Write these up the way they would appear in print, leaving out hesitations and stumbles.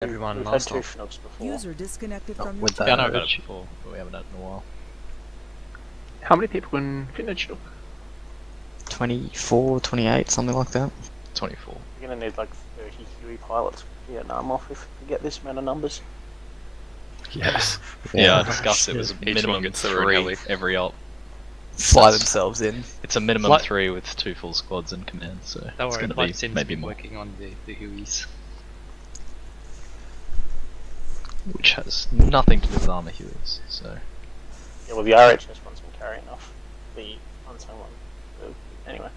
everyone We've had last two time. Finooks before. User disconnected from your With that, channel. Yeah, I know about it before, but we haven't had it in a while. How many people can fit in a Chinook? 24, 28, something like that. 24. We're going to need like 30 Huey pilots for Vietnam off if we get this amount of numbers. Yes. Yeah. Yeah, I discussed it was a Each minimum one gets their own 3 heli. every alt. Fly themselves in. It's a minimum Flight- 3 with 2 full squads in command, so Don't it's worry, going to Flight be Sim's maybe been more. working on the Hueys. Which has nothing to do with armor Hueys, so... Yeah, well, the RHS one's been carrying off the unsung one. Anyway,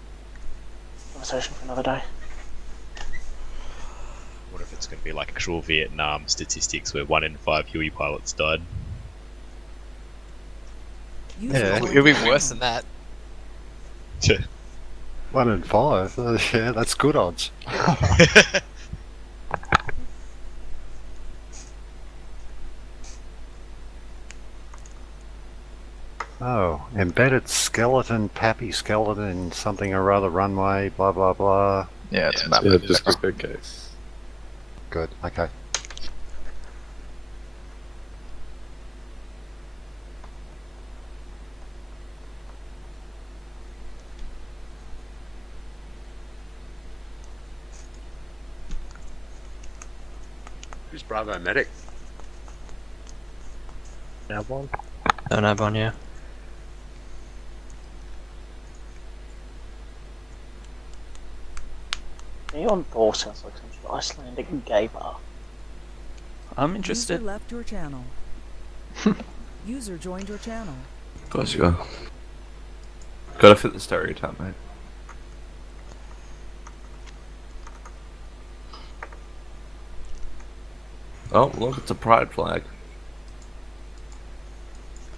conversation for another day. What if it's going to be like actual Vietnam statistics where 1 in 5 Huey pilots died? User Yeah, joined it'll be your channel. worse than that. 1 in 5? Yeah, that's good odds. Oh, embedded skeleton, Pappy skeleton, something or other, runway, blah blah blah. Yeah, it's a map. Yeah, just a good case. Good, okay. Who's Bravo medic? Don't have one, yeah. Neon Thor sounds like some sort of Icelandic gay bar. I'm User interested. left your channel. User joined your channel. Of course you go. Gotta fit the stereotype, mate. Oh, look, it's a pride flag.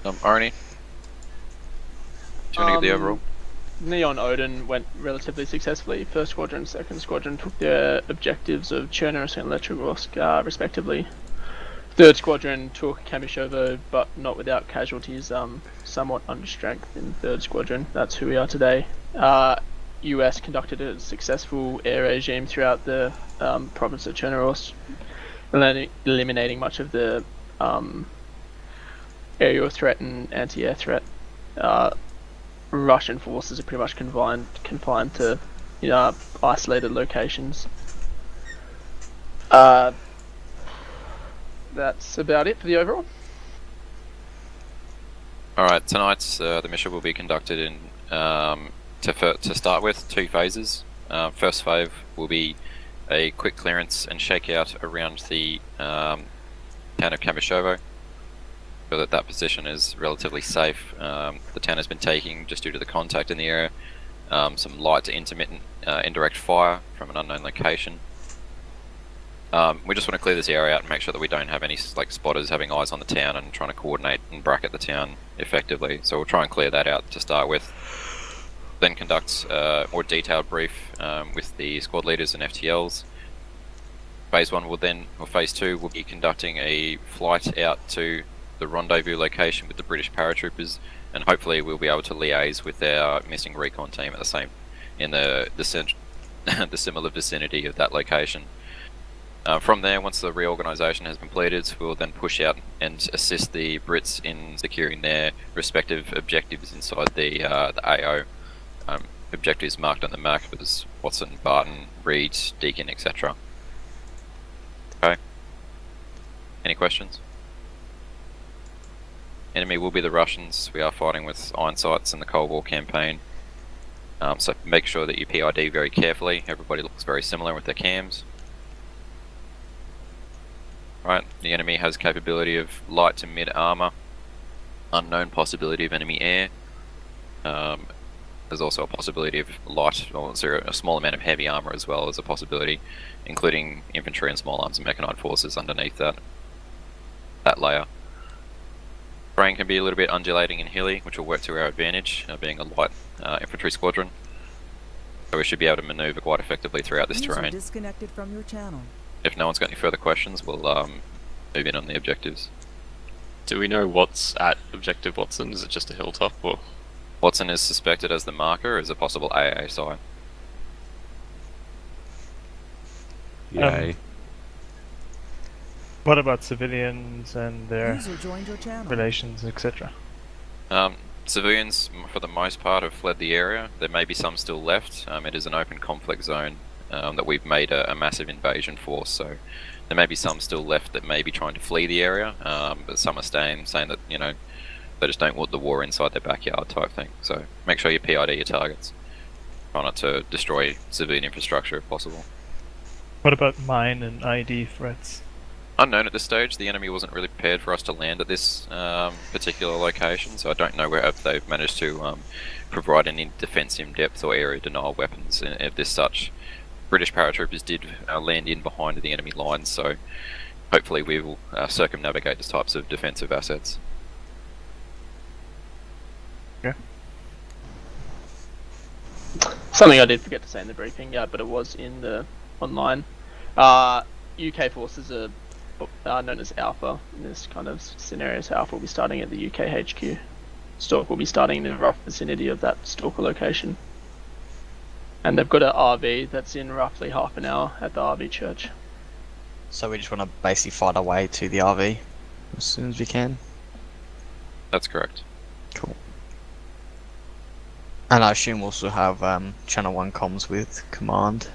Arnie? Do you want to get the overall? Neon Odin went relatively successfully. First Squadron, Second Squadron took their objectives of Chernihiv and Letrogorsk, respectively. Third Squadron took Kamishovo, but not without casualties, somewhat under strength in Third Squadron. That's who we are today. US conducted a successful air regime throughout the province of Chernihiv, eliminating much of the aerial threat and anti-air threat. Russian forces are pretty much confined to, isolated locations. That's about it for the overall. Alright, tonight the mission will be conducted in, to start with, 2 phases. First phase will be a quick clearance and shakeout around the town of Kamishovo, so that position is relatively safe. The town has been taking, just due to the contact in the area, some light to intermittent indirect fire from an unknown location. We just want to clear this area out and make sure that we don't have any spotters having eyes on the town and trying to coordinate and bracket the town effectively. So we'll try and clear that out to start with. Then conduct a more detailed brief with the squad leaders and FTLs. Phase 1 will then, or Phase 2, will be conducting a flight out to the rendezvous location with the British paratroopers, and hopefully we'll be able to liaise with our missing recon team at the same, in the similar vicinity of that location. From there, once the reorganisation has completed, we'll then push out and assist the Brits in securing their respective objectives inside the AO. Objectives marked on the map as Watson, Barton, Reed, Deacon, etc. Okay. Any questions? Enemy will be the Russians. We are fighting with iron sights in the Cold War campaign. So make sure that you PID very carefully. Everybody looks very similar with their cams. Right, the enemy has capability of light to mid armor, unknown possibility of enemy air. There's also a possibility of light, or a small amount of heavy armor as well as a possibility, including infantry and small arms and mechanized forces underneath that layer. Terrain can be a little bit undulating and hilly, which will work to our advantage, being a light infantry squadron. So we should be able to maneuver quite effectively throughout this User terrain. disconnected from your channel. If no one's got any further questions, we'll move in on the objectives. Do we know what's at Objective Watson? Is it just a hilltop or? Watson is suspected as the marker as a possible AA site. Yay. What about civilians and their User joined your channel. relations, etc.? Civilians, for the most part, have fled the area. There may be some still left. It is an open conflict zone that we've made a massive invasion for, so there may be some still left that may be trying to flee the area, but some are staying, saying that, you know, they just don't want the war inside their backyard type thing. So make sure you PID your targets. Try not to destroy civilian infrastructure if possible. What about mine and ID threats? Unknown at this stage. The enemy wasn't really prepared for us to land at this particular location, so I don't know whether they've managed to provide any defense in depth or area denial weapons. And if this such, British paratroopers did land in behind the enemy lines, so hopefully we will circumnavigate these types of defensive assets. Yeah. Something I did forget to say in the briefing, but it was in the online. UK forces are known as Alpha in this kind of scenario, so Alpha will be starting at the UK HQ. Stalk will be starting in the rough vicinity of that Stalker location. And they've got an RV that's in roughly half an hour at the RV church. So we just want to basically fight our way to the RV as soon as we can. That's correct. Cool. And I assume we'll also have Channel 1 comms with Command.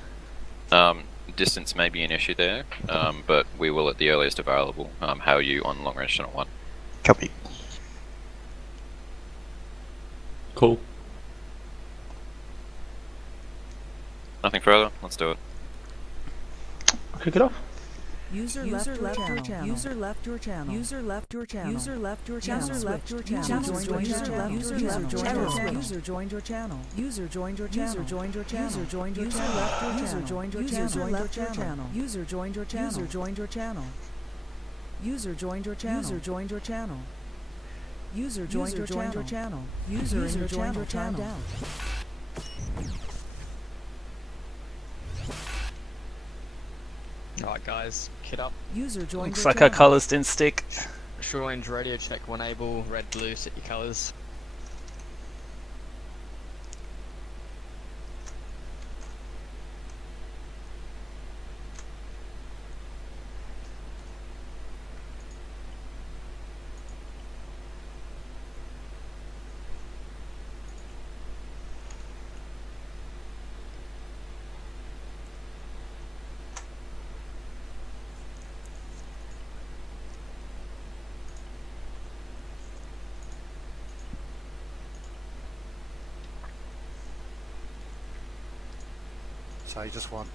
Distance may be an issue there, but we will at the earliest available hail you on long range channel 1. Copy. Cool. Nothing further, let's do it. Kick it off. User left your channel. User left your channel. User left your channel. User left your channel. User left your channel. User joined your channel. User joined your channel. User joined your channel. User joined your channel. User joined your channel. User left your channel. User joined your channel. User joined your channel. User joined your channel. User joined your channel. User joined your channel. User joined your channel. Alright guys, kit up. User joined Looks your like our channel. colours didn't stick. Short range radio check when able, red blue, set your colours. So you just want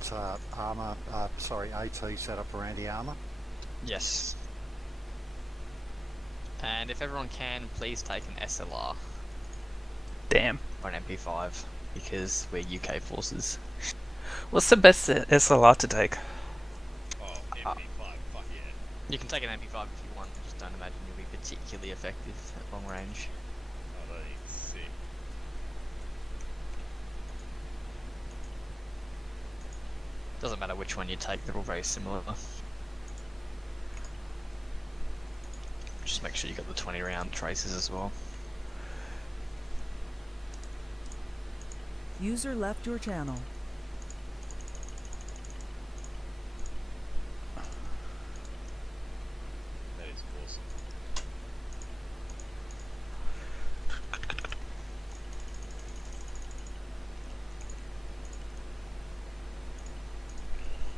armour, AT set up for anti-armour? Yes. And if everyone can, please take an SLR. Damn. Or an MP5, because we're UK forces. What's the best SLR to take? Oh, MP5, fuck yeah. You can take an MP5 if you want, just don't imagine you'll be particularly effective at long range. Oh, that is sick. Doesn't matter which one you take, they're all very similar. Just make sure you got the 20 round traces as well. User left your channel. That is awesome.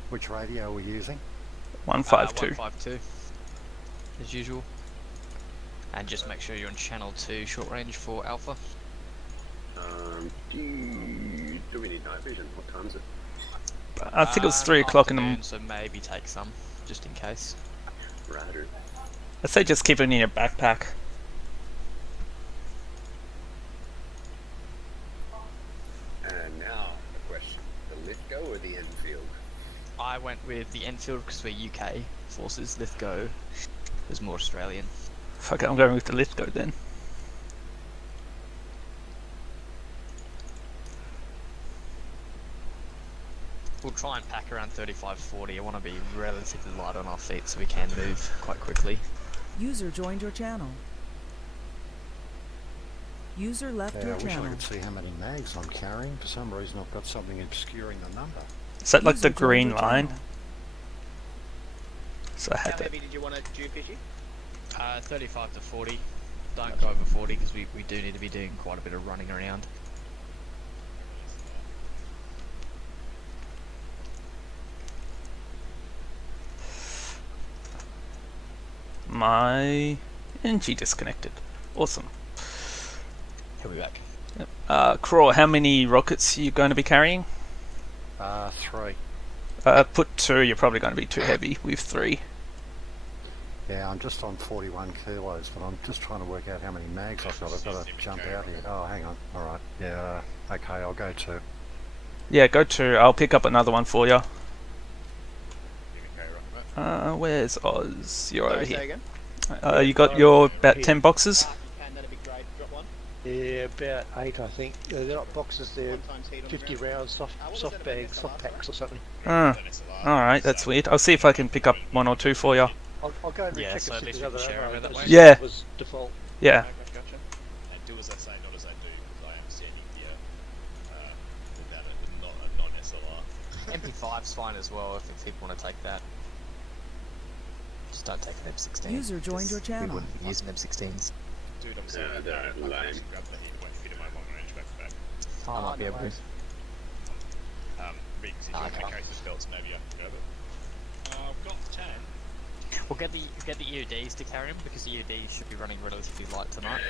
Which radio are we using? 152. 152, as usual. And just make sure you're on channel 2 short range for Alpha. Do we need night vision? What time is it? I think it was 3 o'clock in the morning. So maybe take some, just in case. Rider. I'd say just keep it in your backpack. And now, the question. The Lithgow or the Enfield? I went with the Enfield because we're UK forces. Lithgow was more Australian. Fuck it, I'm going with the Lithgow then. We'll try and pack around 35-40. I want to be relatively light on our feet so we can move quite quickly. User joined your channel. User left Yeah, your I wish I channel. could see how many mags I'm carrying. For some reason I've got something obscuring the number. Is that like the User joined green your line? channel. So I had How that. heavy did you want to do, Fishy? 35 to 40. Don't go over 40 because we do need to be doing quite a bit of running around. My energy disconnected. Awesome. He'll be back. Yep. Craw, how many rockets are you going to be carrying? 3. Put 2. You're probably going to be too heavy with 3. Yeah, I'm just on 41 kilos, but I'm just trying to work out how many mags I've got. I've got to jump out here. Oh, hang on. Alright. Yeah, okay, I'll go 2. Yeah, go 2. I'll pick up another one for you. Where's Oz? You're over here. You got your about 10 boxes? Yeah, about 8 I think. They're not boxes, they're 50 rounds, soft bags, soft packs or something. Alright, that's weird. I'll see if I can pick up 1 or 2 for you. I'll go and recheck so if at least there's we can other share ammo, over that but way. Yeah. it was default. Yeah. Gotcha. And do as I say, not as I do, because I am standing here without a non-SLR. MP5's fine as well if people want to take that. Just don't take an M16. User joined your We channel. wouldn't be using M16s. Dude, I'm sorry. No, I lame. just grabbed the heat if you don't mind long range back. I might be able to. Riggs, if you want to carry some belts, maybe I can grab it. I've got 10. We'll get the EODs to carry him because the EODs should be running relatively light tonight.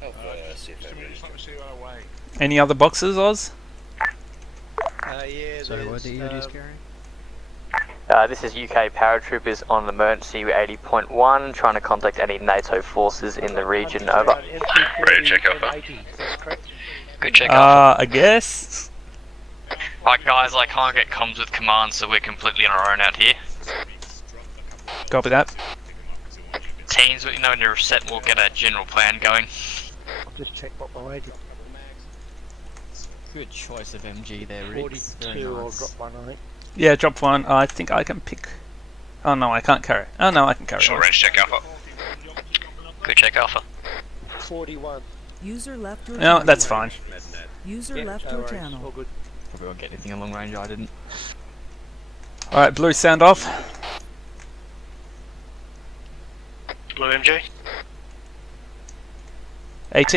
Just let me see right away. Any other boxes, Oz? Yeah, So what there's, are you carrying? This is UK paratroopers on emergency 80.1, trying to contact any NATO forces in the region. Over. Ready to check Alpha. That's correct. Good check out. I guess. Alright guys, I can't get comms with command, so we're completely on our own out here. Copy that. Teams, let you know when you're set, we'll get a general plan going. I'll just check what my radio. Good choice of MG there, Riggs. 42, I'll drop one I think. Yeah, drop 1. I think I can pick. Oh no, I can't carry. Oh no, I can carry. Short range check Alpha. Good check Alpha. 41. User left your No, channel. that's fine. User Yeah, left no your worries, channel. all good. Probably won't get anything in long range, I didn't. Alright, blue sound off. Blue MG. AT.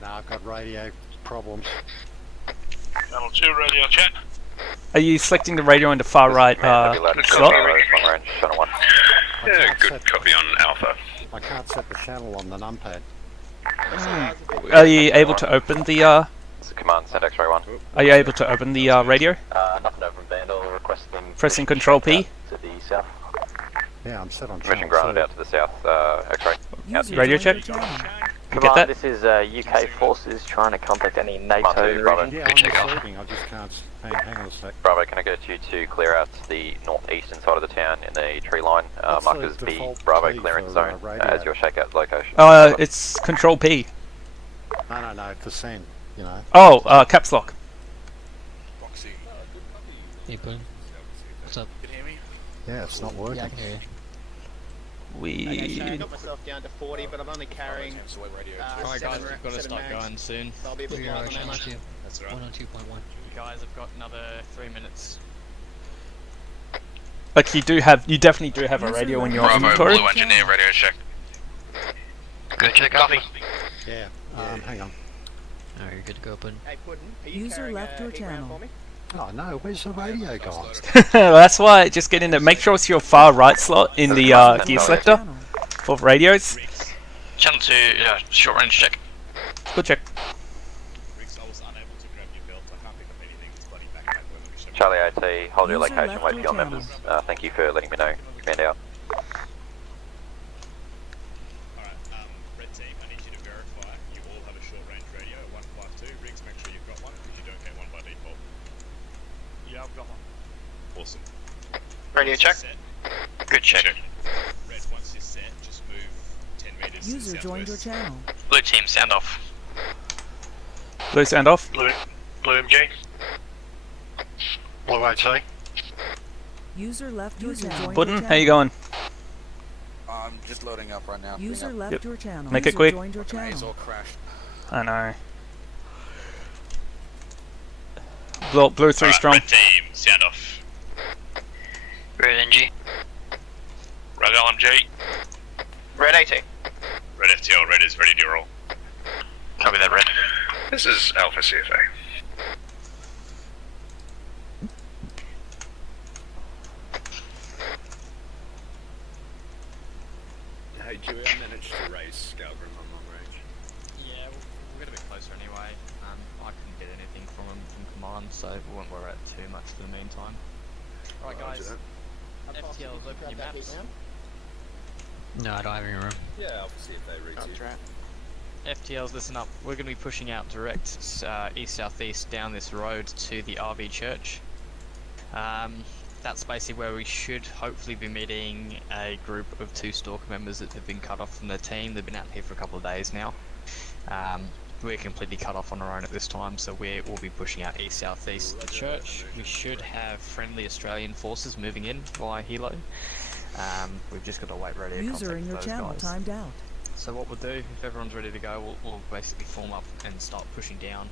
No, I've got radio problems. Channel 2 radio check. Are you selecting the radio into far right slot? Yeah, good copy on Alpha. I can't set the channel on the numpad. Are you able to open the Command, send X-ray 1. Are you able to open the radio? Nothing over from Vandal, requesting... Pressing Control P. To the south. Yeah, I'm set on Mission channel granted 2. out to the south, X-ray. User Radio joined check. your channel. You get that? This is UK forces trying to contact any NATO Command in two, the Bravo. region. Yeah, I'm receiving. I just can't... Hang on a sec. Bravo, can I get you to clear out the northeastern side of the town in the tree line, What's marked the as the default Bravo key clearance for, zone radio? as your shakeout location. It's Control P. No, to send, you know. Oh, caps lock. Hey, Boom. What's up? Yeah, it's not working. Yeah, I can hear you. Okay, so I We. got myself down to 40, but I'm only carrying. Alright guys, 7 we've got to set of start mags, going soon. So I'll be a bit We are light on channel ammo. 2. That's alright. 102.1. You guys have got another 3 minutes. Like you definitely do have a radio in your Bravo, inventory. Blue Engineer radio check. Good check copy. Yeah, hang on. Alright, you're good to go open. Hey, Puddin, are you User carrying left a your big round channel. for me? Oh no, where's the radio gone? That's why. Just get in there. Make sure it's your far right slot in the gear selector Channel. for radios. Channel 2, short range check. Good check. Riggs, I was unable to grab your belt. I can't pick up anything. It's bloody backpack. Let me show you. Charlie AT, hold your User location, left wait for your your channel. members. Thank you for letting me know. Command out. Alright, red team, I need you to verify you all have a short range radio at 152. Riggs, make sure you've got one, because you don't get one by default. Yeah, I've got one. Awesome. Radio Once you're check. set, Good check. Red, once you're set, just move 10 meters to User the joined your southwest. channel. Blue team, sound off. Blue sound off. Blue MG. Blue AT. User left your channel. Puddin', how you going? I'm just loading up right now. User left Yep. your channel. Make it User quick. joined your It's all channel. crashed. I know. Blue 3 Alright, strong. red team, sound off. Red NG. Red LMG. Red AT. Red FTL. Red is ready to roll. Copy that, Red. This is Alpha CFA. Hey, Dewey, I managed to raise Skalgrim on long range. Yeah, we'll get a bit closer anyway. I couldn't get anything from him from command, so we won't worry about too much for the meantime. Alright guys, FTL's open your maps. No, I don't have any room. Yeah, Alpha CFA route 2. FTLs, listen up. We're going to be pushing out direct east-southeast down this road to the RV church. That's basically where we should hopefully be meeting a group of 2 stalker members that have been cut off from their team. They've been out here for a couple of days now. We're completely cut off on our own at this time, so we'll be pushing out east-southeast to the church. We should have friendly Australian forces moving in via Hilo. We've just got to wait radio contact User in your with those channel guys. timed out. So what we'll do, if everyone's ready to go, we'll basically form up and start pushing down,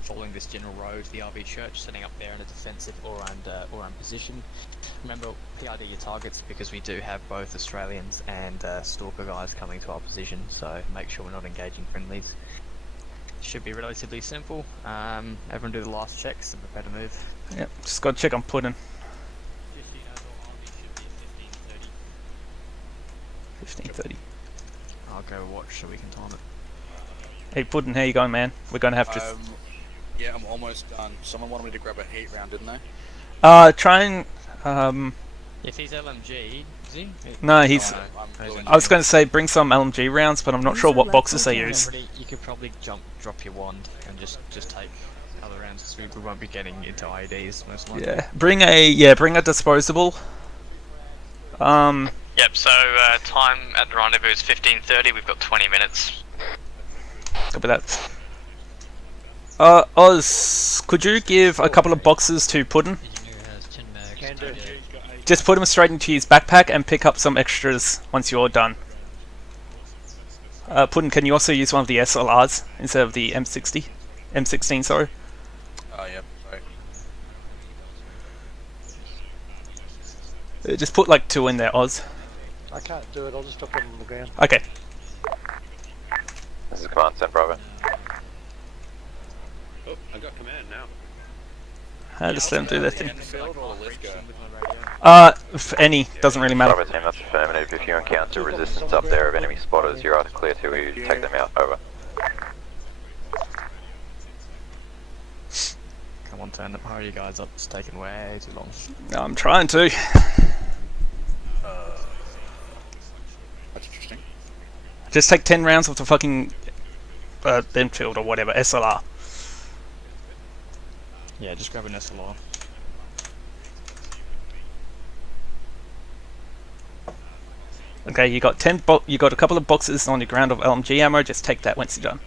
following this general road to the RV church, setting up there in a defensive all-round position. Remember, PID your targets because we do have both Australians and stalker guys coming to our position, so make sure we're not engaging friendlies. Should be relatively simple. Everyone do the last checks and prepare to move. Yep, just got to check on Puddin. 15:30. I'll go watch so we can time it. Hey Puddin, how you going, man? We're gonna have to. Yeah, I'm almost done. Someone wanted me to grab a heat round, didn't they? Try and If he's LMG, is he? No, he's. Oh, I was going to say bring some LMG rounds, but I'm not sure what boxes they use. You could probably drop your wand and just take other rounds. We won't be getting into IEDs most likely. Yeah, bring a disposable. Yep, so time at the rendezvous is 15:30, we've got 20 minutes. Copy that. Oz, could you give a couple of boxes to Puddin? Just put them straight into his backpack and pick up some extras once you're done. Puddin, can you also use one of the SLRs instead of the M16, sorry? Oh, yeah, right. Just put like 2 in there, Oz. I can't do it, I'll just drop them on the ground. Okay. This is Command 10 Bravo. Oh, I got command now. Just let them do their thing. Field or lift go? If any, doesn't really matter. Bravo team, that's affirmative. If you encounter resistance up there of enemy spotters, you're either clear to or you take them out. Over. Come on, turn the party guys up. It's taking way too long. I'm trying to. That's interesting. Just take 10 rounds of the fucking Enfield or whatever, SLR. Yeah, just grab an SLR. Okay, you got you got a couple of boxes on the ground of LMG ammo. Just take that once you're done.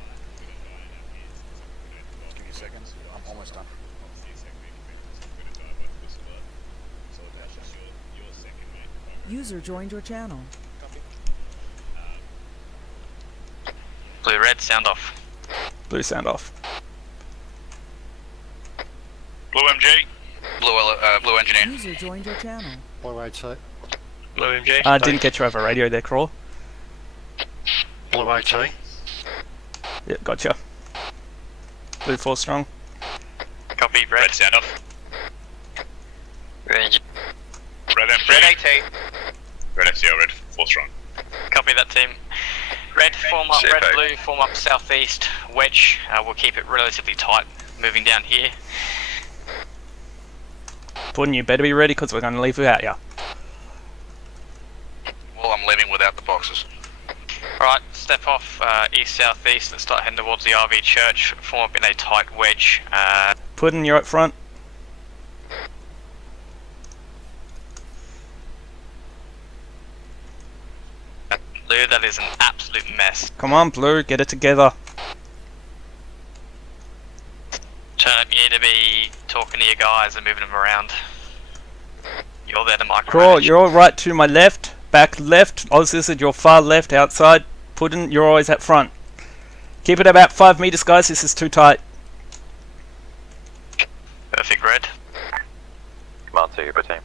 Give me a second. I'm almost done. User joined your channel. Blue red, sound off. Blue sound off. Blue MG. Blue engineer. User joined your channel. Blue AT. Blue MG. Didn't get you over radio there, Crawl. Blue AT. Yeah, gotcha. Blue 4 strong. Copy, red, sound off. Red MG. Red AT. Red FTL, red 4 strong. Copy that team. Red, form up, red, blue, form up southeast, wedge. We'll keep it relatively tight, moving down here. Puddin, you better be ready because we're going to leave without ya. Well, I'm leaving without the boxes. Alright, step off east-southeast and start heading towards the RV church. Form up in a tight wedge. Puddin, you're up front. Blue, that is an absolute mess. Come on, Blue, get it together. Turn up, you need to be talking to your guys and moving them around. You're there to micromanage. Crawl, you're all right to my left, back left. Oz is at your far left, outside. Puddin, you're always at front. Keep it about 5 meters, guys. This is too tight. Perfect, red. Command 2, Uber team.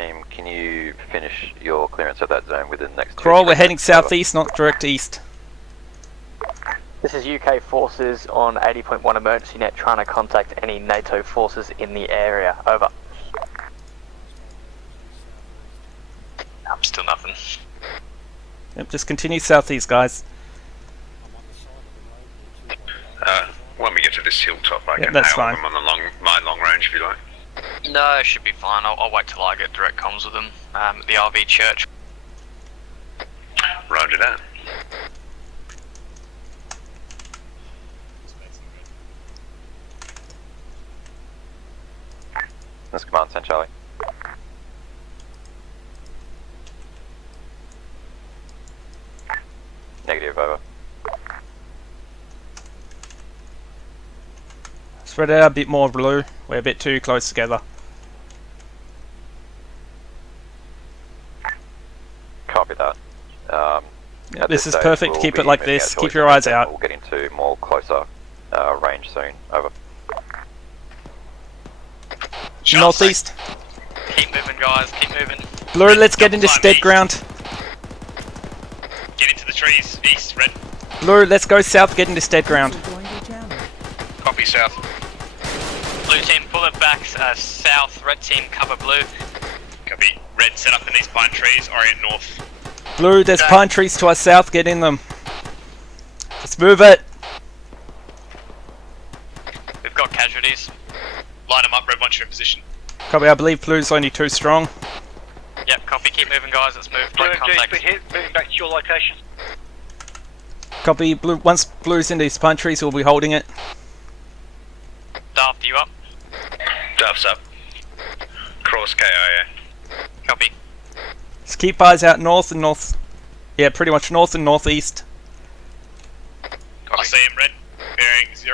team, can you finish your clearance of that zone within the next 2 Crawl, we're heading seconds? Over. southeast, not direct east. This is UK forces on 80.1 emergency net trying to contact any NATO forces in the area. Over. Still nothing. Yep, just continue southeast, guys. When we get to this hilltop, I can that's hail fine. them on the my long range if you like. No, it should be fine. I'll wait till I get direct comms with them. At the RV church. Roger that. That's command 10 Charlie. Negative, over. Spread out a bit more, Blue. We're a bit too close together. Copy that. Yeah, At this is stage, perfect. we'll Keep be it like moving this. out Keep towards your the eyes east, out. We'll get into more closer range soon. Over. Northeast. Keep moving, guys. Keep moving. Blue, let's get into stead ground. Get into the trees, east, red. Blue, let's go south, get into stead ground. Copy, south. Blue team, pull it back south. Red team, cover blue. Copy. Red, set up in these pine trees, orient north. Blue, there's pine trees to our south, get in them. Let's move it. We've got casualties. Line them up, red, once you're in position. Copy, I believe Blue's only too strong. Yep, copy. Keep moving, guys. Let's move. Direct contact. Moving back to your location. Copy, Blue. Once Blue's in these pine trees, we'll be holding it. Daft, you up? Duff's up. Cross KIA. Copy. Just keep eyes out north and north. Yeah, pretty much north and northeast. I see him, red. Bearing 010.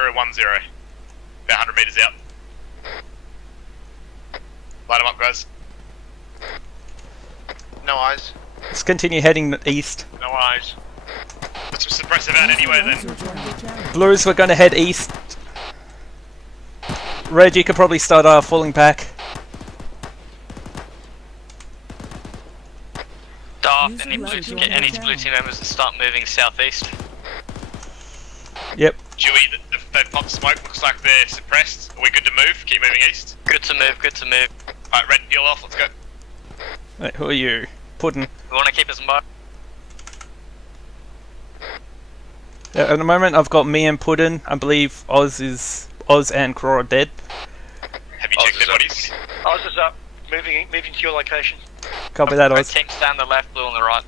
About 100 meters out. Light them up, guys. No eyes. Let's continue heading east. No eyes. Let's just suppress it out anyway then. Blues, we're going to head east. Red, you could probably start falling back. Daft, any blue team members to start moving southeast. Yep. Dewey, they've popped smoke. Looks like they're suppressed. Are we good to move? Keep moving east. Good to move, good to move. Alright, red, peel off. Let's go. Wait, who are you? Puddin'. We want to keep us mobile. Yeah, at the moment, I've got me and Puddin'. I believe Oz and Craw are dead. Have you checked their bodies? Oz is up. Moving to your location. Copy that, Red Oz. team, stay on the left, blue on the right.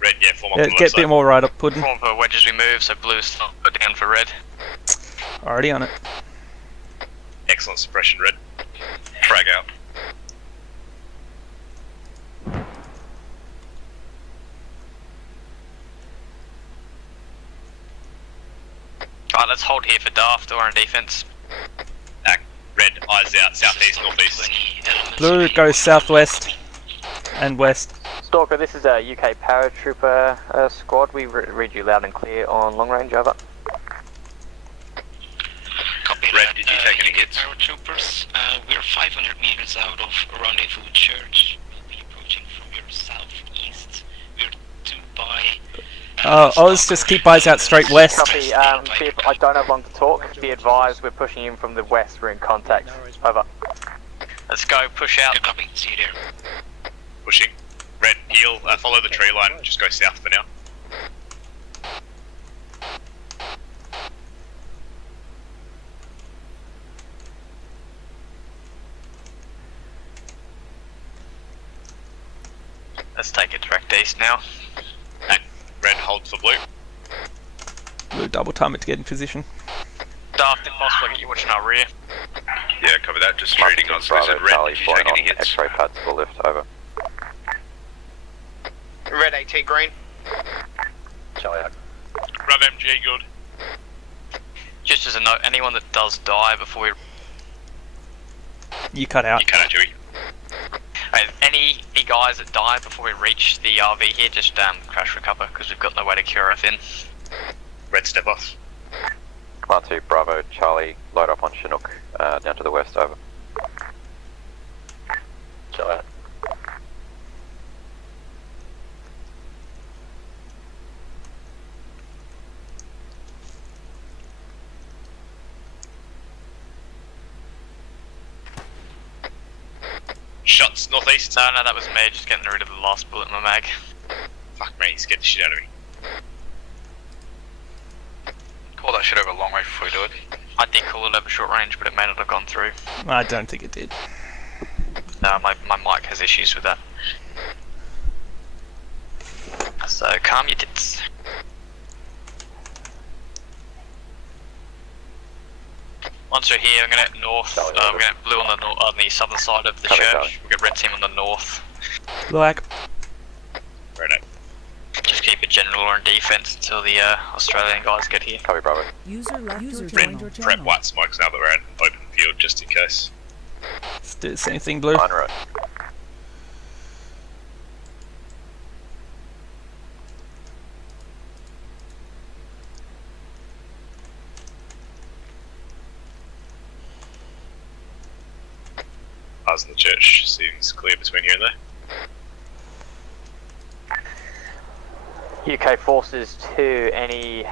Red, yeah, form up Yeah, on the get left a bit side. more right up, Puddin'. Form for wedge as we move, so blue's not down for red. Already on it. Excellent suppression, red. Frag out. Alright, let's hold here for Daft or on defense. Red, eyes out, southeast, northeast. Blue goes southwest and west. Stalker, this is a UK paratrooper squad. We read you loud and clear on long range, over. Copy. Red, did you take any hits? Paratroopers, we're 500 meters out of Rendezvous Church. We'll be approaching from your southeast. We're to by... Oz, just keep eyes out straight west. Copy, I don't have long to talk. Be advised, we're pushing in from the west. We're in contact. Over. Let's go, push out. Yeah, copy, see you there. Pushing. Red, peel, follow the tree line, just go south for now. Let's take it direct east now. Red, hold for blue. Blue, double time it to get in position. Daft, if possible, get you watching our rear. Yeah, cover that. Just treating on. So Bravo, red, Charlie, did you flying take any on hits? X-ray pads for lift, over. Red AT green. Charlie, out. Bravo MG, good. Just as a note, anyone that does die before we... You cut out. You cut out, Dewey. Any guys that die before we reach the RV here, just crash recover, because we've got no way to cure us in. Red, step off. Command 2, Bravo, Charlie, load up on Chinook, down to the west, over. still out. Shots northeast. No, that was me, just getting rid of the last bullet in my mag. Fuck me, scared the shit out of me. Call that shit over long range before we do it. I did call it over short range, but it may not have gone through. I don't think it did. No, my mic has issues with that. So calm your tits. Once we're here, I'm gonna head north. We're gonna have blue on the southern side of the church. We've got red team on the north. Like. Right. Just keep it general or in defense until the Australian guys get here. Copy, brother. User left your Prep, channel. prep white smokes now that we're at open field, just in case. Let's do the same thing, blue. On road. Ours in the church seems clear between here and there. UK forces to any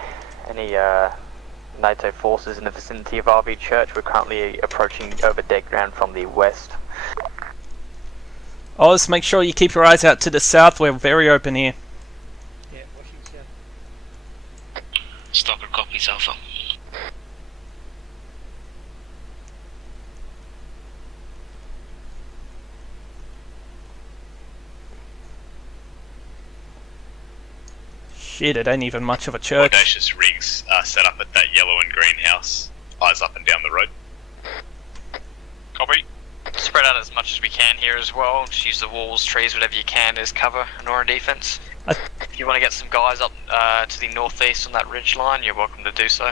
NATO forces in the vicinity of RV Church. We're currently approaching over dead ground from the west. Oz, make sure you keep your eyes out to the south. We're very open here. Yeah, Washington. Stalker copies Alpha. Shit, it ain't even much of a church. Audacious rigs set up at that yellow and green house. Eyes up and down the road. Copy. Spread out as much as we can here as well. Just use the walls, trees, whatever you can as cover and or in defense. If you want to get some guys up to the northeast on that ridge line, you're welcome to do so.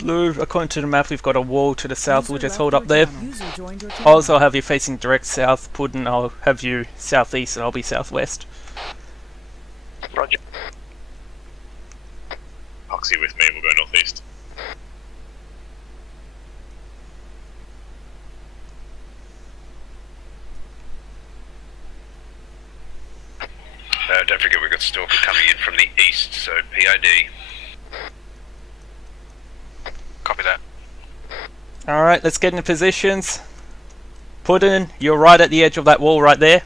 Blue, according to the map, we've got a wall to the south. We'll just hold up there. Oz, I'll have you facing direct south. Puddin', I'll have you southeast, and I'll be southwest. Roger. Poxy with me, we'll go northeast. Don't forget we've got Stalker coming in from the east, so PID. Copy that. Alright, let's get into positions. Puddin', you're right at the edge of that wall right there.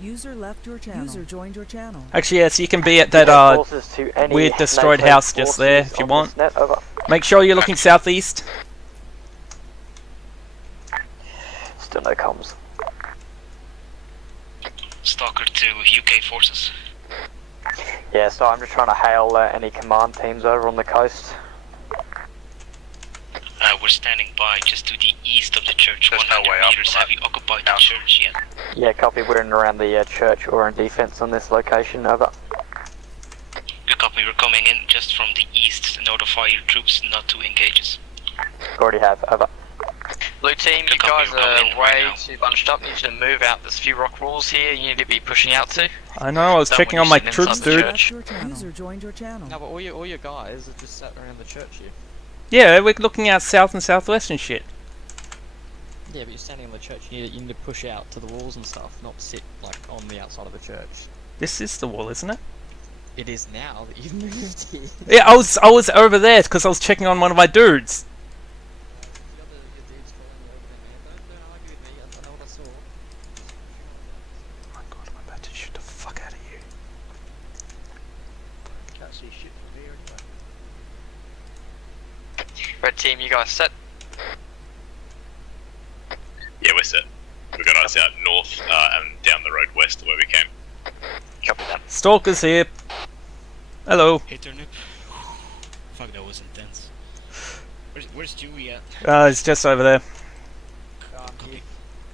User left your channel. User joined your channel. Actually, yes, you can be at that weird destroyed house just there if you want. Make sure you're looking southeast. Still no comms. Stalker to UK forces. Yeah, so I'm just trying to hail any command teams over on the coast. We're standing by just to the east of the church. There's 100 no way up meters. from Have you occupied the church yet? Yeah, copy. We're in and around the church or in defense on this location. Over. Good copy. We're coming in just from the east. Notify your troops not to engage us. Already have. Over. Blue team, Good you copy, guys we're coming are in right way now. too bunched up. You need to move out. There's a few rock walls here you need to be pushing out to. I know, I was That checking one on my you're sitting troops, inside the dude. church. Your channel. User joined your channel. No, but all your guys are just sat around the church here. Yeah, we're looking out south and southwest and shit. Yeah, but you're standing in the church. You need to push out to the walls and stuff, not sit like on the outside of the church. This is the wall, isn't it? It is now that you've moved here. Yeah, I was over there because I was checking on one of my dudes. Oh my god, I'm about to shoot the fuck out of you. Can't see shit from here anyway. Red team, you guys set? Yeah, we're set. We've got eyes out north and down the road west to where we came. Copy that. Stalker's here. Hello. Hey Turnip. Fuck, that was intense. Where's Dewey at? It's just over there.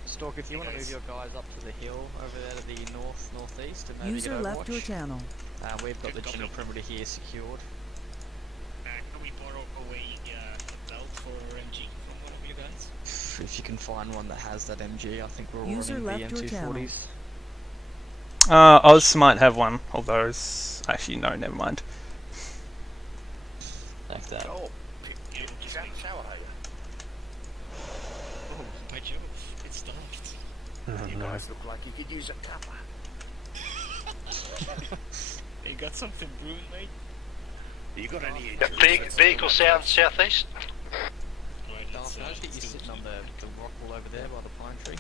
Stalk, if you want to move your guys up to the hill over there to the northeast and maybe User get left your Overwatch. channel. We've got Good the general copy. perimeter here secured. Can we borrow away a belt for MG from one of you guys? If you can find one that has that MG, I think we're all User running left your channel. BM240s. Oz might have one of those. Actually, no, never mind. Like that. Oh, you got shower, are you? Oh, by Jove, it stopped. Oh, You no. guys look like you could use a cuppa. You got something brewing, mate? You got any Vehicle southeast. Right, Darth, can I just get you sitting on the rock wall over there by the pine tree?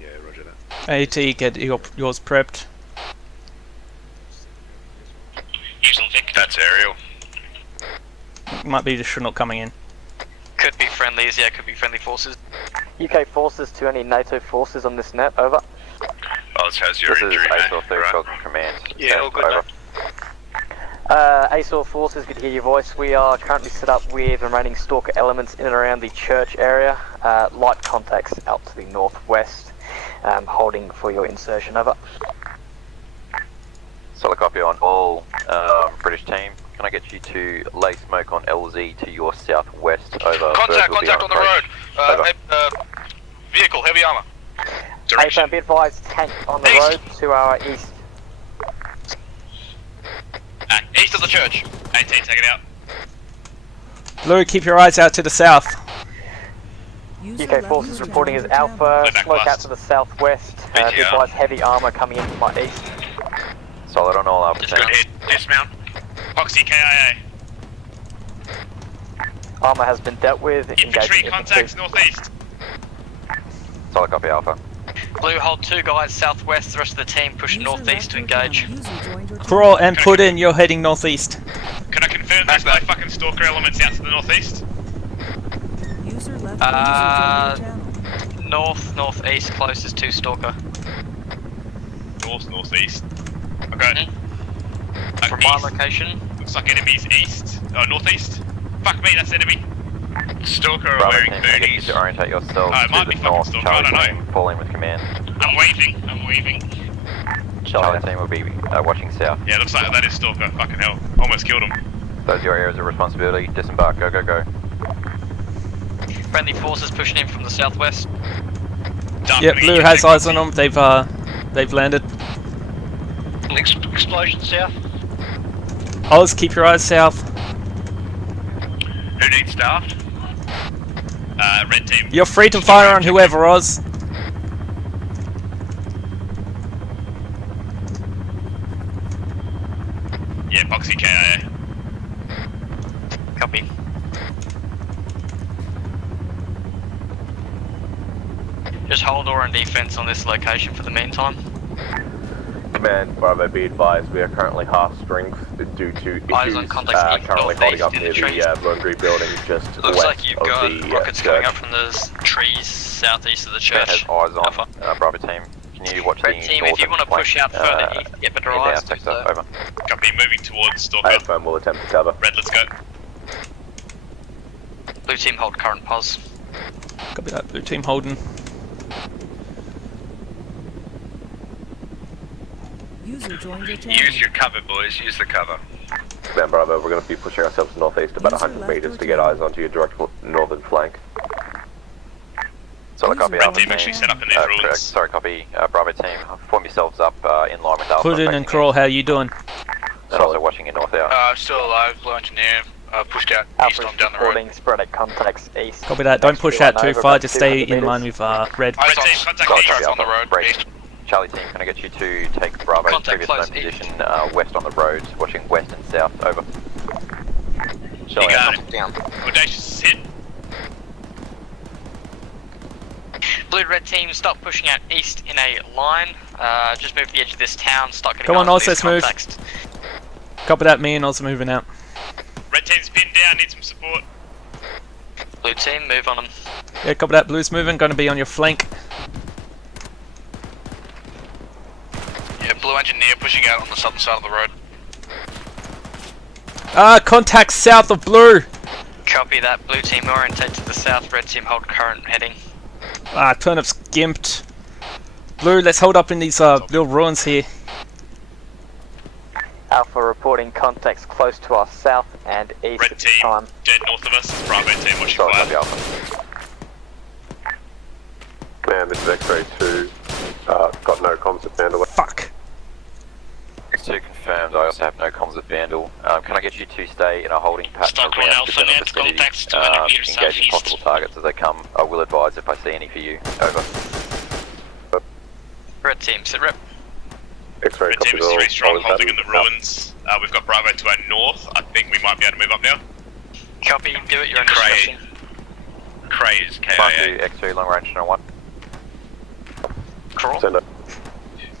Yeah, roger that. AT, get yours prepped. Use on Vic. That's aerial. Might be the Chinook coming in. Could be friendlies, yeah, could be friendly forces. UK forces to any NATO forces on this net, over. Oh, this has your This is injury, mate. ASOR 3 Right. Falcon Command. Yeah, all good, Over. ASOR forces, good to hear your voice. We are currently set up with remaining stalker elements in and around the church area. Light contacts out to the northwest, holding for your insertion, over. Solid copy on all British team. Can I get you to lay smoke on LZ to your southwest? Over. Contact Bird will be on the approach. road. Over. Vehicle, heavy armor. Direction. Be advised, tank on the road to our east. East of the church. AT, take it out. Blue, keep your eyes out to the south. UK forces reporting as Alpha, smoke out to the southwest. Be advised, heavy armor coming in from my east. Solid on all Alpha Good hit. Dismount. Poxy KIA. Armor has been dealt with. Infantry contacts northeast. Solid copy Alpha. Blue, hold 2 guys southwest, the rest of the team push northeast to engage. Crawl and put in, you're heading northeast. Can I confirm there's no fucking stalker elements out to the northeast? Northeast closest to stalker. Northeast. Okay. From my location. Looks like enemies east. Oh, northeast. Fuck me, that's enemy. Stalker are Bravo wearing team, can I get you 30s. to orientate yourselves Oh, it to might the be fucking north. Stalker, I Charlie don't team, fall in with command. I'm waving. Charlie team will be watching south. Yeah, looks like that is Stalker. Fucking hell. Almost killed him. Those are your areas of responsibility. Disembark. Go, go, go. Friendly forces pushing in from the southwest. Yep, Blue has eyes on them. They've landed. Explosion south. Oz, keep your eyes south. Who needs staff? Red team. You're free to fire on whoever, Oz. Yeah, Poxy KIA. Copy. Just hold or on defense on this location for the meantime. Command, Bravo, be advised, we are currently half strength due to Eyes on issues contact currently holding up in the near trees. the laundry building just Looks west like you've of got the rockets church. coming up from the trees southeast of the Command church. has eyes on Bravo team. Can you watch Red the team, if you want to push out further east, get better inbound eyes. sector? Over. Copy, moving towards Stalker. I affirm we'll attempt to cover. Red, let's go. Blue team hold current pause. Copy that. Blue team holding. User joined your channel. Use your cover, boys. Use the cover. Command Bravo, we're going to be pushing ourselves northeast about 100 meters to get eyes onto your direct northern flank. Solid copy. Red Alpha team actually set up in these correct. ruins. Sorry, copy. Bravo team, form yourselves up in line with Alpha. Put in and crawl, how you doing? And also watching your north out. Still alive, Blue Engineer. Pushed out east Alpha on down the road. reporting sporadic contacts east. Copy that. Don't push out too far, just stay in line with Red. Red team, contact Solid east. copy, on the Alpha. road, Break. east. Charlie team, can I get you to take Bravo's Contact previous close known east. position west on the road, watching west and south, over. You got it. Audacious hit. Blue red team, stop pushing out east in a line. Just move to the edge of this town. Start getting Come on, eyes Oz, these let's move. contacts. Copy that. Me and Oz are moving out. Red team's pinned down, need some support. Blue team, move on them. Yeah, copy that. Blue's moving. Going to be on your flank. Yeah, Blue Engineer pushing out on the southern side of the road. Contact south of Blue. Copy that. Blue team orientate to the south. Red team hold current heading. Turnip's gimped. Blue, let's hold up in these little ruins here. Alpha reporting contacts close to our south and east Red at team, this time. dead north of us. Bravo team, watching Solid fire. copy, Alpha. Command, this is X-Ray 2. Got no comms at Vandal. Fuck. To confirmed, I also have no comms with Vandal. Can I get you to stay in a holding pattern Stockholm around Alpha the general net, vicinity, contacts 200 meters engaging southeast. possible targets as they come? I will advise if I see any for you. Over. Red team, sit rep. X-ray, Red copy team is all. 3 strong, All holding in the pattern. ruins. We've got Bravo to our north. I think we might be able to move up now. Copy, do it, you're under Cray. discussion. Cray is Command KIA. to X2 long range channel 1. Crawl. Send it.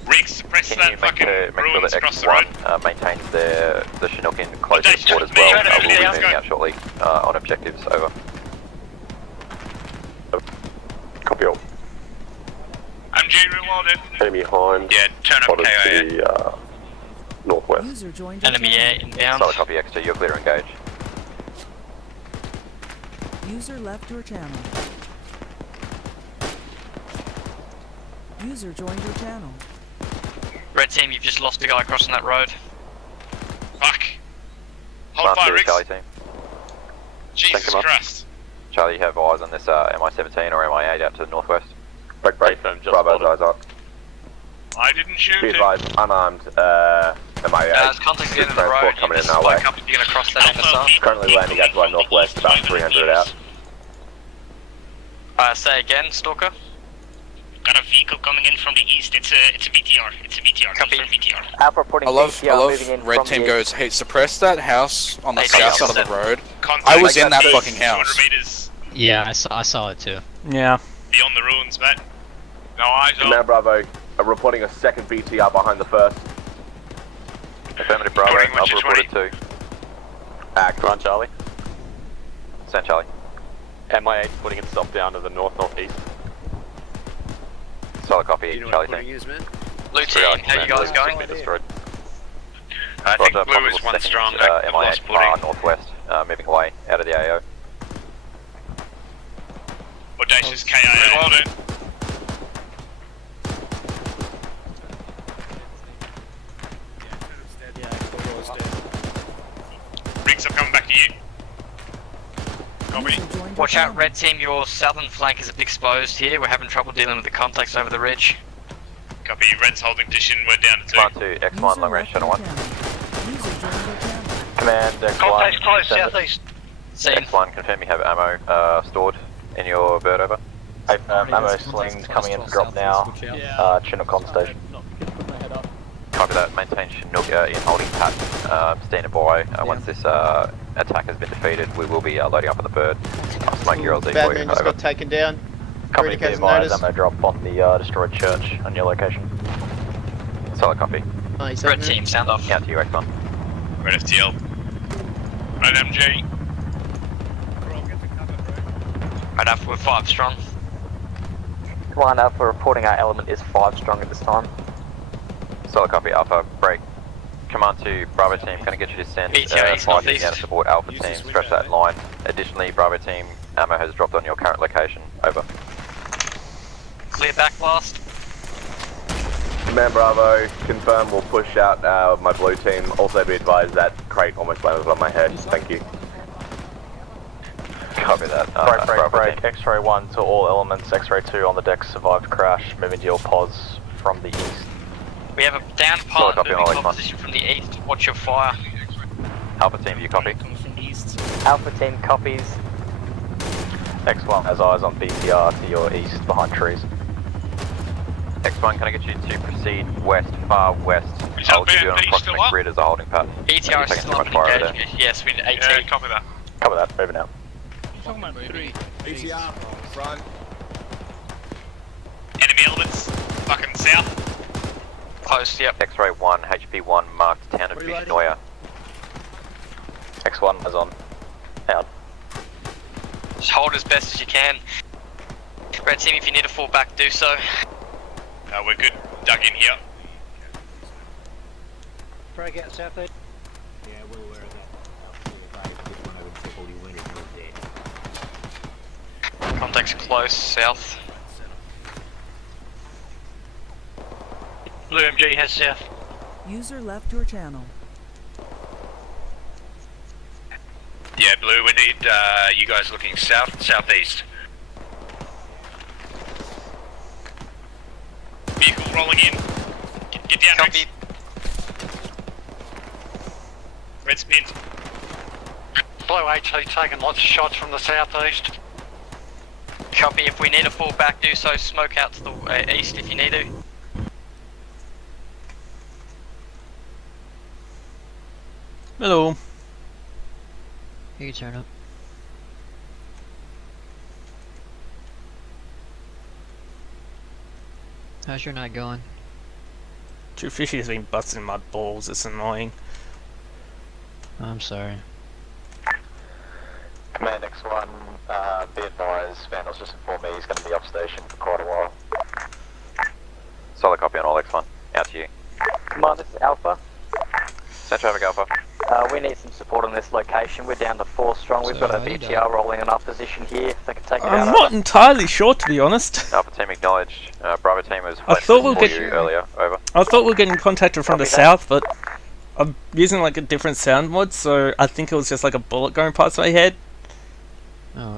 Riggs, suppress Can that you fucking make sure ruins that across the road. X1 maintains the Chinook in close Dash, to the port as just well? me, We'll be let's moving go. out shortly on objectives, over. Copy all. MG reloaded. Enemy behind. Yeah, turn up Spotted KIA. to the northwest. User joined your Enemy air channel. inbound. Solid copy X2, you're clear to engage. User left your channel. User joined your channel. Red team, you've just lost a guy crossing that road. Fuck. Hold Command fire, to Riggs. Charlie team. Jesus Thank you, Christ. Charlie, you have eyes on this MI-17 or MI-8 out to the northwest? Break, Bravo's eyes up. I didn't shoot Be him. advised, unarmed, MI8. There's contact at the end of the road. Transport coming in our way. Up if you're going to cross that MSR. Currently landing out to our northwest, about 300 out. Say again, Stalker. Got a vehicle coming in from the east. It's a BTR. It's a BTR. Copy. BTR. Alpha reporting BTR moving in Red from team the goes, hey, suppress that house on the Hey, south Charlie, side of the road. Contact I was in that boost, fucking 200 house. meters Yeah, I saw it too. Yeah. beyond the ruins, mate. No eyes on. Command Bravo, reporting a second BTR behind the first. Affirmative Bravo, Reporting, Alpha which is reported 2. Come on, Charlie. Stand Charlie. MI8 putting its stop down to the north-northeast. Solid copy, Do you know Charlie what footing team. is, man? Blue team, how you guys going? Destroyed. I think Roger, blue is possible one second, strong. I've MI8 lost far footing. northwest, moving away out of the AO. Audacious KIA. Reloaded. Riggs, I'm coming back to you. Copy. User joined your Watch out, channel. red team, your southern flank is a bit exposed here. We're having trouble dealing with the contacts over the ridge. Copy. Red's holding position. We're down to 2. Command to X1 User long range left channel your 1. channel. User joined your channel. command X1. Contacts close send it. southeast. Scene. X1, confirm you have ammo stored in your bird over. Ammo slings coming in to drop now. Chinook on station. Copy that, maintain Chinook in holding pattern, standing by. Once this attack has been defeated, we will be loading up on the bird. I'll smoke your LZ for Badman you, just over. got taken down. Company Communicates advised, notice. ammo drop on the destroyed church on your location. Solid copy. Nice. Red team, sound off. Count to you, X1. Red FTL. Red MG. Right up, we're 5 strong. Command Alpha reporting our element is 5 strong at this time. Solid copy, Alpha, break. Command to Bravo team, can I get you to send BTA, 5 northeast. out to support Alpha team, stretch that line. Additionally, Bravo team, ammo has dropped on your current location, over. Clear back blast. Command Bravo, confirm we'll push out my blue team. Also be advised that crate almost landed on my head. Thank you. Copy that. Break. X-ray 1 to all elements. X-ray 2 on the deck survived crash. Moving to your pods from the east. We have a down Solid pilot copy, moving Ollie, to come on. opposition from the east. Watch your fire. Alpha team, do you copy? Coming from the east. Alpha team copies. X1 has eyes on BTR to your east behind trees. X1, can I get you to proceed west, far west? Is I'll give you an LBNP still approximate up? grid as a holding pattern. BTR You're is taking still too up much and fire over engaged. Yes, we need 18. Yeah, copy that. Cover that, moving out. Talking about 3. BTR, front. Enemy elements. Fucking south. Close, yep. X-ray 1, HP1, marked town of Vishnoya. X1 is on. Out. Just hold as best as you can. Red team, if you need to fall back, do so. We're good. Dug in here. Frag out south end. Yeah, we're aware of that. This one I would say holy wind is no dead. Contacts close, south. Blue MG head south. User left your channel. Yeah, blue, we need you guys looking south, southeast. Vehicle rolling in. Get down, Copy. Red spin. Blue HT taking lots of shots from the southeast. Copy, if we need to fall back, do so. Smoke out to the east if you need to. Hello. You can turn up. How's your night going? Too Fishy has been busting my balls, it's annoying. I'm sorry. Command X1, be advised, Vandal's just informed me he's going to be off station for quite a while. Solid copy on all X1. Out to you. Command, this is Alpha. Send traffic Alpha. We need some support on this location. We're down to 4 strong. We've got a BTR rolling in our position here. If they can take it out. I'm not entirely sure, to be honest. Alpha team acknowledged. Bravo team was I thought we'll for get you earlier. Over. I thought we were getting contacted from the south, but I'm using like a different sound mod, so I think it was just like a bullet going past my head.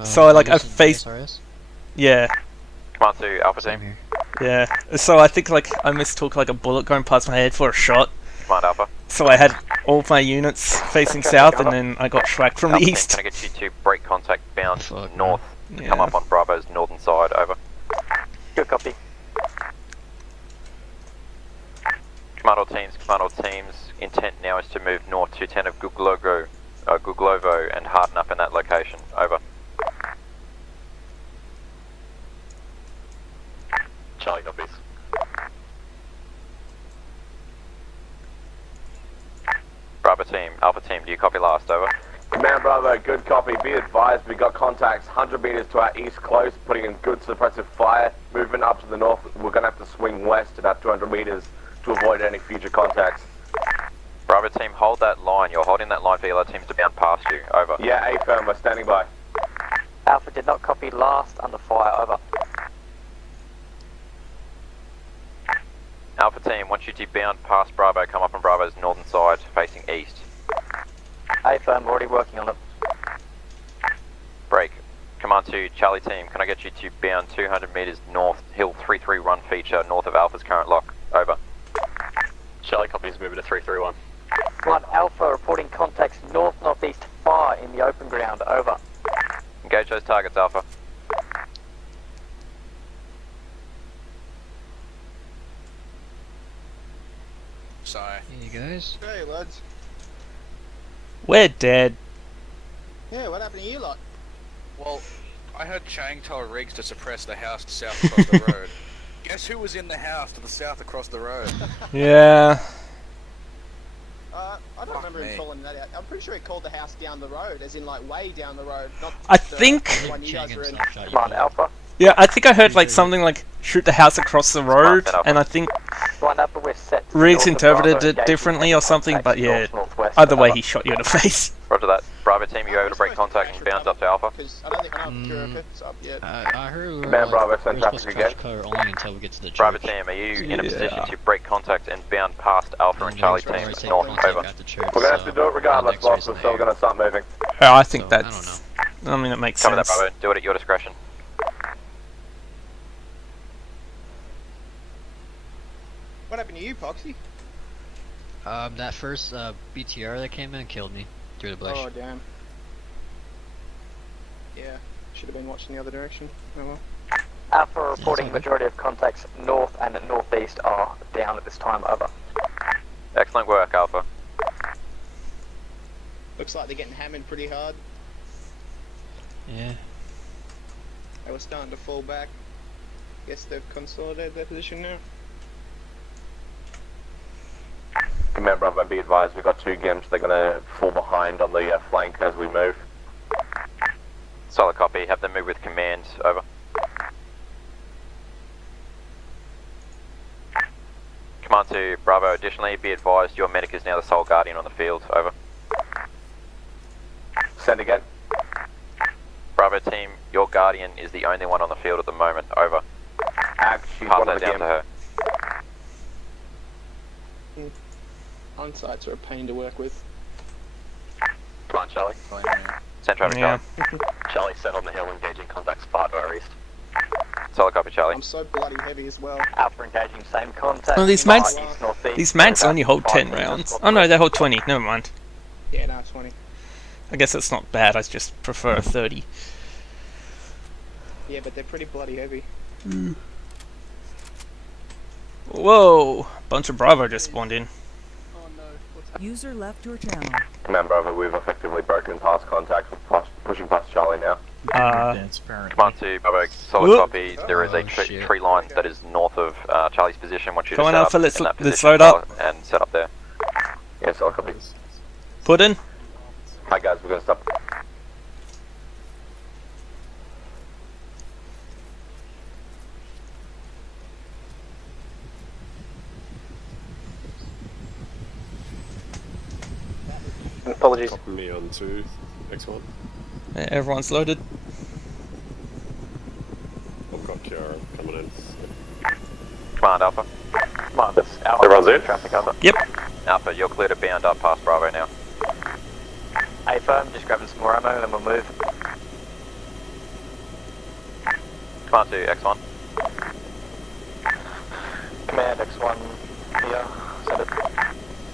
So I faced. Yeah. Command to Alpha team. Yeah. So I think like I mistook like a bullet going past my head for a shot. Command Alpha. So I had all my units facing south, and then I got schwacked from the Alpha east. Team, can I get you to break contact bound north? Come up on Bravo's northern side. Over. Good copy. Command all teams. Intent now is to move north to 10 of Guglovo, and harden up in that location. Over. Charlie copies. Bravo team, Alpha team, do you copy last? Over. Command Bravo, good copy. Be advised, we got contacts 100 meters to our east close, putting in good suppressive fire. Movement up to the north, we're going to have to swing west about 200 meters to avoid any future contacts. Bravo team, hold that line. You're holding that line for the other teams to bound past you. Over. Yeah, A firm, we're standing by. Alpha did not copy last, under fire. Over. Alpha team, once you to bound past Bravo, come up on Bravo's northern side, facing east. A firm, already working on it. Break. Command to Charlie team, can I get you to bound 200 meters north, hill 331 feature, north of Alpha's current lock. Over. Charlie copies, moving to 331. Command Alpha reporting contacts north-northeast far in the open ground. Over. Engage those targets, Alpha. Sorry. Here you guys. Hey, lads. We're dead. Yeah, what happened to you lot? Well, I heard Chang tell Riggs to suppress the house to south across the road. Guess who was in the house to the south across the road? Yeah. I don't remember him calling that out. I'm pretty sure he called the house down the road, as in like way down the road. Not I the think. one you guys were in. Come on, Alpha. Yeah, I think I heard like something like shoot the house across the road, and I think Line Alpha, we're set to Riggs north of Bravo, interpreted it engaging differently or something, but yeah, north-northwest. either way Over. he shot you in the face. Roger that. Bravo team, you able to break contact and bounds up to Alpha? Because I don't think I know if Kurika's up yet. I heard we were, Command Bravo, send we're traffic supposed to again. crash car only until we get to the church. Bravo team, are you in a position to break contact and bound past Alpha and Charlie team north? Over. We're going to have to do it regardless, boss, we're still going to start moving. I think So, that's. I mean, it makes Cover that, sense. Bravo. Do it at your discretion. What happened to you, Poxy? That first BTR that came in killed me through the bush. Oh, damn. Yeah, should have been watching the other direction. Oh well. Alpha reporting majority of contacts north and northeast are down at this time. Over. Excellent work, Alpha. Looks like they're getting hammered pretty hard. Yeah. They were starting to fall back. Guess they've consolidated their position now. Command Bravo, be advised, we've got 2 GIMs, they're going to fall behind on the flank as we move. Solid copy. Have them move with command. Over. Command to Bravo. Additionally, be advised your medic is now the sole guardian on the field. Over. Send again. Bravo team, your guardian is the only one on the field at the moment. Over. Act, she's Pass one that of the down to her. On-sites are a pain to work with. Come on, Charlie. Send traffic, Yeah. Charlie. Charlie set on the hill, engaging contacts far to our east. Solid copy, Charlie. I'm so bloody heavy as well. Alpha engaging same contact. Well, these north, mags, east, northeast, these mags about only hold 5 10 meters, rounds. Oh no, they hold 20. Never mind. Yeah, no, 20. I guess it's not bad. I just prefer 30. Yeah, but they're pretty bloody heavy. Whoa! Bunch of Bravo just spawned in. Oh no, what's User left your channel. Command Bravo, we've effectively broken past contact, pushing past Charlie now. Command to Bravo, solid Whoop. copy. There is a tree line that is north of Charlie's position. Want you to Come on, set Alpha, up let's in that let's position load up. and set up there. Yeah, solid copy. Put in. Hi guys, we're gonna stop. Apologies. Copy me on 2, X1. Yeah, everyone's loaded. I've got Kiara coming in. Command Alpha. Command, that's Alpha. Everyone's in? Traffic over. Yep. Alpha, you're clear to bound up past Bravo now. A firm, just grabbing some more ammo and then we'll move. Command to X1. Command X1 here. Send it.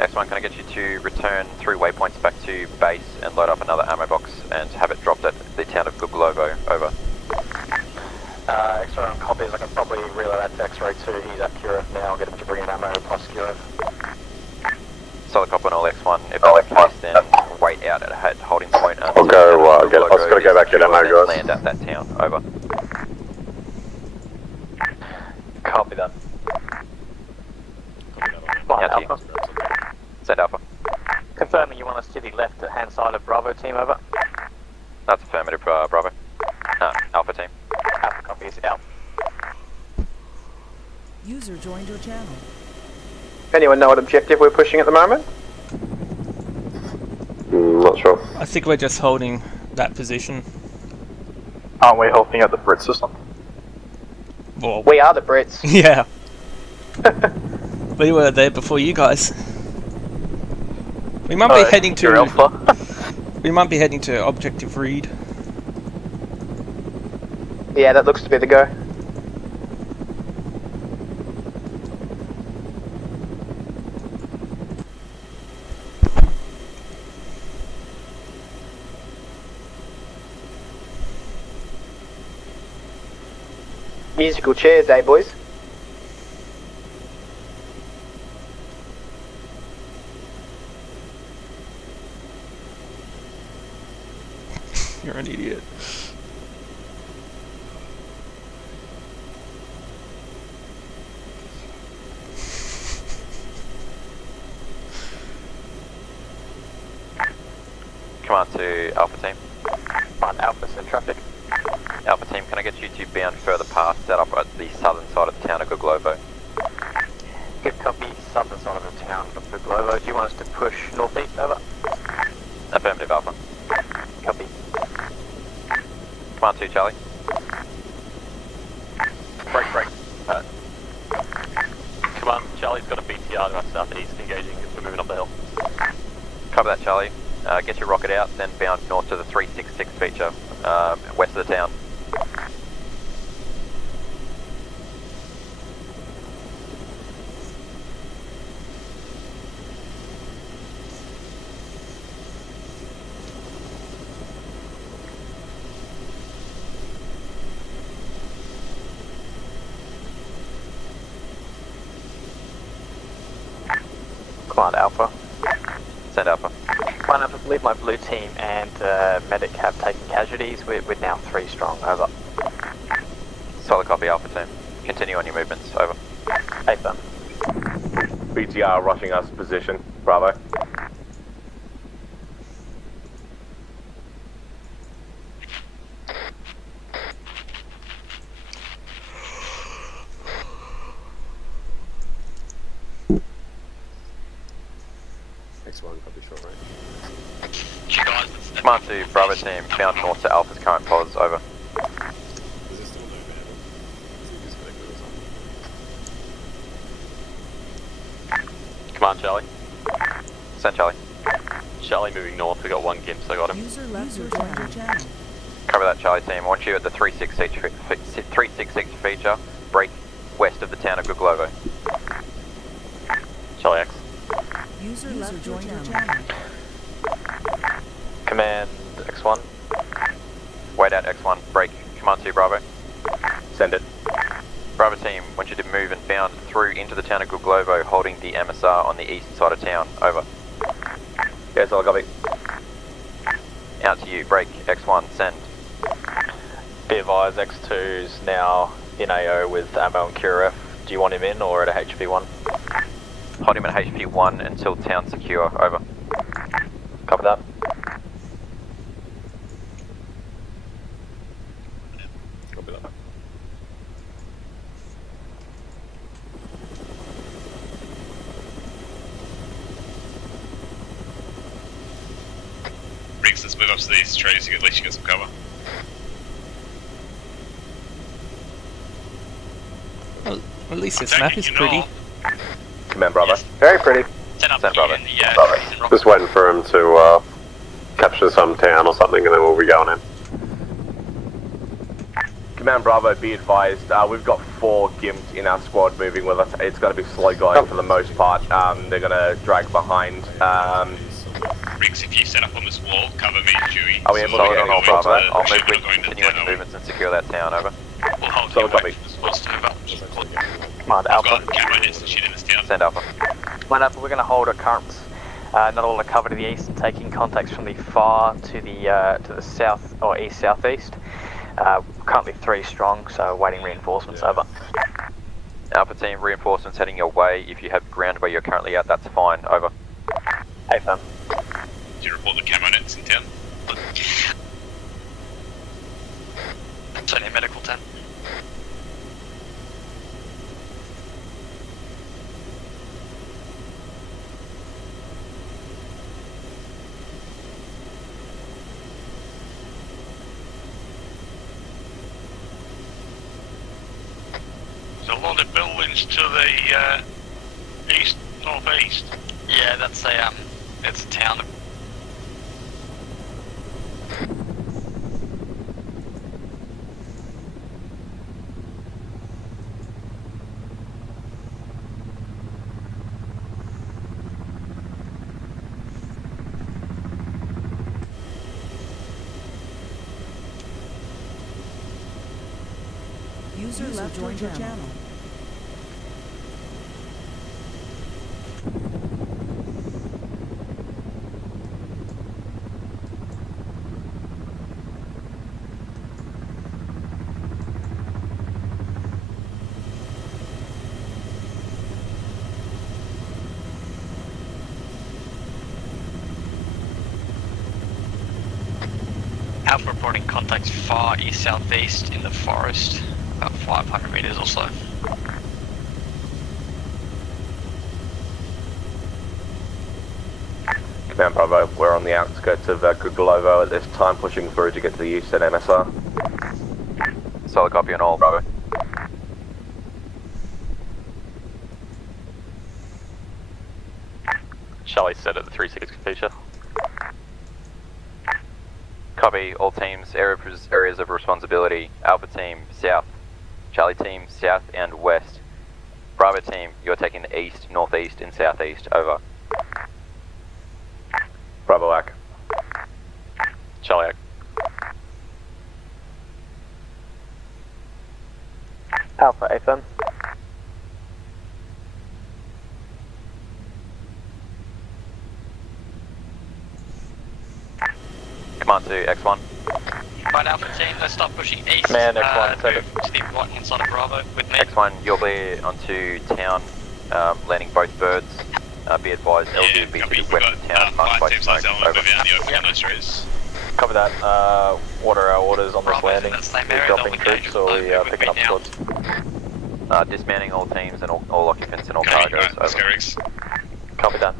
X1, can I get you to return through waypoints back to base and load up another ammo box and have it dropped at the town of Guglovo? Over. X-ray on copies, I can probably relay that to X-ray 2, he's at Curif now, get him to bring in ammo plus Curif. Solid copy on all X1. If that's the case, then wait out at a holding point until I'll go, I've got to go back in ammo, guys. land at that town. Over. Copy that. Out to you. Send Alpha. Confirming you want us to the left hand side of Bravo team, over. That's affirmative, Bravo. Alpha team. Alpha copies, out. User joined your channel. Anyone know what objective we're pushing at the moment? Not sure. I think we're just holding that position. Aren't we helping out the Brits or something? Well, we are the Brits. Yeah. We were there before you guys. We might be heading to Alpha. We might be heading to Objective Read. Yeah, that looks to be the go. Musical chairs, eh, boys? You're an idiot. Command to Alpha team. Command Alpha, send traffic. Alpha team, can I get you to bound further past, set up at the southern side of the town of Guglovo? Good copy, southern side of the town of Guglovo. Do you want us to push northeast, over? Affirmative, Alpha. Copy. Command to Charlie. Break. Command, Charlie's got a BTR to our southeast engaging as we're moving up the hill. Cover that, Charlie. Get your rocket out, then bound north to the 366 feature, west of the town. Command Alpha. Send Alpha. Command Alpha, I believe my blue team and medic have taken casualties. We're now 3 strong, over. Solid copy, Alpha team. Continue on your movements, over. Affirm. BTR rushing us position, Bravo. X1, copy short range. Command to Bravo team, bound north to Alpha's current pos, over. Is there still no man? Is it disconnected or something? Command, Charlie. Send Charlie. Charlie moving north, we got 1 GIMP, I got him. User left your channel. Cover that, Charlie team. I want you at the 366 feature, break west of the town of Guglovo. Charlie X. User left your channel. Command X1. Wait out, X1. Break. Command to Bravo. Send it. Bravo team, want you to move and bound through into the town of Guglovo, holding the MSR on the east side of town. Over. Yeah, solid copy. Out to you, break, X1, send. Be advised, X2's now in AO with ammo and QRF. Do you want him in or at a HP1? Hold him at HP1 until town secure, over. Copy that. Copy that. Riggs, let's move up to these trees, at least you get some cover. Well, at least this map is pretty. Command Bravo. Yes. Very pretty. Set up Send here Bravo. in the Bravo. Just waiting for him to capture some town or something, and then we'll be going in. Command Bravo, be advised, we've got 4 GIMPs in our squad moving with us. It's going to be slow going for the most part. They're going to drag behind. Riggs, if you set up on this wall, cover me, Chewie. Are we able to get on Bravo? I'll move We're with going to continuing town. movements and secure that town, over. We'll hold Solid you copy. away from the walls to move up. Come on, We've Alpha. got camo nets and shit in this town. Send Alpha. Line up, we're going to hold at currents. Not all the cover to the east and taking contacts from the far to the south or east-southeast. Currently 3 strong, so waiting reinforcements, over. Alpha team, reinforcements heading your way. If you have ground where you're currently at, that's fine, over. Hey, fam. Do you report the camo nets in town? It's only a medical 10. There's a lot of buildings to the east, northeast. Yeah, that's a it's a town. User left joined your channel. Alpha reporting contacts far east-southeast in the forest, about 500 meters or so. Command Bravo, we're on the outskirts of Gugolovo at this time, pushing through to get to the east at MSR. Solid copy on all, Bravo. Charlie set at the 360 feature. Copy, all teams, areas of responsibility. Alpha team, south. Charlie team, south and west. Bravo team, you're taking the east, northeast and southeast, over. Bravo Ac. Charlie, Alpha, AFM. Command to X1. Right, Alpha team, let's start pushing east. Command, X1, send move to the right-hand side of Bravo with me. X1, you'll be onto town, landing both birds. Be advised, LG will be to the west of town, marked by smoke, over. copy that. What are our orders on this landing? We're dropping troops or we picking up squads? Dismounting all teams and all occupants and all cargoes, Let's go, over. Riggs. Copy that.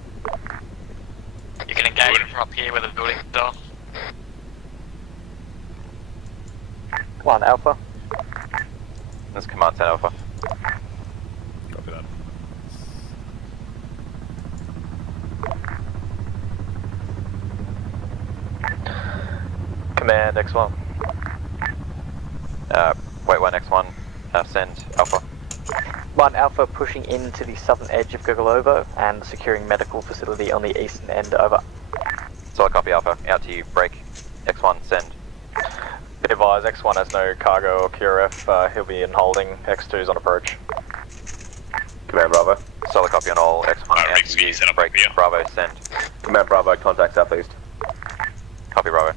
You can engage from up here where the buildings are. Come on, Alpha. That's Command 10 Alpha. Copy that. Command, X1. Wait one X1, send Alpha. Line Alpha pushing into the southern edge of Gugolovo and securing medical facility on the eastern end, over. Solid copy Alpha, out to you, break. X1, send. Be advised, X1 has no cargo or QRF. He'll be in holding. X2's on approach. Command Bravo. Solid copy on all. X1 out Riggs, to you. set up Break here. Bravo, send. Command Bravo, contact southeast. Copy Bravo.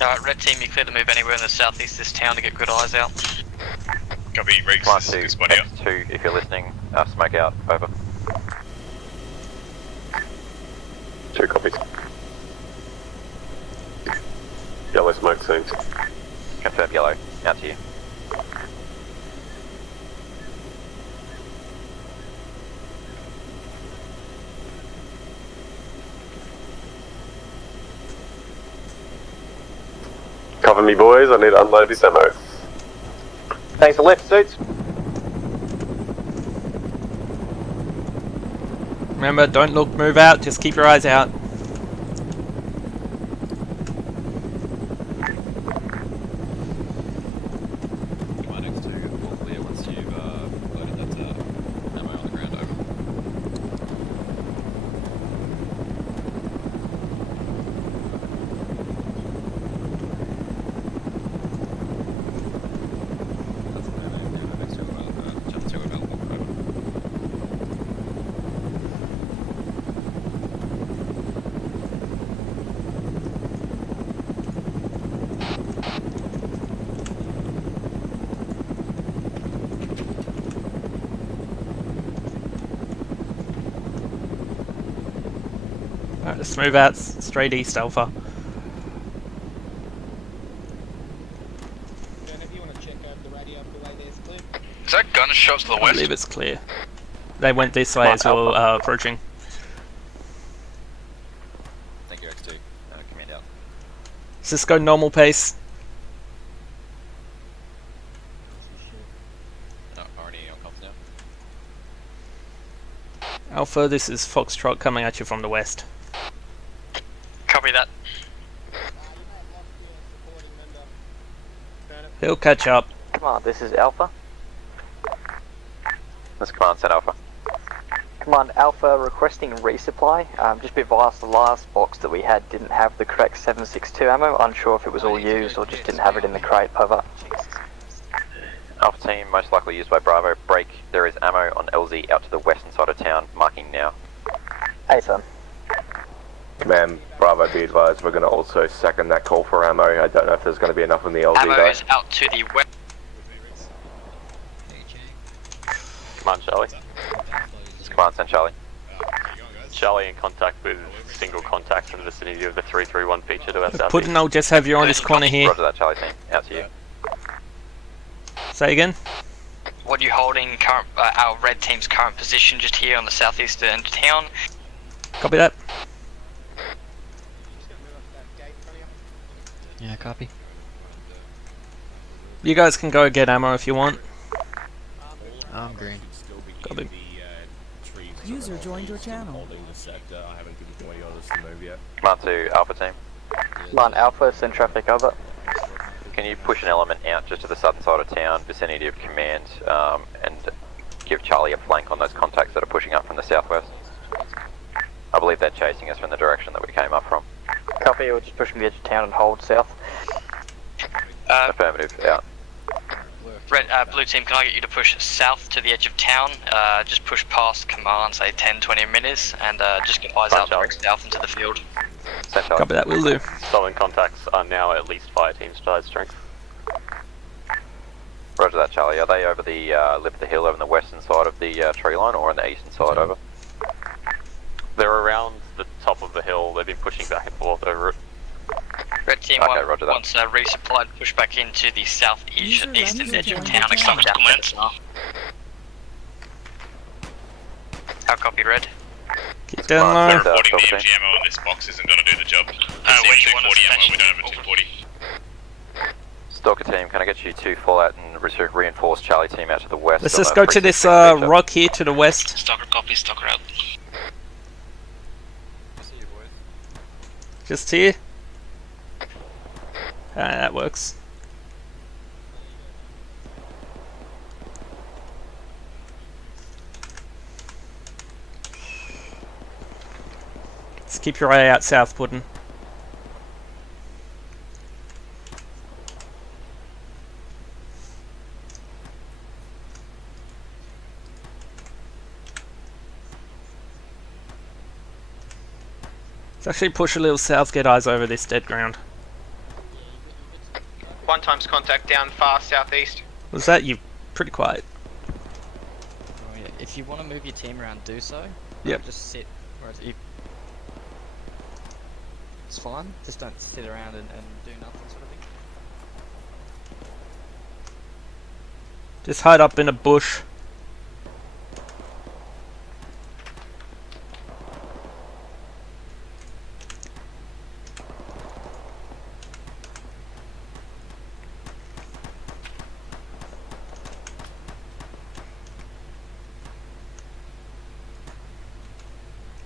Alright, red team, you clear to move anywhere in the southeast of this town to get good eyes out. Copy, Riggs, Command this is to good spot here. X2 if you're listening. Smoke out, over. 2 copies. Yellow smoke seen. Confirm yellow, out to you. Cover me, boys. I need to unload this ammo. Thanks for left, suits. Remember, don't look, move out, just keep your eyes out. Command X2, all clear once you've loaded that ammo on the ground, over. Alright, let's move out straight east, Alpha. Is that gunshots to the I west? believe it's clear. They went this way as we were approaching. Thank you, X2. Command out. Cisco, normal pace. Already on comms now. Alpha, this is Foxtrot coming at you from the west. Copy that. He'll catch up. Come on, this is Alpha. This command send Alpha. Command Alpha requesting resupply. Just be advised the last box that we had didn't have the correct 7.62 ammo. Unsure if it was all used or just didn't have it in the crate. Over. Alpha team, most likely used by Bravo. Break. There is ammo on LZ out to the western side of town. Marking now. Affirm. Command Bravo, be advised, we're going to also second that call for ammo. I don't know if there's going to be enough in the LZ Ammo though. is out to the west. Command Charlie. Command send Charlie. Charlie in contact with single contacts in the vicinity of the 331 feature to our south. Puddin', I'll just have you on this corner here. Roger that, Charlie team. Out to you. Say again? What are you holding current, our red team's current position just here on the southeast end of town? Copy that. Yeah, copy. You guys can go get ammo if you want. I'm green. Copy. User joined your channel. Command to Alpha team. Command Alpha, send traffic over. Can you push an element out just to the southern side of town, vicinity of command, and give Charlie a flank on those contacts that are pushing up from the southwest? I believe they're chasing us from the direction that we came up from. Copy, we'll just push from the edge of town and hold south. Affirmative, out. Red, blue team, can I get you to push south to the edge of town? Just push past command, say 10-20 minutes, and just get eyes out direct south into the field. Copy that, will do. Stolen contacts are now at least fire team side strength. Roger that, Charlie. Are they over the lip of the hill over on the western side of the tree line, or on the eastern side, over? They're around the top of the hill. They've been pushing back and forth over it. Red team, Okay, roger that. once resupplied, push back into the southeastern edge of town and User come down joined to How copy, Red? Keep down low. Reporting the MG ammo on this box isn't going to do the job. Where do you want us 240 to ammo, fetch we don't have a 240. Stalker team, can I get you to fall out and reinforce Charlie team out to the west? Let's on just the go to this 360 feature? rock here to the west. Stalker copy, stalker out. Just here. That works. Just keep your eye out south, Puddin'. Let's actually push a little south, get eyes over this dead ground. 1 times contact down far southeast. Was that you? Pretty quiet. Oh, yeah. If you want to move your team around, do so. Yep. Just sit. It's fine. Just don't sit around and do nothing, sort of thing. Just hide up in a bush.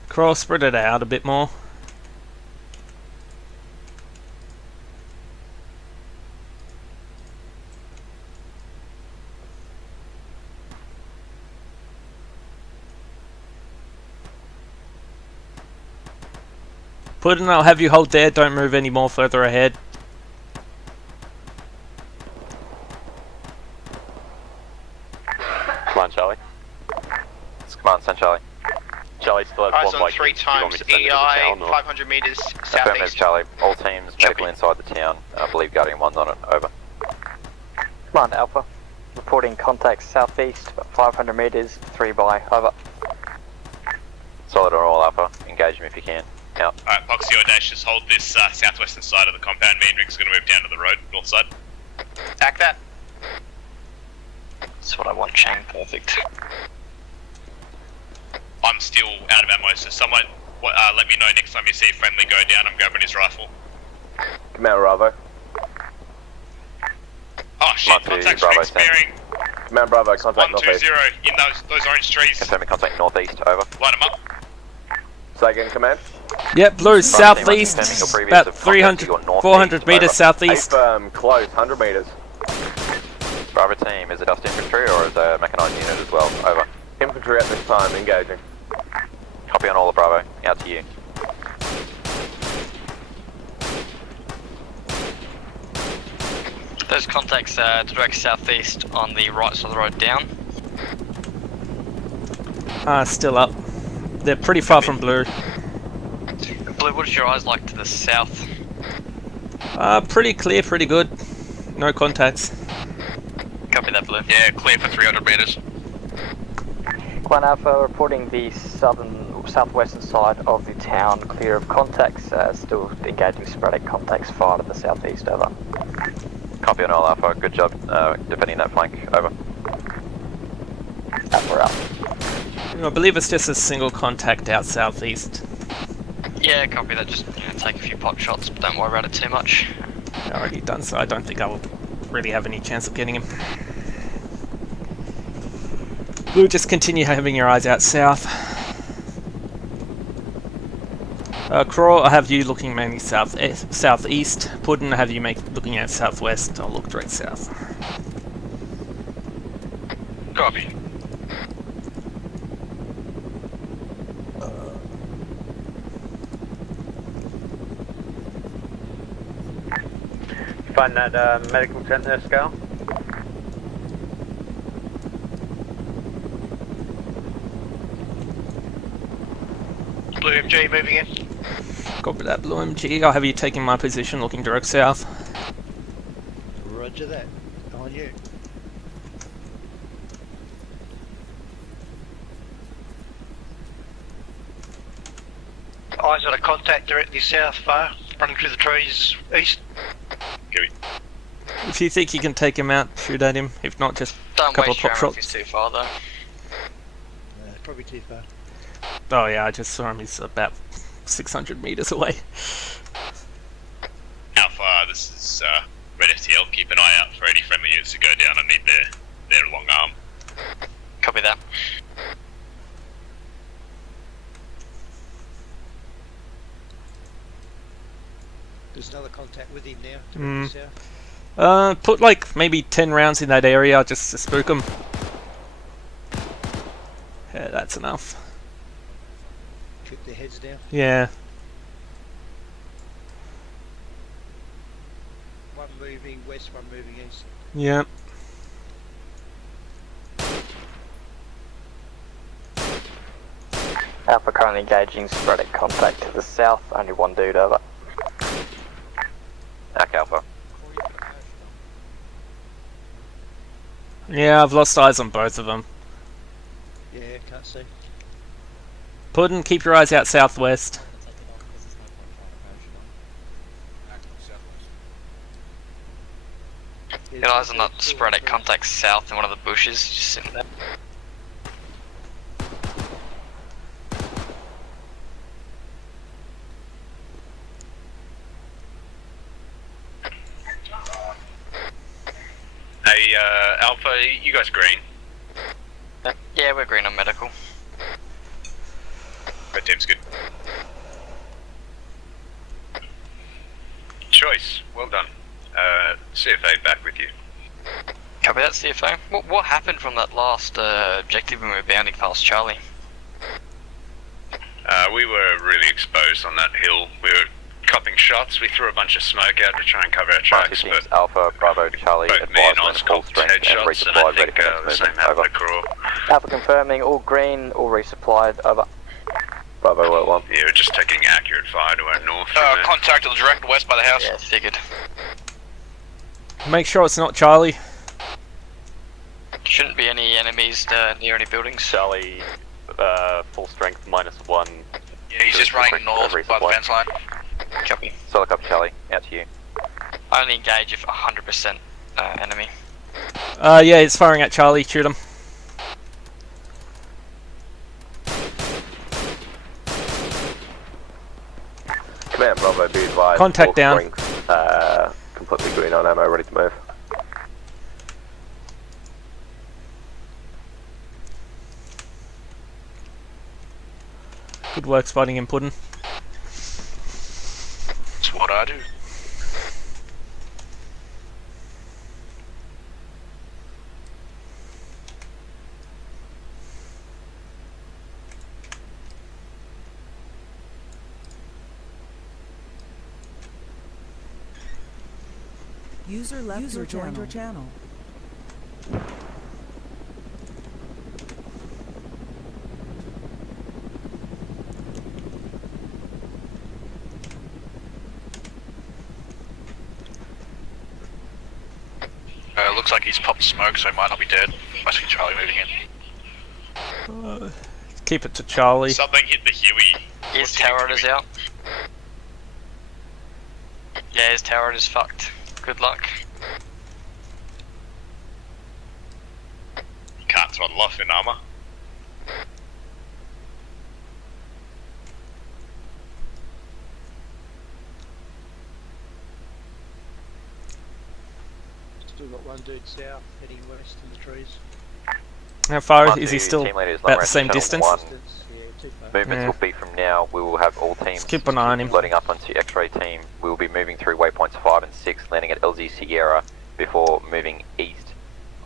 Cross, spread it out a bit more. Puddin', I'll have you hold there, don't move any more further ahead. Come on, Charlie. It's Command St. Charlie. Charlie still has Eyes one on bike. 3 times EI, 500 metres Affirmative, southeast. Charlie. All teams medical inside the town. I believe Guardian 1's on it. Over. Command Alpha. Reporting contact southeast, about 500 metres, 3 by. Over. Solid on all Alpha. Engage them if you can. Out. Alright, Poxy Audacious, hold this southwestern side of the compound. Me and Rick's going to move down to the road, north side. Attack that. That's what I want, Shane. Perfect. I'm still out of ammo, so someone let me know next time you see a friendly go down. I'm grabbing his rifle. Command Bravo. Oh shit, Command contact Bravo Rick's bearing Command Bravo, contact 120 northeast. in those orange trees. Confirming contact northeast. Over. Line them up. Say again, Command. Yep, blue, southeast, about 300, 400 metres southeast. Close, 100 metres. Bravo team, is it just infantry or is it a mechanised unit as well? Over. Infantry at this time, engaging. Copy on all of Bravo. Out to you. Those contacts direct southeast on the right side of the road down. Still up. They're pretty far from blue. Blue, what's your eyes like to the south? Pretty clear, pretty good. No contacts. Copy that, Blue. Yeah, clear for 300 metres. Command Alpha reporting the southwestern side of the town clear of contacts, still engaging sporadic contacts far to the southeast. Over. Copy on all Alpha. Good job defending that flank. Over. Alpha out. I believe it's just a single contact out southeast. Yeah, copy that. Just take a few pot shots, but don't worry about it too much. Already done, so I don't think I will really have any chance of getting him. Blue, just continue having your eyes out south. Craw, I have you looking mainly southeast. Puddin', I have you looking at southwest. I'll look direct south. Copy. Find that medical tent there, Scale. Blue MG moving in. Copy that, Blue MG. I'll have you taking my position, looking direct south. Roger that. On you. Eyes on a contact directly south, far, running through the trees east. If you think you can take him out, shoot at him. If not, just a couple of pop shots. He's too far though. Probably too far. Oh yeah, I just saw him. He's about 600 meters away. Alpha, this is Red FTL. Keep an eye out for any friendly units to go down. I need their long arm. Copy that. There's another contact with him now. South. Put like maybe 10 rounds in that area just to spook them. Yeah, that's enough. Keep their heads down. Yeah. One moving west, one moving east. Yeah. Alpha currently engaging sporadic contact to the south, only one dude, over. Alpha. Yeah, I've lost eyes on both of them. Yeah, can't see. Puddin', keep your eyes out southwest. Get eyes on that sporadic contact south in one of the bushes, just sitting there. Hey, Alpha, you guys green? Yeah, we're green on medical. Red team's good. Choice, well done. CFA back with you. Copy that, CFO. What happened from that last objective when we were bounding past Charlie? We were really exposed on that hill. We were copping shots. We threw a bunch of smoke out to try and cover our tracks, but Alpha, Bravo, Charlie, both me and Oz advisement, full copped strength and headshots, and I resupplied, ready think for the next same movement. happened Over. to Crawl. Alpha confirming, all green, all resupplied, over. Bravo, 1. Yeah, we're just taking accurate fire to our north. from there. Contact to the direct west by the house. Yeah, figured. Make sure it's not Charlie. Shouldn't be any enemies near any buildings. Charlie, full strength -1. Yeah, he's just running north by the fence line. Copy. Solid copy, Charlie. Out to you. I only engage if 100% enemy. Yeah, it's firing at Charlie. Shoot him. Command Bravo, be advised. Contact full down. strength, completely green on ammo, ready to move. Good work spotting him, Puddin'. That's what I do. User left or joined your channel. Looks like he's popped smoke, so he might not be dead. I see Charlie moving in. Keep it to Charlie. Something hit the Huey. His tower is out. Yeah, his tower is fucked. Good luck. Can't throttle off in armor. Still got one dude south, heading west in the trees. How far One is he to still? team leaders, About Longrange the same Channel distance? 1. Yeah, too far. Movements Yeah. will be from now. We will have all teams Keep an eye on him. loading up onto X-ray team. We will be moving through waypoints 5 and 6, landing at LZ Sierra before moving east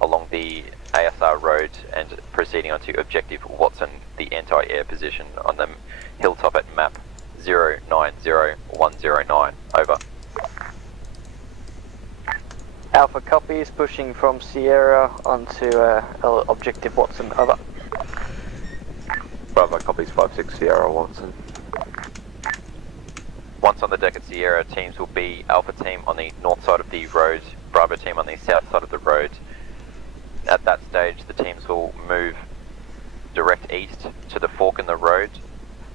along the ASR road and proceeding onto objective Watson, the anti-air position on the hilltop at map 090109. Over. Alpha copies, pushing from Sierra onto objective Watson, over. Bravo copies 5-6 Sierra Watson. Once on the deck at Sierra, teams will be Alpha team on the north side of the road, Bravo team on the south side of the road. At that stage, the teams will move direct east to the fork in the road.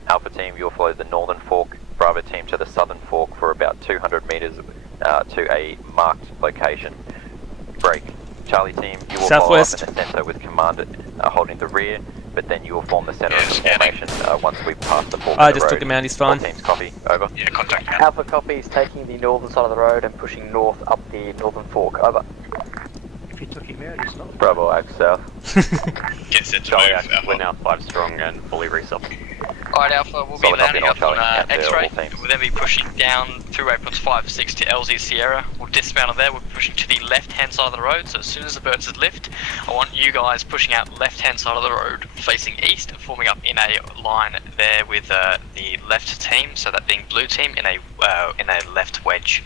Alpha team, you'll follow the northern fork, Bravo team to the southern fork for about 200 meters to a marked location. Break. Charlie team, you will Southwest. follow up in the center with Commander holding the rear, but then you will form the center of the formation once we pass the fork I in the just road. took him out, he's fine. All teams copy, over. Yeah, contact now. Alpha copies, taking the northern side of the road and pushing north up the northern fork, over. If you took him out, he's not. Bravo X south. Get set to Charlie, move, actually, Alpha. we're now 5 strong and fully resupped. Alright, Alpha, we'll be Solid copy landing on up on Charlie, and X-ray. all teams. We'll then be pushing down through waypoints 5 6 to LZ Sierra. We'll dismount on there. We're pushing to the left-hand side of the road. So as soon as the birds are lift, I want you guys pushing out left-hand side of the road, facing east, forming up in a line there with the left team. So that being blue team in a left wedge.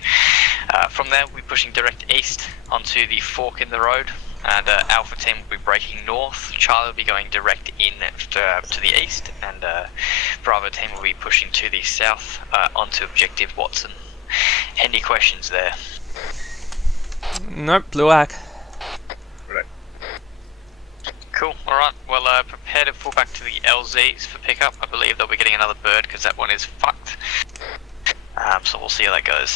From there, we're pushing direct east onto the fork in the road. and Alpha team will be breaking north. Charlie will be going direct in to the east, and Bravo team will be pushing to the south onto objective Watson. Any questions there? Nope, blue arc. Cool, alright, well prepare to fall back to the LZs for pickup. I believe they'll be getting another bird because that one is fucked. So we'll see how that goes.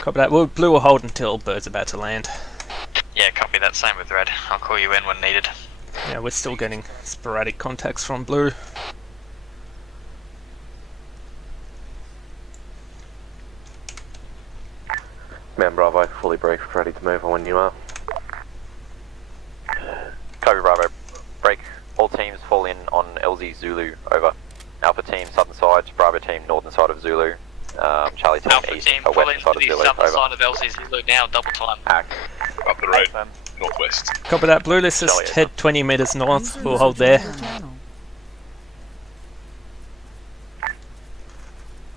Copy that. Well, blue will hold until bird's about to land. Yeah, copy that, same with red. I'll call you in when needed. Yeah, we're still getting sporadic contacts from blue. Man Bravo, fully briefed, ready to move on when you are. Copy Bravo. Break. All teams fall in on LZ Zulu. Over. Alpha team southern side, Bravo team northern side of Zulu. Charlie team Alpha east, team fall western into side of the Zulu. southern Over. side of LZ Zulu now, double time. Act. Up the road, northwest. Copy that. Blue, let's just head 20 meters north. We'll hold there.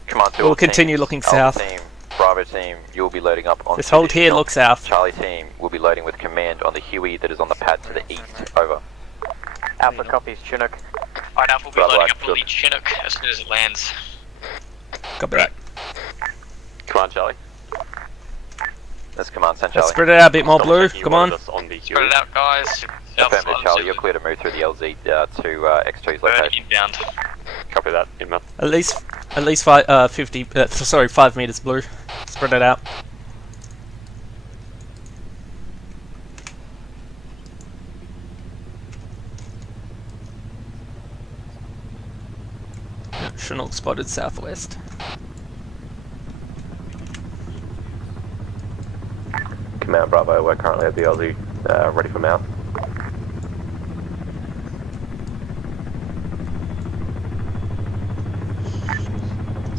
Command to We'll all continue teams. looking Alpha south. team, Bravo team, you'll be loading up on. Just hold here, look south. Charlie team will be loading with command on the Huey that is on the pad to the east. Over. Alpha copies Chinook. Alright, Alpha will be Bravo, loading up on good. the Chinook as soon as it lands. Copy that. Come on, Charlie. That's command send Let's Charlie. spread it out a bit more blue. Come on. Spread it out, guys. Affirmative Charlie, you're clear to move through the LZ to X2's Bird location. inbound. Copy that, inbound. At least 5 meters blue. Spread it out. Chinook spotted southwest. Command Bravo, we're currently at the LZ, ready for mount.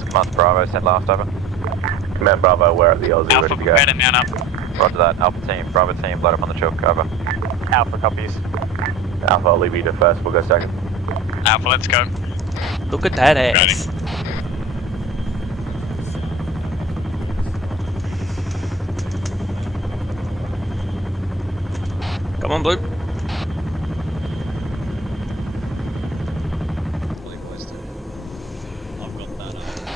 Command Bravo, send last. Over. Command Bravo, we're at the LZ, Alpha ready to go. prepare to mount up. Roger that. Alpha team, Bravo team, load up on the choke. Over. Alpha copies. Alpha, I'll leave you to first, we'll go second. Alpha, let's go. Look at that ass. Come on, blue.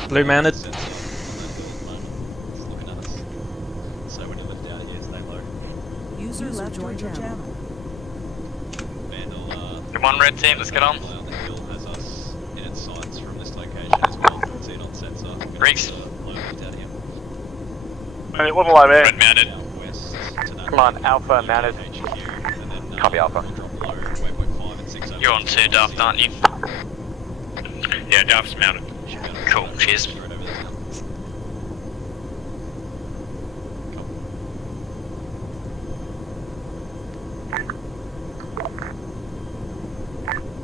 Blue mounted. So when you lift out here, stay low. User left joined your channel. Vandal, Come on, red team, let's get on. the hill has us in its sights from this location as well. See it on sensor. Riggs. Hey, what will I be? Red mounted. Come on, Alpha mounted. Copy Alpha. You're on 2 Daft, aren't you? Yeah, Daft's mounted. Cool, cheers.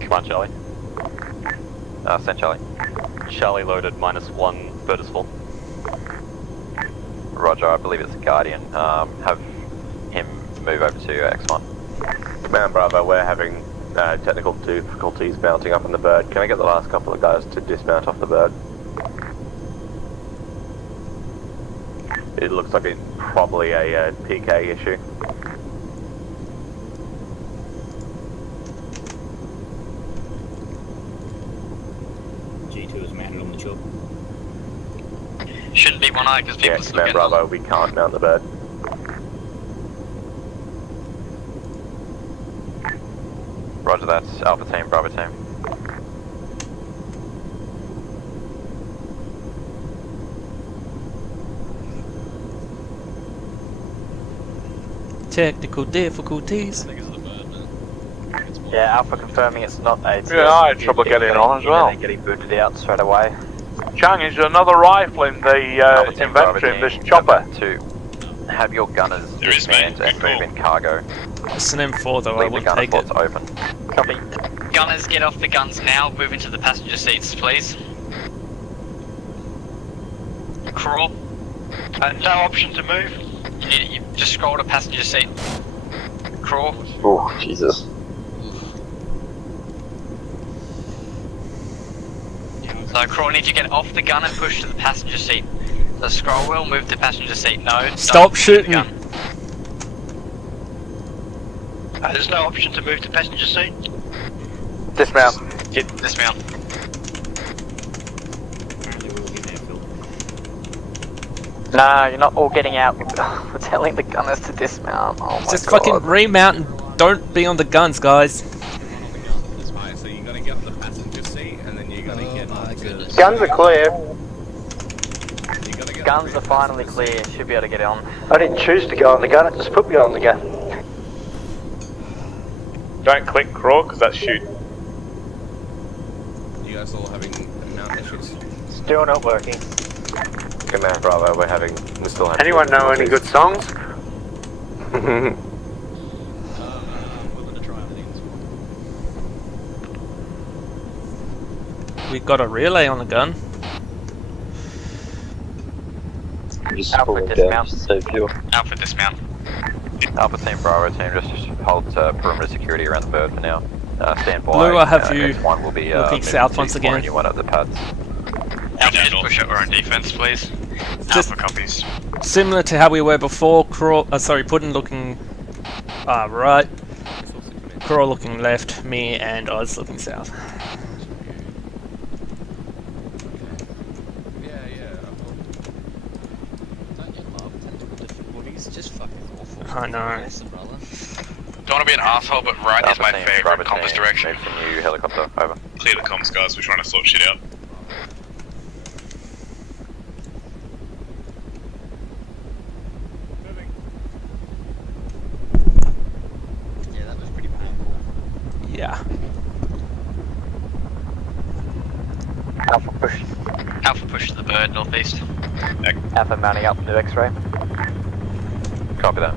Come on, Charlie. Send Charlie. Charlie loaded -1, bird is full. Roger, I believe it's a Guardian. Have him move over to X1. Command Bravo, we're having technical difficulties mounting up on the bird. Can I get the last couple of guys to dismount off the bird? It looks like it's probably a PK issue. G2 is mounted on the choke. Shouldn't be one eye because people Yeah, are still Command getting Bravo, we can't mount the bird. Roger that. Alpha team, Bravo team. Technical difficulties. Yeah, Alpha confirming it's not a. Yeah, I had trouble getting on as well. Getting booted out straight away. Chang, is there another rifle in the inventory of this chopper? To have your gunners dismanned and move in cargo. It's an M4 though, I Leave the wouldn't gunner take it. slots open. Copy. Gunners, get off the guns now. Move into the passenger seats, please. Crawl. No option to move. You just scroll to passenger seat. Crawl. Oh, Jesus. So crawl, need to get off the gun and push to the passenger seat. So scroll wheel, move to passenger seat. No. Stop don't. shooting. Gun. There's no option to move to passenger seat. Dismount. Dismount. Nah, you're not all getting out. We're telling the gunners to dismount. Oh my Just god. fucking remount and don't be on the guns, guys. Alright, so you're gonna get on the passenger seat and then you're gonna get on to... Guns are clear. Guns are finally clear. Should be able to get on. I didn't choose to go on the gun, it just put me on the gun. Don't click crawl, because that's shoot. You guys all having mount issues? Still not working. Command Bravo, we're still having... Anyone know any good songs? We got a relay on the gun. Alpha dismount. Alpha dismount. Alpha team, Bravo team, just hold perimeter security around the bird for now. Stand by. Blue, I have you X1 will be looking south once again. You one at the pads. Alpha, just push up our own defense, please. Just Alpha copies. similar to how we were before. Puddin looking right, Crawl looking left, me and Oz looking south. I know. Don't want to be an asshole, but right is my favorite compass direction. From you, helicopter, over. Clear the comms, guys. We're trying to sort shit out. Yeah, that was pretty painful. Yeah. Alpha push. Alpha push to the bird, northeast. Alpha mounting up new X-ray. Copy that.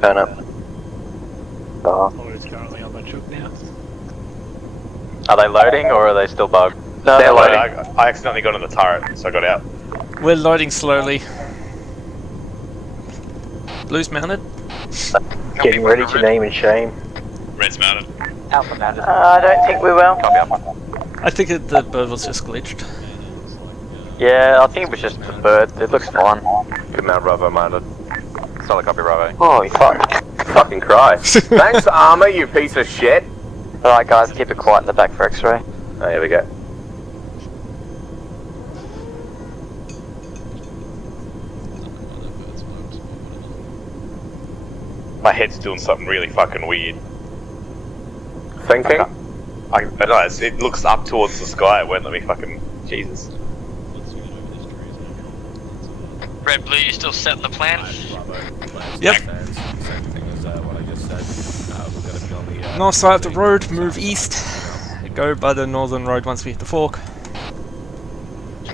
Burn up. It's currently on the truck now. Are they loading or are they still bugged? No, they're loading. I accidentally got on the turret, so I got out. We're loading slowly. Blue's mounted. Getting ready to name and shame. Red's mounted. Alpha mounted. I don't think we will. Copy Alpha. I think the bird was just glitched. Yeah, I think it was just the bird. It looks fine. Command Bravo mounted. Solid copy, Bravo. Holy fuck. Fucking Christ. Thanks, Armour, you piece of shit. Alright guys, keep it quiet in the back for X-ray. Oh, here we go. My head's doing something really fucking weird. Thinking? I don't know, it looks up towards the sky. It won't let me fucking... Jesus. Red, blue, you still setting the plan? Yep. Same thing as what I just said. We're going to be on the... North side of the road, move east. Go by the northern road once we hit the fork.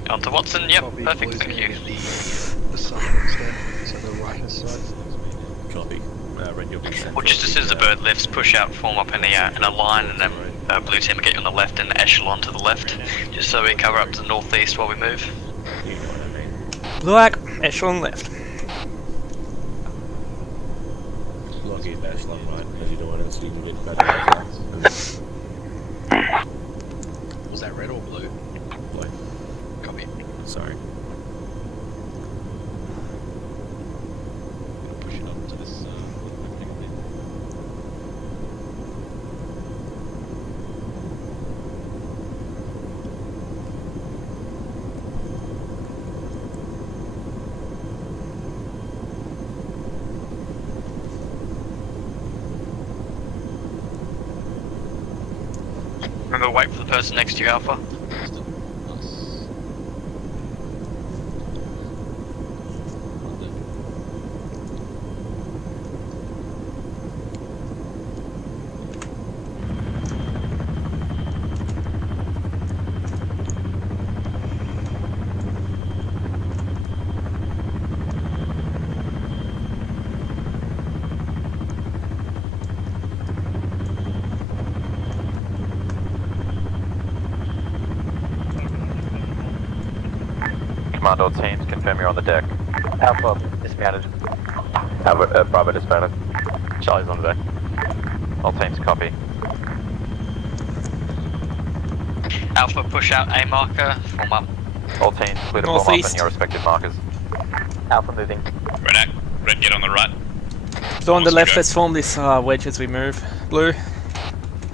On to Watson, yep, perfect, thank you. The southern instead, so the right side. Copy. Red, you'll be sent. Well, just as soon as the bird lifts, push out, form up in a line, and then blue team will get you on the left and echelon to the left, just so we cover up to the northeast while we move. You know what I mean. Black, echelon left. Lucky echelon right, as you're doing it, so you can get better. Was that red or blue? Blue. Copy. Sorry. Push it up to this thing a bit. Remember, wait for the person next to you, Alpha. Commando teams, confirm you're on the deck. Alpha dismounted. Bravo disbanded. Charlie's on deck. All teams copy. Alpha, push out A marker, form up. All teams clear to form up Northeast. on your respective markers. Alpha moving. Red, get on the right. So on the left, let's form this wedge as we move. Blue,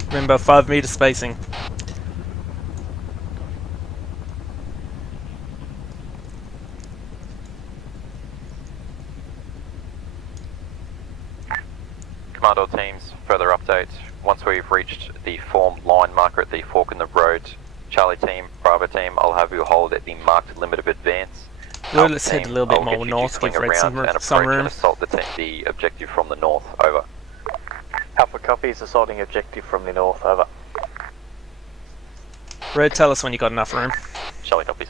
remember 5 meter spacing. Command all teams, further update. Once we've reached the formed line marker at the fork in the road, Charlie team, Bravo team, I'll have you hold at the marked limit of advance. Blue, let's head a little bit more north, give Red some and room. And assault the objective from the north, over. Alpha copies, assaulting objective from the north, over. Red, tell us when you got enough room. Charlie copies.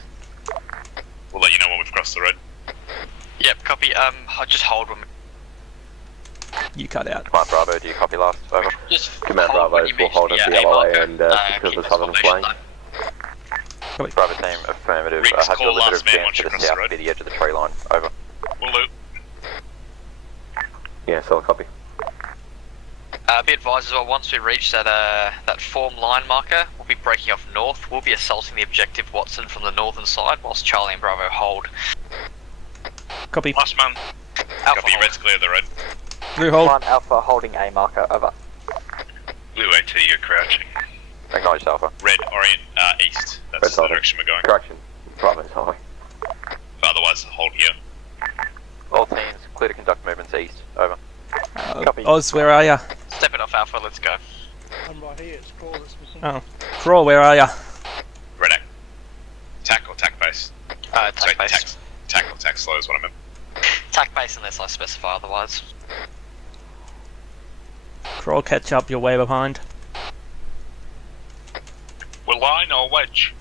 We'll let you know when we've crossed the road. Yep, copy. I'll just hold when You cut out. Command Bravo, do you copy last? Over. Just Command Bravo will hold at the LOA and secure the southern flank. Bravo team, affirmative. Riggs, Have your call limit last of man advance once to you the cross the south road. near the edge of the tree line. Over. Will do. Yeah, solid copy. be advised as well, once we reach that form line marker, we'll be breaking off north. We'll be assaulting the objective Watson from the northern side, whilst Charlie and Bravo hold. Copy. Last man. Alpha Copy, hold. Red's clear the road. Blue hold. One Alpha holding A marker, over. Blue AT, you're crouching. Acknowledged, Alpha. Red, orient, east. That's Red the solid. direction we're going. Correction. Bravo's high. But otherwise, hold here. All teams, clear to conduct movements east. Over. Copy. Oz, where are ya? Step it off Alpha, let's go. I'm right here, it's Crawl that's missing. Oh. Crawl, where are ya? Red act. Tack or tack base? Tack base. Tack or tack slow is what I meant. Tack base unless I specify otherwise. Crawl, catch up, you're way behind. We're line or wedge?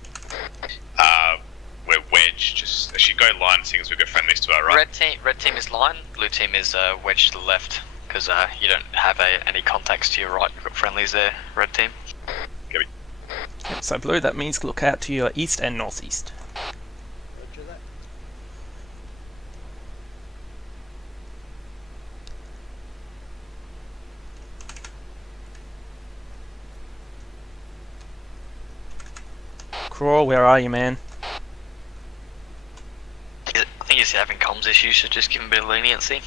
We're wedge. Just as you go line, seeing as we've got friendlies to our right. Red team is line, blue team is wedge to the left, because you don't have any contacts to your right. You've got friendlies there, red team. Yep. Yep, so blue, that means look out to your east and northeast. Roger that. Crawl, where are you, man? I think he's having comms issues, so just give him a bit of leniency.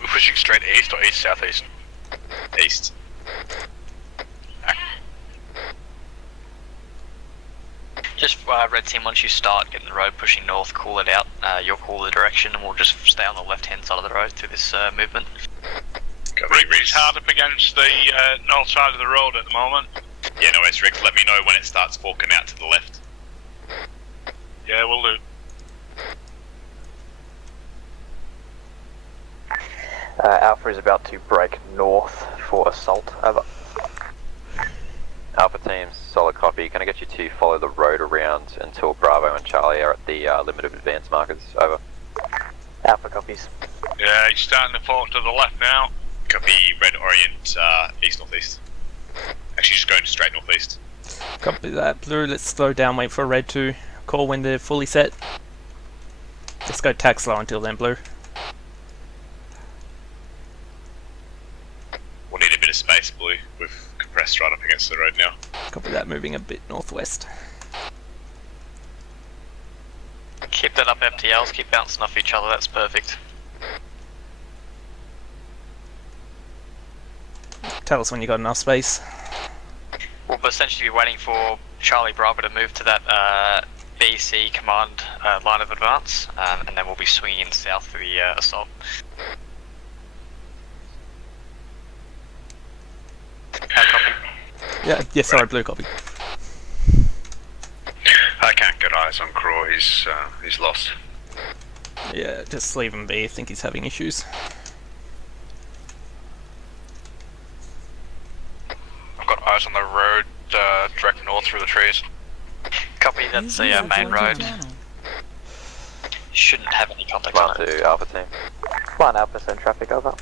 We're pushing straight east or east southeast? East. Just red team, once you start getting the road pushing north, call it out. You'll call the direction, and we'll just stay on the left-hand side of the road through this movement. Riggs hard up against the north side of the road at the moment. Yeah, no worries, Riggs. Let me know when it starts forking out to the left. Yeah, we'll do. Alpha is about to break north for assault, over. Alpha teams, solid copy. Can I get you to follow the road around until Bravo and Charlie are at the limit of advance markers? Over. Alpha copies. Yeah, he's starting to fork to the left now. Copy, red orient, east-northeast. Actually, just going straight northeast. Copy that. Blue, let's slow down, wait for red to call when they're fully set. Let's go tack slow until then, blue. We'll need a bit of space, blue. We've compressed right up against the road now. Copy that, moving a bit northwest. Keep that up, FTLs, keep bouncing off each other, that's perfect. Tell us when you got enough space. We'll essentially be waiting for Charlie Bravo to move to that BC command line of advance, and then we'll be swinging in south for the assault. Copy. Yeah, yes, sorry, blue copy. I can't get eyes on Craw, he's lost. Yeah, just leave him be, I think he's having issues. I've got eyes on the road, direct north through the trees. Copy, that's the main road. Shouldn't have any contact Come on on it. to Alpha team. Come on, Alpha, send traffic over.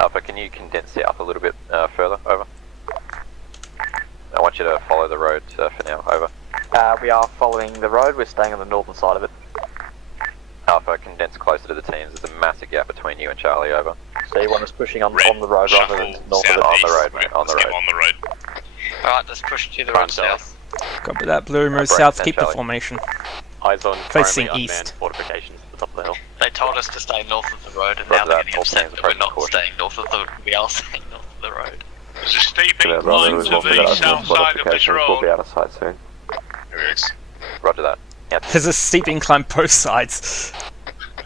Alpha, can you condense south a little bit further? Over. I want you to follow the road for now. Over. We are following the road, we're staying on the northern side of it. Alpha, condense closer to the teams. There's a massive gap between you and Charlie. Over. So you want us pushing on the road rather than north of it? On the road, mate. On the road. On the road. Alright, let's push to the road south. Copy that. Blue, move Right, south. then, Keep the Charlie. formation. Eyes on Facing currently east. unmanned fortifications at the top of the hill. They told us to stay north of the road, and Roger now they're that, getting all upset teams that we're approaching not caution. staying north of the. We are staying north of the road. There's a steep Yeah, incline Bravo, to we'll the south side of this We'll be road. out of sight soon. Here it is. Roger that. Yeah. There's a steep incline both sides.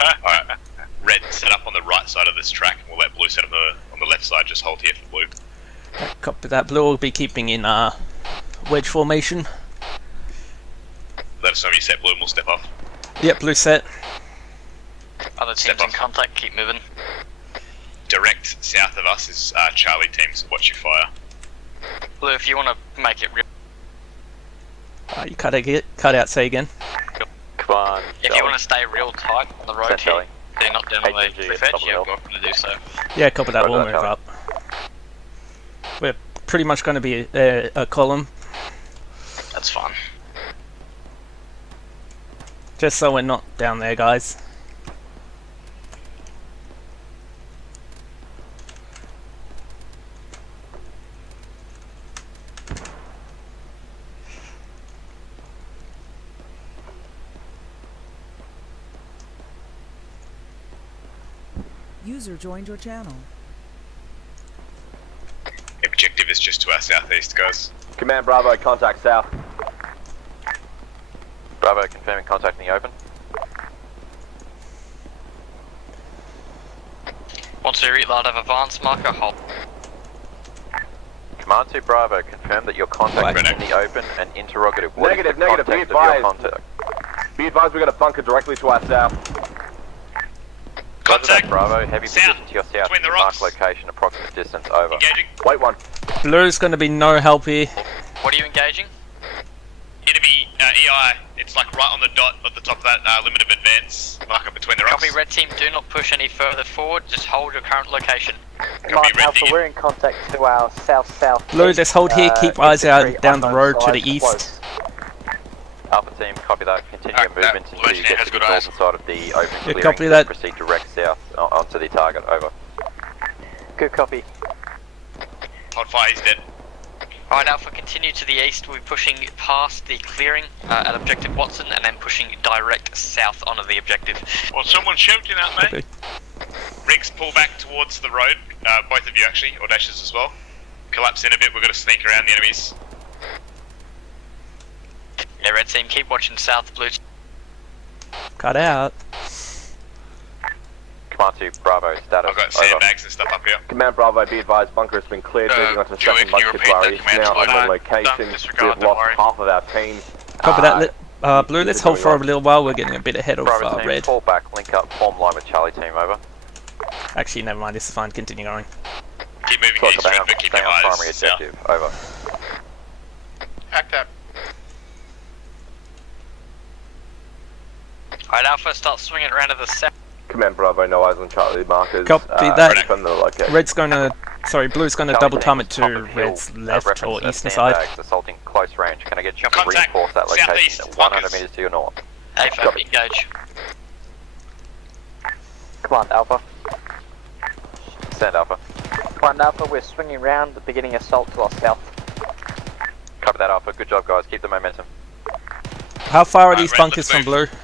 Alright. Red, set up on the right side of this track, and we'll let Blue set up on the left side. Just hold here for Blue. Copy that. Blue will be keeping in wedge formation. Let us know when you set Blue, and we'll step off. Yep, blue set. Other teams in contact, keep moving. Direct south of us is Charlie team, so watch your fire. Blue, if you want to make it real. You cut out. Say again. Come on, If you want to stay real tight on the road Send here, Charlie. they're not down on the HMG cliff at the edge, top you're of the welcome to do so. Yeah, copy that. Roger We'll that, move Charlie. up. We're pretty much going to be a column, That's fine. just so we're not down there, guys. User joined your channel. Objective is just to our southeast, guys. Command Bravo, contact south. Bravo, confirming contact in the open. Once we reach line of advance marker, hold. Command to Bravo, confirm that your contact is in the open and interrogative. What is the Negative, be context of your advised. contact? Be advised, we've got a bunker directly to our south. Roger that, Contact. Bravo, heavy South, position to your south. between the Mark rocks. location, approximate distance, over. Engaging. Wait one. Blue's going to be no help here. What are you engaging? Enemy EI. It's like right on the dot at the top of that limit of advance marker between the rocks. Copy, red team, do not push any further forward, just hold your current location. Come on, Red Alpha, Digging. we're in contact to our south-south. Blue, let's hold here. Keep eyes out down the road to the east. Alpha team, copy that. Continue your Alright, movement Blue until you engineer get has to the good eyes. northern side of the open clearing. copy then that. Proceed direct south onto the target, over. Good copy. Hold fire, he's dead. Alright, Alpha, continue to the east. We'll be pushing past the clearing at Objective Watson and then pushing direct south onto the objective. Well, someone's shouting at me. Okay. Riggs, pull back towards the road. Both of you, actually, or dashes as well. Collapse in a bit, we've got to sneak around the enemies. Yeah, red team, keep watching south, blue. Cut out. Command to Bravo, status, I've got over. sandbags and stuff up here. Command Bravo, be advised, bunker has been cleared. Moving on to the Joey, second can you bunker repeat to our that east. command, Now please? on Don't location. disregard, We have don't lost worry. half of our team. Copy that. Blue, let's hold for a little while. We're getting a bit ahead of Bravo team, red. fall back, link up, form line with Charlie team, over. Actually, never mind. This is fine. Continue going. Keep moving Stay eastward, on, but keep stay your on eyes primary south. objective, over. Act up. Alright, Alpha, start swinging around to the south. Command Bravo, no eyes on Charlie markers. Copy that. Confirm the location. Red's going to... Sorry, Blue's going to Charlie double team, time it top to of hill, Red's left reference or of eastern side. sandbags assaulting close range. Can I get you to Contact, reinforce that location southeast, at 100 bunkers. meters to your north? A-Fab, engage. Come on, Alpha. Send Alpha. Come on, Alpha, we're swinging round, beginning assault to our south. Copy that, Alpha. Good job, guys. Keep the momentum. How far are these Red, bunkers let's from move. Blue?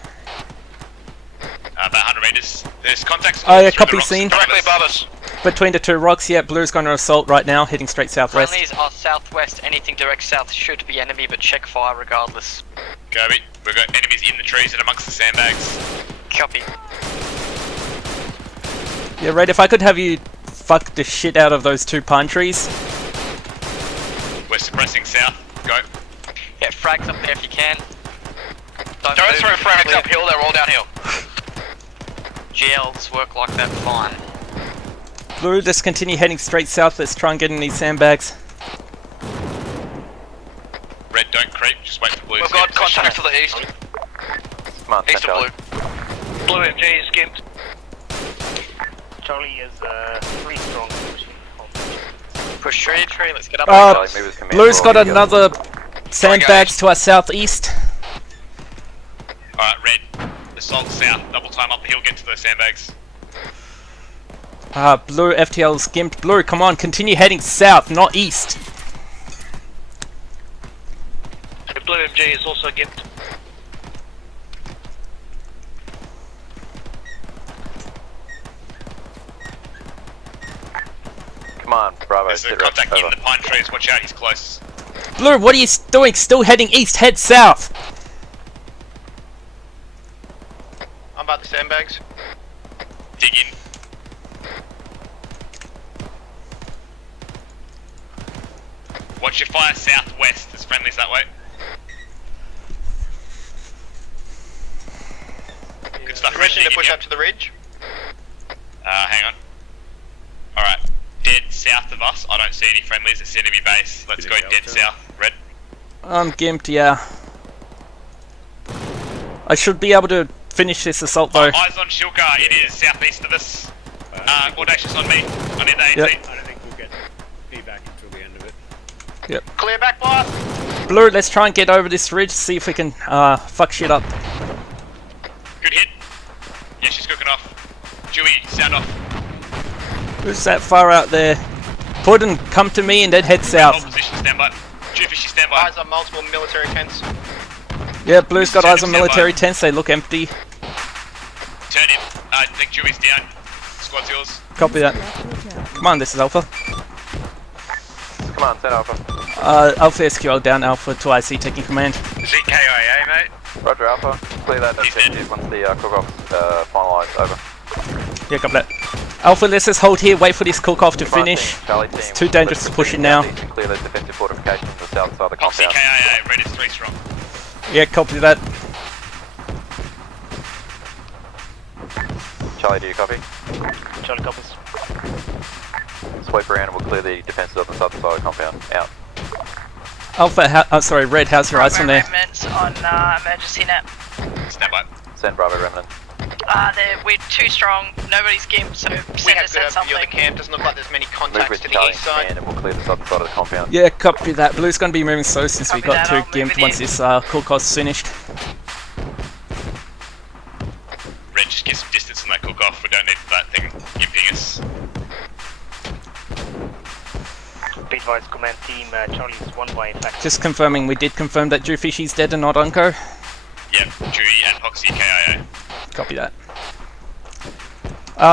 About 100 meters. There's contacts Oh, yeah, through copy the rocks scene. directly above us. Between the two rocks, yeah, Blue's going to assault right now, heading straight southwest. Friendlies are southwest, anything direct south should be enemy, but check fire regardless. Copy. We've got enemies in the trees and amongst the sandbags. Copy. Yeah, Red, if I could have you fuck the shit out of those two pine trees. We're suppressing south. Go. Yeah, frags up there if you can. Don't throw frags uphill, they're all downhill. GLs work like that fine. Blue, just continue heading straight south. Let's try and get in these sandbags. Red, don't creep. Just wait for blue. We've got contact to the east. Come on, East send of Charlie. blue. Blue MG is skimped. Charlie is 3 strong. Push tree, let's get up. Blue's got another sandbags to our southeast. Alright, red. Assault south, double time up the hill, get to those sandbags. Blue FTL skimped. Blue, come on, continue heading south, not east. The Blue MG is also gimped. Come on, Bravo. There's a contact in the pine trees, watch out, he's close. Blue, what are you doing? Still heading east, head south. I'm about the sandbags. Dig in. Watch your fire southwest, there's friendlies that way. Good stuff. Permission to push up to the ridge? Hang on. Alright, dead south of us, I don't see any friendlies, it's enemy base. Let's go dead south. Red. I'm gimped, yeah. I should be able to finish this assault though. Eyes on Shilka, it is southeast of us. Audacious on me, I need the AT. Yep. I don't think we'll get feedback until the end of it. Yep. Clear back blast! Blue, let's try and get over this ridge, see if we can fuck shit up. Good hit. Yeah, she's cooking off. Dewey, sound off. Who's that far out there? Put and come to me and then head south. Hold position, stand by. Dewfishy, stand by. Eyes on multiple military tents. Yeah, Blue's got eyes on military tents, they look empty. Turn him. I think Dewey's down. Squad's yours. Copy that. Come on, this is Alpha. Come on, send Alpha. Alpha SQL down, Alpha to IC taking command. Is he KIA, mate? Roger, Alpha. Clear that objective once the cook-off's finalised. Over. Yeah, copy that. Alpha, let's just hold here, wait for this cook-off to finish. It's too dangerous to push it now. Clear the defensive fortifications on the south side of the compound. KIA, red is 3 strong. Yeah, copy that. Charlie, do you copy? Charlie copies. Sweep around and we'll clear the defences on the southern side of the compound. Out. Alpha, sorry, Red, how's your eyes on there? Remnants on emergency net. Stand by. Send Bravo Remnant. We're too strong, nobody's gimped, so send us at something. The camp doesn't look like there's many Move contacts with to the Charlie east side. and we'll clear the southern side of the compound. Yeah, copy that. Blue's gonna be moving slow since we got too gimped once this cook-off's finished. Red, just get some distance on that cook-off. We don't need that thing gimping us. Be advised, command team, Charlie's 1 by attack. Just confirming, we did confirm that Dewfishy's dead and not Unco. Yep, Dewey and Hoxie KIA. Copy that.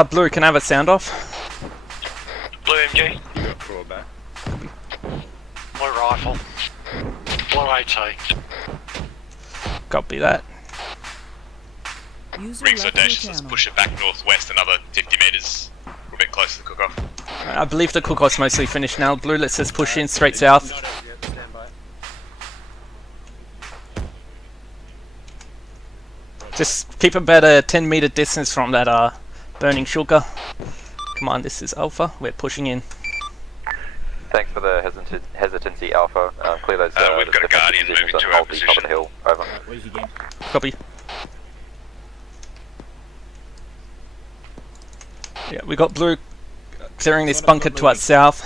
Blue, can I have a sound off? Blue MG. You got crawl back. My rifle. Blue AT. Copy that. Rings Audacious, let's push it back northwest another 50 metres. We're a bit close to the cook-off. I believe the cook-off's mostly finished now. Blue, let's just push in straight south. Just keep about a 10-meter distance from that burning shulker. Come on, this is Alpha. We're pushing in. Thanks for the hesitancy, Alpha. Clear those. We've got a Guardian moving to our position. Top of the hill. Over. Copy. Yeah, we got Blue clearing this bunker to our south.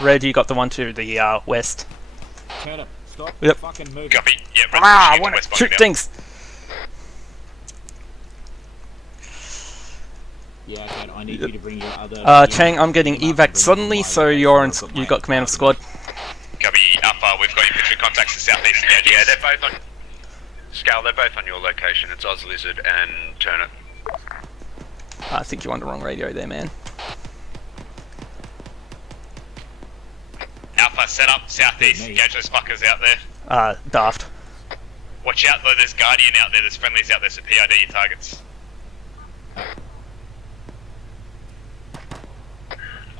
Red, you got the one to the west. Turn up. Stop. Yep. Fucking move. Copy. Yeah, Red, I want to shoot things. Yeah, okay, I need you to bring your other... Chang, I'm getting evac suddenly, so you got command of squad. Copy, Alpha, we've got infantry contacts to southeast. Yeah, they're both on... Scale, they're both on your location. It's Oz Lizard and Turnip. I think you're on the wrong radio there, man. Alpha, set up southeast. Engage those fuckers out there. Daft. Watch out though, there's Guardian out there, there's friendlies out there, so PID your targets.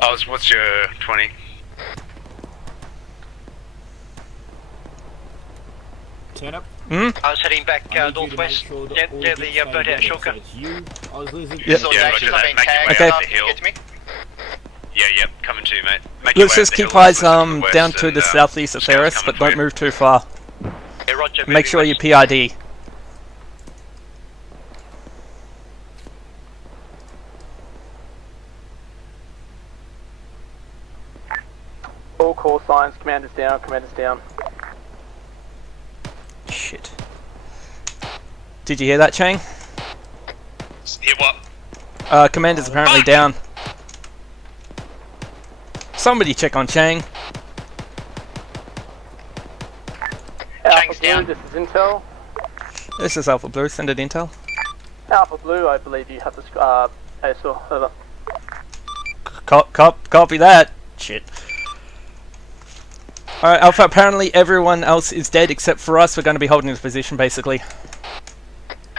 Oz, what's your 20? Turn up. Hmm? I was heading back northwest. Yeah, the burnt out shulker. Yep. Yeah, roger that. Make your way Okay. up the hill. Yeah, coming to you, mate. Make Let's your way just up the keep hill, eyes west down to and, the southeast of Ferris, but don't move too far. Yeah, roger. Make sure you PID. Commander's down, commander's down. Shit. Did you hear that, Chang? Hear what? Commander's apparently down. Somebody check on Chang. Alpha Blue, this is Intel. This is Alpha Blue, send it intel. Alpha Blue, I believe you have the ASOR, over. Copy that. Shit. Alright, Alpha, apparently everyone else is dead except for us. We're going to be holding this position, basically.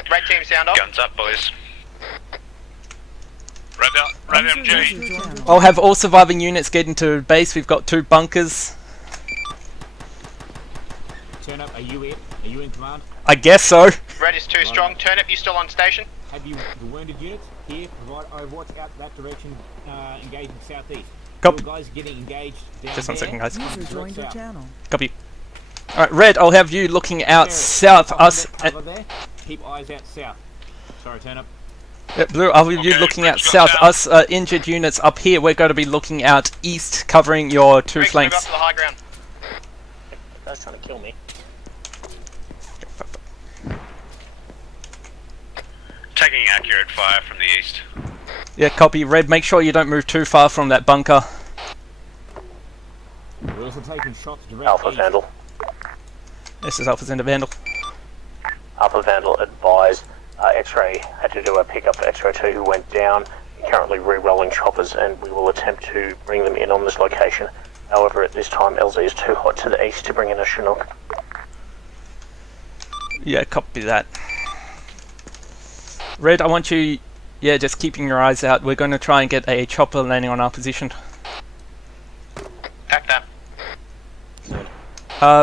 Red team sound off. Guns up, boys. Red MG. I'll have all surviving units get into base. We've got 2 bunkers. Turn up, are you in? Are you in command? I guess so. Red is too strong. Turn up, you still on station? Have you the wounded units here? Provide overwatch out that direction, engaging southeast. Copy. Guys getting engaged down Just 1 second, guys. User joined your channel. Copy. Alright, Red, I'll have you looking out south us. There. Keep eyes out south. Sorry, turn up. Yeah, Blue, I'll have you looking out south. Us injured units up here, we're going to be looking out east, covering your 2 flanks. Move up to the high ground. That's trying to kill me. Taking accurate fire from the east. Yeah, copy. Red, make sure you don't move too far from that bunker. We're also taking shots direct Alpha east. Vandal. This is Alpha Zender Vandal. Alpha Vandal advised X-Ray had to do a pickup for X-Ray 2 who went down. Currently re-rolling choppers and we will attempt to bring them in on this location. However, at this time LZ is too hot to the east to bring in a Chinook. Yeah, copy that. Red, I want you, just keeping your eyes out. We're going to try and get a chopper landing on our position. Pack that.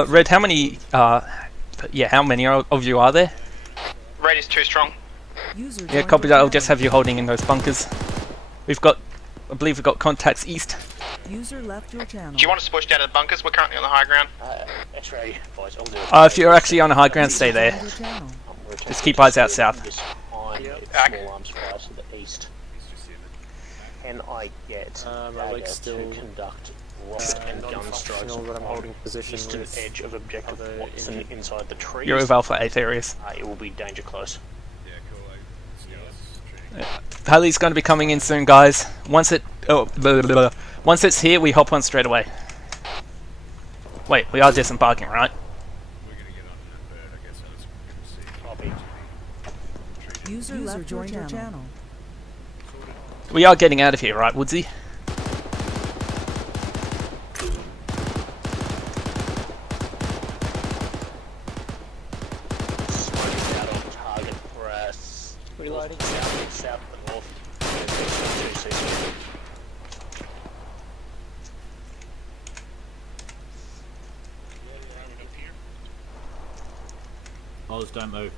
Red, how many, how many of you are there? Red is too strong. Yeah, copy that. I'll just have you holding in those bunkers. We've got, I believe we've got contacts east. User left your channel. Do you want us to push down to the bunkers? We're currently on the high ground. X-Ray, boys, I'll do it. If you're actually on a high ground, stay there. Just keep eyes out south. Small arms fire to the east. Can I get Dagger to conduct rocket and gun strikes on eastern edge of objective Watson inside the trees? You're with Alpha 8 areas. It will be danger close. Halley's going to be coming in soon, guys. Once it's here, we hop on straight away. Wait, we are disembarking, right? User left joined your channel. We are getting out of here, right, Woodsy? Smoke out on target press. Reloading. South and north. Oz, don't move.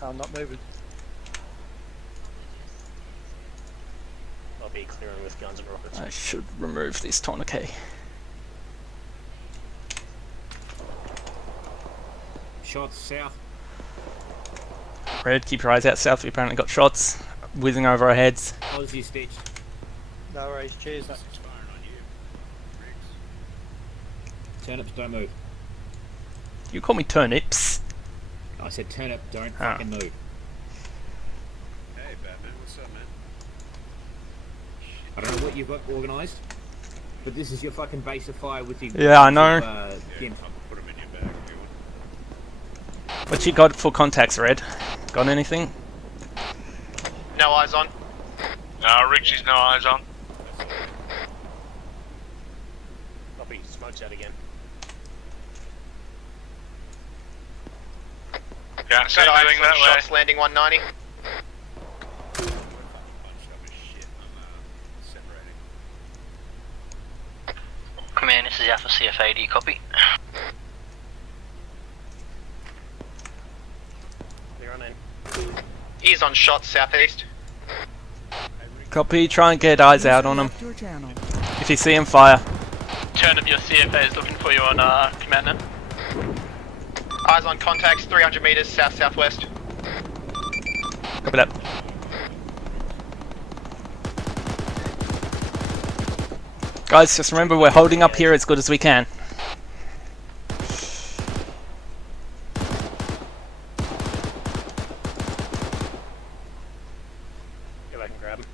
I'm not moving. I'll be clearing with guns and rockets. I should remove this tourniquet. Shots south. Red, keep your eyes out south. We apparently got shots whizzing over our heads. Aussie stitch. No worries, cheers. Turnips, don't move. You call me turnips? I said turnip, don't fucking move. Hey Batman, what's up, man? I don't know what you've got organised, but this is your fucking base of fire with the... Yeah, I know. Put them in your bag if you want. What you got for contacts, Red? Got anything? No eyes on. No, Richie's no eyes on. Copy, smoke's out again. Yeah, so moving that way. Shots landing 190. Command, this is Alpha CFA, do you copy? Clear on in. He's on shots southeast. Copy, try and get eyes out on him. If you see him, fire. Turn up, your CFA is looking for you on command. Eyes on contacts, 300 meters south-southwest. Copy that. Guys, just remember we're holding up here as good as we can. Go back and grab him.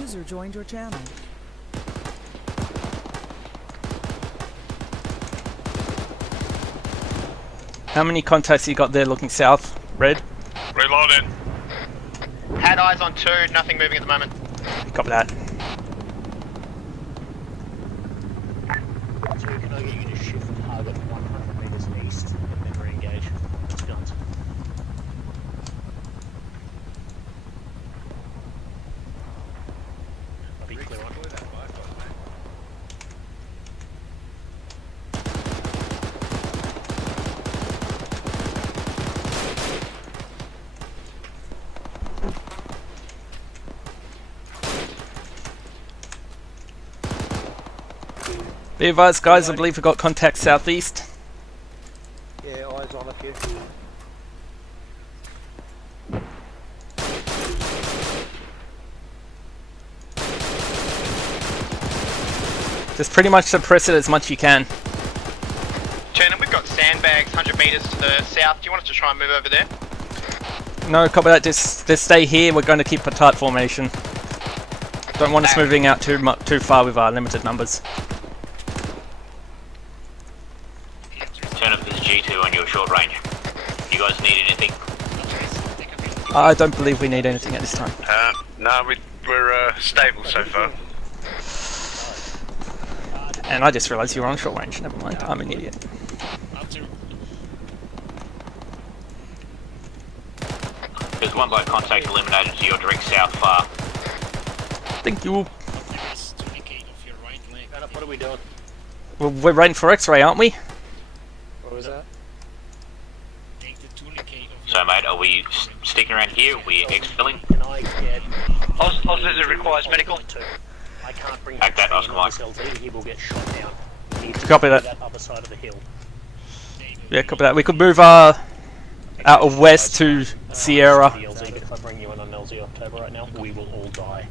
User joined your channel. How many contacts you got there looking south? Red? Reloading. Had eyes on 2, nothing moving at the moment. Copy that. So can I get you to shift the target 100 meters east and then re-engage? It's guns. I'll be clear on. Be advised, guys, I believe we've got contact southeast. Yeah, eyes on up here. Just pretty much suppress it as much as you can. Chernan, we've got sandbags 100 meters to the south. Do you want us to try and move over there? No, copy that. Just stay here. We're going to keep a tight formation. Don't want us moving out too far with our limited numbers. Turn up this G2 on your short range. You guys need anything? I don't believe we need anything at this time. No, we're stable so far. And I just realised you were on short range. Never mind, I'm an idiot. There's one bloke contact eliminated to your direct south far. Thank you. What are we doing? Well, we're waiting for X-ray, aren't we? What was that? So mate, are we sticking around here? Are we exfilling? Can I get... Osler requires medical. I can't bring Back that, Oscar Mike. LD, he will get shot down. He needs to Copy go that. that other side of the hill. Yeah, copy that. We could move out of west to Sierra. LZ, but if I bring you in on LZ October right now, we will all die.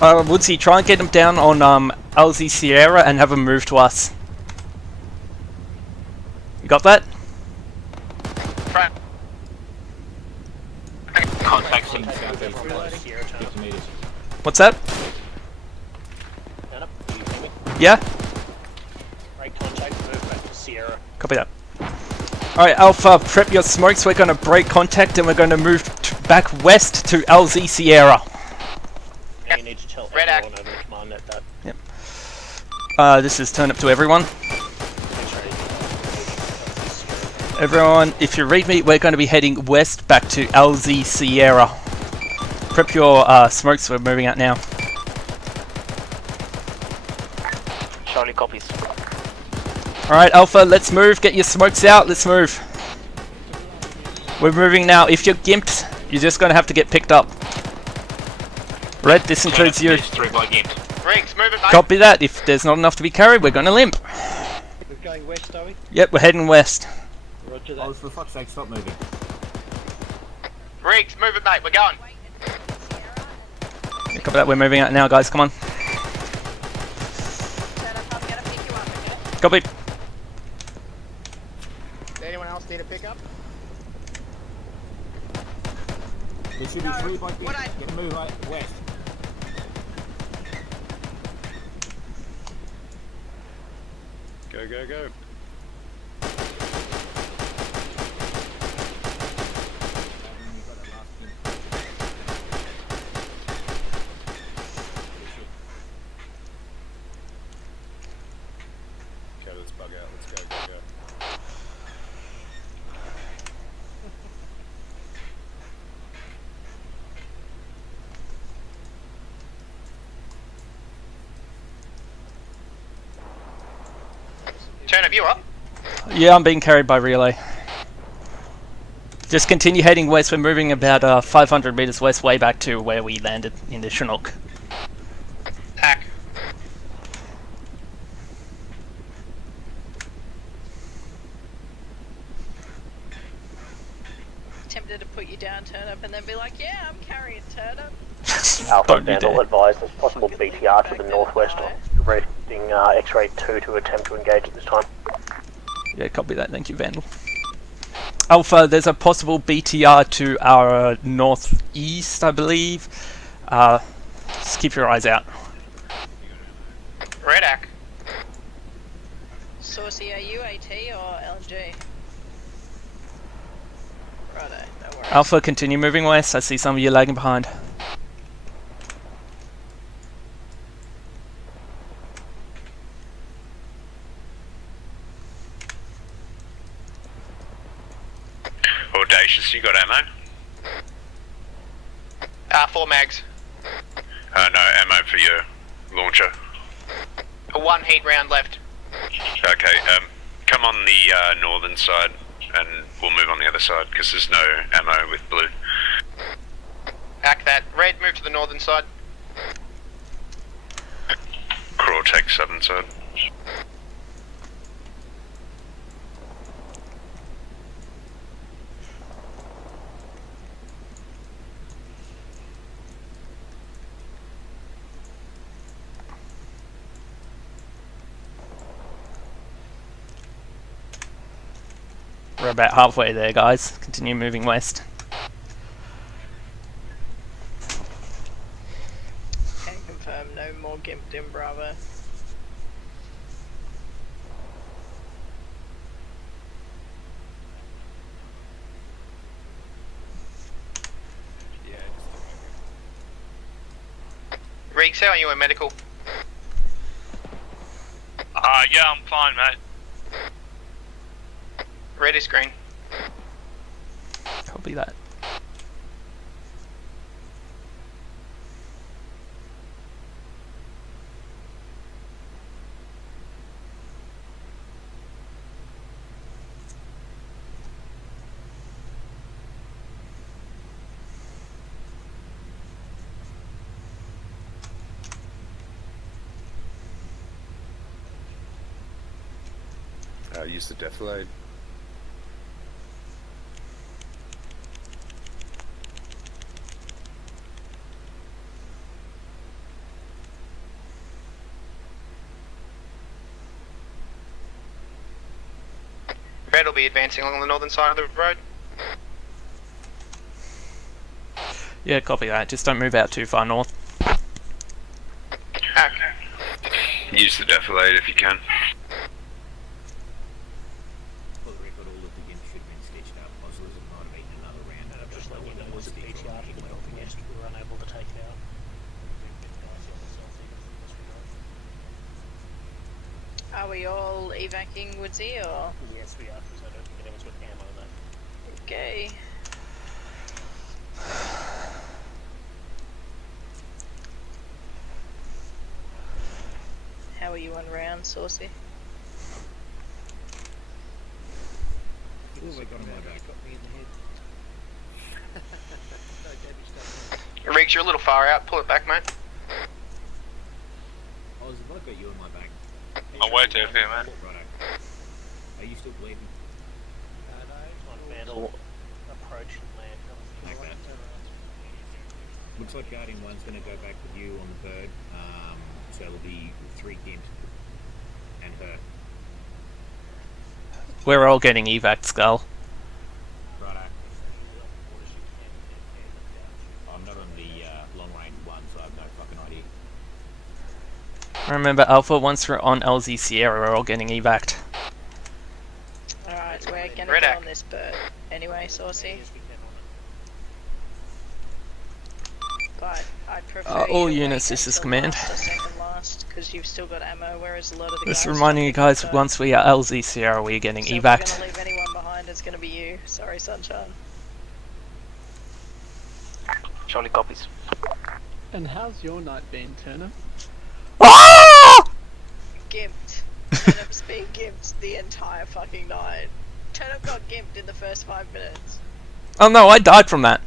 Woodsy, try and get them down on LZ Sierra and have them move to us. You got that? Contacts in What's that? Yeah? Break contact, move back to Sierra. Copy that. Alright, Alpha, prep your smokes. We're going to break contact and we're going to move back west to LZ Sierra. Yeah, you need to tell everyone over the command net that. Yep. This is turn up to everyone. Everyone, if you read me, we're going to be heading west back to LZ Sierra. Prep your smokes, we're moving out now. Charlie copies. Alright, Alpha, let's move. Get your smokes out, let's move. We're moving now. If you're gimped, you're just going to have to get picked up. Red, this includes you. Riggs, move it, mate. Copy that. If there's not enough to be carried, we're going to limp. We're going west, are we? Yep, we're heading west. Roger that. Oh, for fuck's sake, stop moving. Riggs, move it, mate. We're going. Yeah, copy that. We're moving out now, guys. Come on. Copy. Does anyone else need a pickup? There should be 3 by get move west. Go, go, go. Okay, let's bug out. Let's go, go, go. Turn up, you up? Yeah, I'm being carried by relay. Just continue heading west. We're moving about 500 meters west, way back to where we landed in the Chinook. Hack. Tempted to put you down, turn up, and then be like, yeah, I'm carrying turn up. Alpha Vandal advised there's possible BTR to the northwest on directing X-Ray 2 to attempt to engage at this time. Yeah, copy that. Thank you, Vandal. Alpha, there's a possible BTR to our northeast, I believe. Just keep your eyes out. Redac. Saucy, are you AT or LG? Righto, no worries. Alpha, continue moving west. I see some of you lagging behind. Audacious, you got ammo? 4 mags. No ammo for your launcher. 1 heat round left. Okay, come on the northern side and we'll move on the other side because there's no ammo with blue. Act that. Red, move to the northern side. Craw, take southern side. We're about halfway there, guys. Continue moving west. Can confirm no more gimped in Bravo. Reeks, how are you in medical? Yeah, I'm fine, mate. Red is green. Copy that. Use the defilade. Red will be advancing along the northern side of the road. Yeah, copy that. Just don't move out too far north. Okay. Use the defilade if you can. For the record, all of the gimps should have been stitched up. Oscillers might have eaten another round and just let you know was the BTR we were unable to take it out. Are we all evacuating Woodsy or? Yes, we are, because I don't think anyone's got ammo left. Okay. How are you on round, Saucy? Ooh, I got him right back. Got me in the head. Reeks, you're a little far out. Pull it back, mate. Oz, have I got you in my back? I'll wait there for you, mate. Righto. Are you still bleeding? On Vandal approach and land. Like that. Looks like Guardian 1's going to go back with you on the bird. So it'll be 3 gimps and her. We're all getting evac, Skull. Righto. I'm not on the long range one, so I have no fucking idea. Remember, Alpha, once we're on LZ Sierra, we're all getting evac'd. Alright, we're gonna Red go Ack. on this bird. Anyway, Saucy. But I'd prefer all you to units, wait this is until command. last or second last, because you've still got ammo, whereas a lot of the Just guys reminding you don't guys, think once we are LZ Sierra, we're getting so if evac'd. we're gonna leave anyone behind, it's gonna be you. Sorry, Sunshine. Charlie copies. And how's your night been, Turner? Gimped. Turnip's been gimped the entire fucking night. Turnip got gimped in the first 5 minutes. Oh no, I died from that.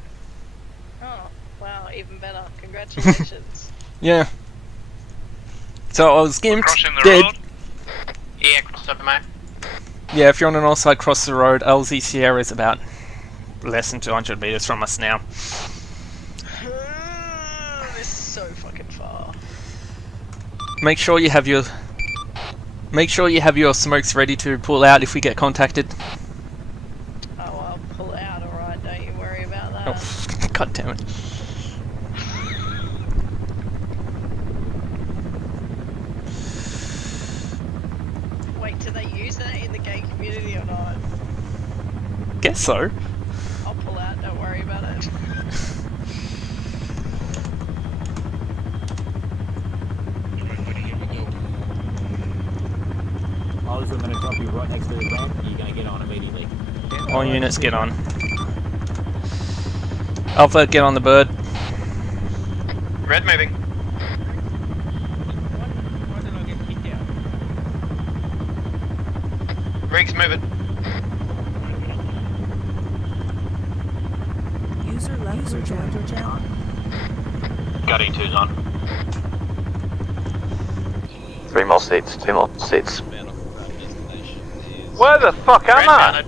Oh, wow, even better. Congratulations. Yeah. So I was gimped, Crossing the dead. road? Yeah, cross over, mate. Yeah, if you're on the north side, cross the road. LZ Sierra is about less than 200 meters from us now. Make sure you have your smokes ready to pull out if we get contacted. Oh, I'll pull out, alright, don't you worry about that. Oh, god damn it. Wait, do they use that in the gay community or not? Guess so. I'll pull out, don't worry about it. I'm going to drop you right next to the ramp. You're going to get on immediately. All units get on. Alpha, get on the bird. Red moving. Why did I get kicked out? Riggs moving. User left your channel. Guardian 2's on. 3 more seats, 2 more seats. Where the fuck am I?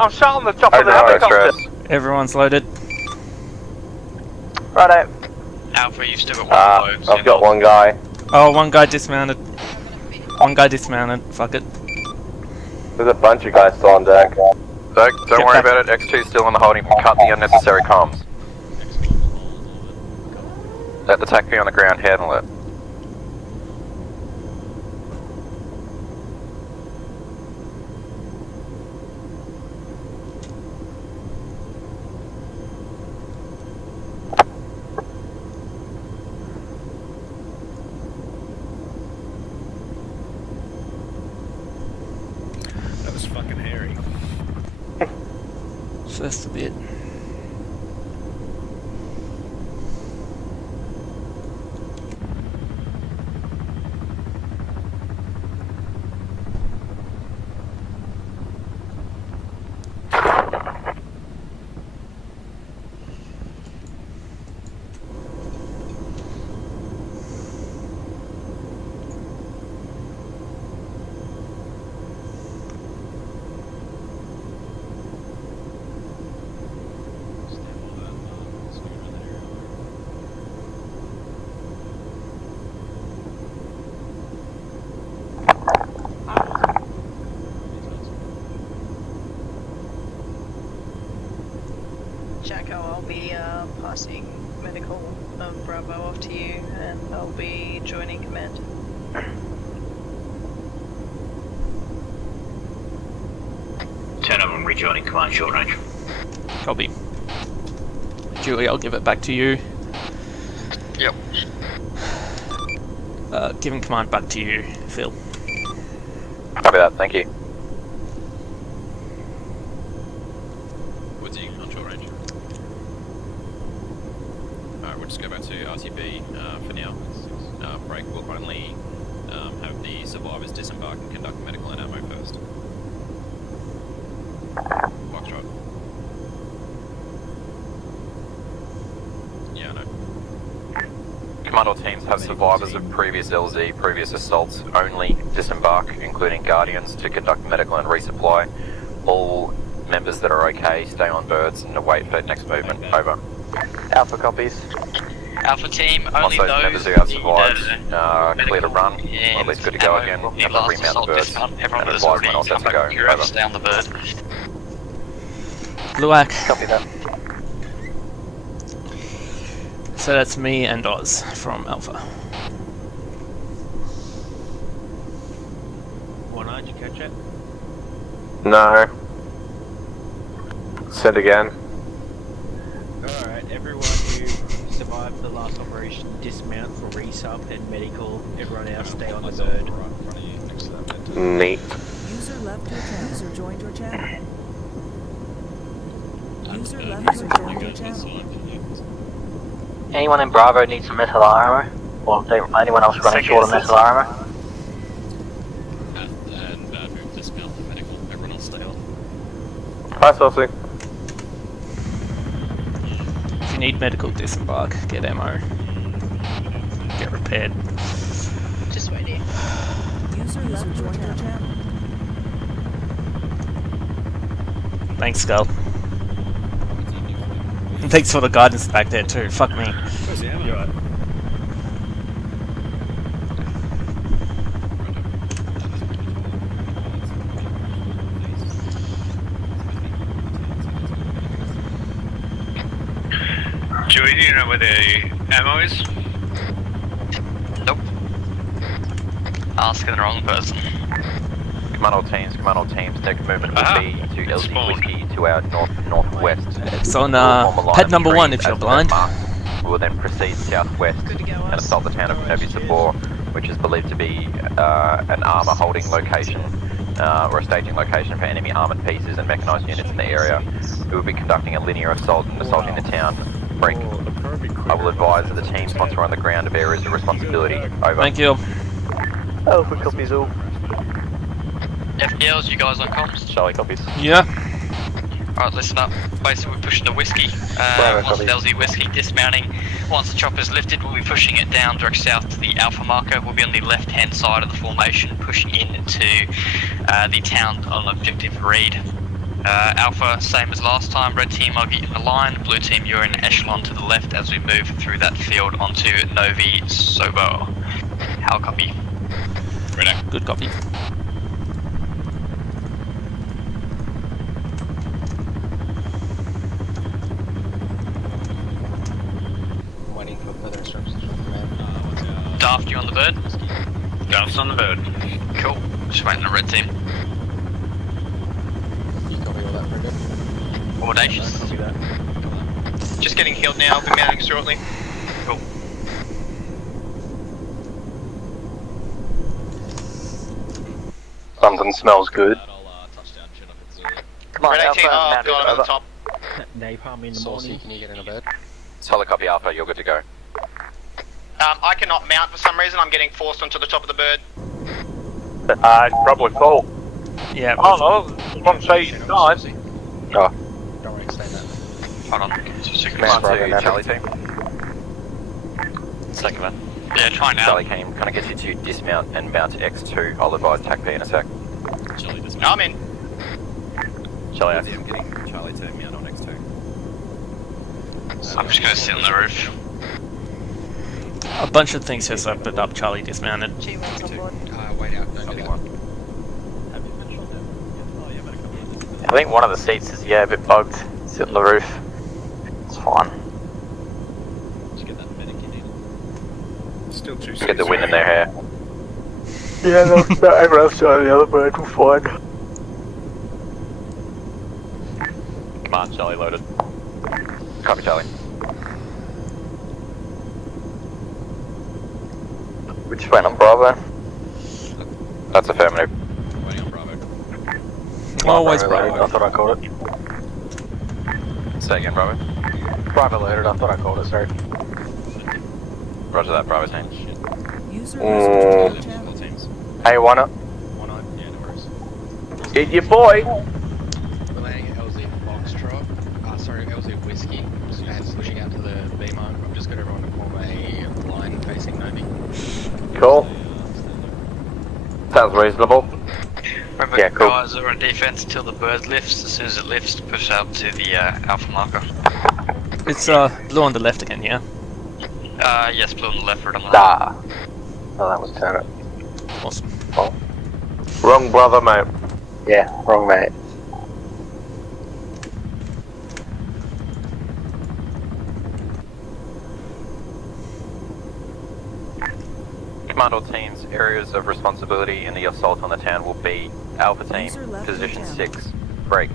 I'm shot on the top of the helicopter. Everyone's loaded. Righto. Alpha, you've still got one load. I've got one guy. Oh, one guy dismounted. One guy dismounted. Fuck it. There's a bunch of guys still on deck. Don't worry about it. X2's still in the holding. Cut the unnecessary comms. Let the TAC be on the ground. Handle it. That was fucking hairy. Just a bit. Jacko, I'll be passing medical of Bravo off to you, and I'll be joining command. Turn over and rejoining command short range. Copy. Julie, I'll give it back to you. Yep. Giving command back to you, Phil. Copy that. Thank you. What's you on short range? Alright, we'll just go back to RTB for now. Break will only have the survivors disembark and conduct medical and ammo first. Foxtrot. Yeah, I know. Commando teams have survivors of previous LZ, previous assaults only disembark, including Guardians, to conduct medical and resupply. All members that are okay stay on birds and await for next movement. Over. Alpha copies. Alpha team, Once only those those members who have need, survived clear to run, or at least good to go again, need have to last remount the assault birds dismount. Everyone and that is advise already when all set come to go. back, you're Over. stay on the bird. Luak. Copy that. So that's me and Oz from Alpha. One, did you catch it? No. Send again. Alright, everyone who survived the last operation, dismount for resub and medical. Everyone else stay on the bird. Neat. User left your channel. User joined your channel. User left your joined your channel. Anyone in Bravo needs some missile armor? Or anyone else running short of missile armor? And move dismount the medical. Everyone else stay on. Hi, Saucy. If you need medical, disembark, get ammo, get repaired. Just wait here. User left your channel. Thanks, Skull. And thanks for the guidance back there too, fuck me. the ammo. You're right. Joey, do you know where the ammo is? Nope. Asking the wrong person. Command all teams, next movement will be to LZ Whiskey to our northwest. It's on pad number 1 if you're blind. We will then proceed southwest and assault the town of Novi Sabor, which is believed to be an armour holding location or a staging location for enemy armoured pieces and mechanised units in the area. We will be conducting a linear assault and assaulting the town. Break. I will advise that the teams once we're on the ground of areas of responsibility. Over. Thank you. Alpha copies all. FPLs, you guys on comms? Charlie copies. Yeah. Alright, listen up. Basically, we're pushing the whiskey. Once the LZ whiskey dismounting. Once the chopper's lifted, we'll be pushing it down direct south to the Alpha marker. We'll be on the left-hand side of the formation, pushing into the town on objective Reed. Alpha, same as last time. Red team, I'll get you in the line. Blue team, you're in echelon to the left as we move through that field onto Novi Sabor. How copy? Right. Good copy. Waiting for further instructions from command. Daft, you on the bird? Daft's on the bird. Cool. Just waiting on the red team. You copy all that, Brenda? Audacious. Copy that. Just getting healed now, I'll be mounting shortly. Cool. Something smells good. Come on, Red 18, Alpha, oh, got it on the top. Napalm in the morning. Can you get in a bed? Solid copy Alpha, you're good to go. I cannot mount for some reason, I'm getting forced onto the top of the bird. Probably full. Yeah. Oh no, one say you died. Oh. Don't worry, stay there. Hold on. Just a second. Command to Charlie team. Second man. Yeah, try now. Charlie team kind of gets you to dismount and mount to X2. I'll advise TAC P in a sec. Charlie dismount. I'm in. Charlie out. I'm getting Charlie to mount on X2. I'm just gonna sit on the roof. A bunch of things just opened up. Charlie dismounted. G1's on board. Wait out. Don't do that. I think one of the seats is, a bit bugged. Sit on the roof. It's fine. Just get that medic in. Still too Get the wind in their hair. Yeah, no, everyone else on the other bird will fine. Come on, Charlie loaded. Copy Charlie. Which went on Bravo? That's affirmative. Waiting on Bravo. Always Bravo Bravo. loaded, I thought I called it. Say again, Bravo. Bravo loaded, I thought I called it, sorry. Roger that, Bravo team. User joined your channel. All teams. Hey, why not? One eye. Yeah, no worries. Eat your boy! We're landing at LZ Foxtrot. LZ Whiskey. And pushing out to the B mark. I've just got everyone to form a line facing Novi. Cool. Sounds reasonable. Remember, Yeah, cool. guys are on defense until the bird lifts. As soon as it lifts, push out to the Alpha marker. It's blue on the left again, yeah? Yes, blue on the left, red on the right. Nah. Oh, that was turn it. Awesome. Wrong brother, mate. Yeah, wrong mate. Command all teams, areas of responsibility in the assault on the town will be Alpha team, User left position your 6, break.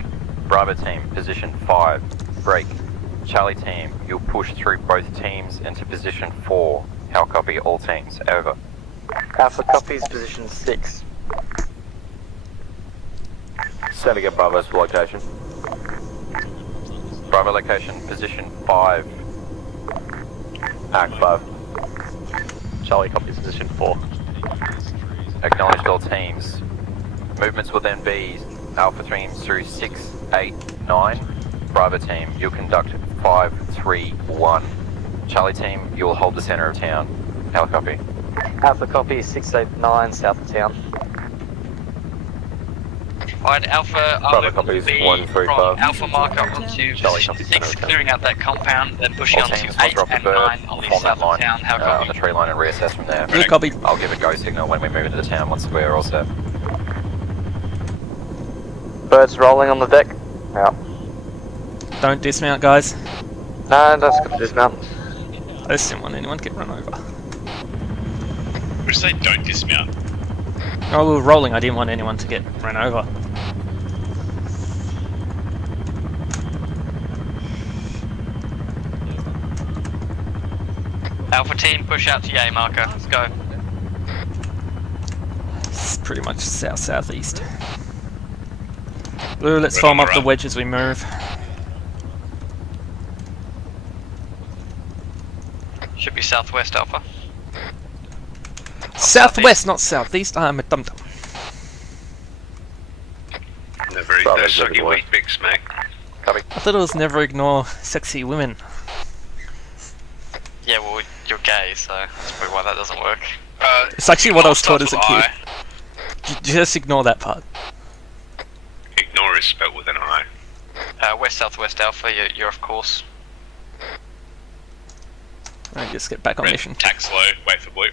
Bravo team, position 5, break. Charlie team, you'll push through both teams into position 4. How copy all teams, over. Alpha copies position 6. Sending a Bravo's location. Bravo location, position 5. Act 5. Charlie copies position 4. Acknowledged all teams. Movements will then be Alpha teams through 6, 8, 9. Bravo team, you'll conduct 5, 3, 1. Charlie team, you will hold the center of town. How copy? Alpha copy 689 south of town. Alright, Alpha, Bravo looking copies, to be 135. from Alpha marker onto Charlie copies, 6, clearing out that compound, then pushing All on teams to will 8 drop the and bird, 9 on the form south that line of town. How on copy? the tree line and reassess from there. Blue copy. I'll give a go signal when we move into town once we're all set. Birds rolling on the deck. Yeah. Don't dismount, guys. No, that's good to dismount. I just didn't want anyone to get run over. We say don't dismount. Oh, we were rolling. I didn't want anyone to get run over. Alpha team, push out to Yay marker. Let's go. It's pretty much south-southeast. Blue, let's form up the wedge as we move. Should be southwest, Alpha. Southwest, not southeast. I'm a dum-dum. Never eat those soggy wheat bix, mate. Copy. I thought it was never ignore sexy women. Yeah, well, you're gay, so that's probably why that doesn't work. It's actually what I was taught as a kid. Just ignore that part. Ignore is spelled with an I. West-southwest Alpha, you're off course. Alright, just get back on mission. Tack slow, wait for blue.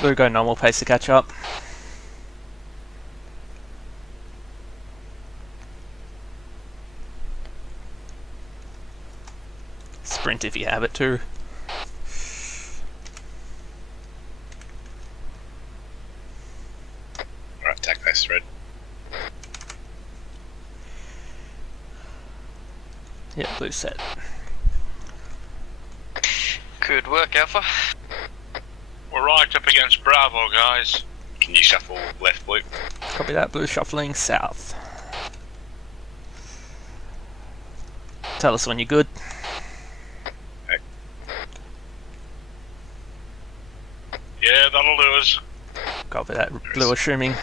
Blue, go normal pace to catch up. Sprint if you have it too. Alright, tack pace, red. Yeah, blue set. Good work, Alpha. We're right up against Bravo, guys. Can you shuffle left, blue? Copy that, blue shuffling south. Tell us when you're good. Okay. Yeah, that'll do us. Copy that, blue assuming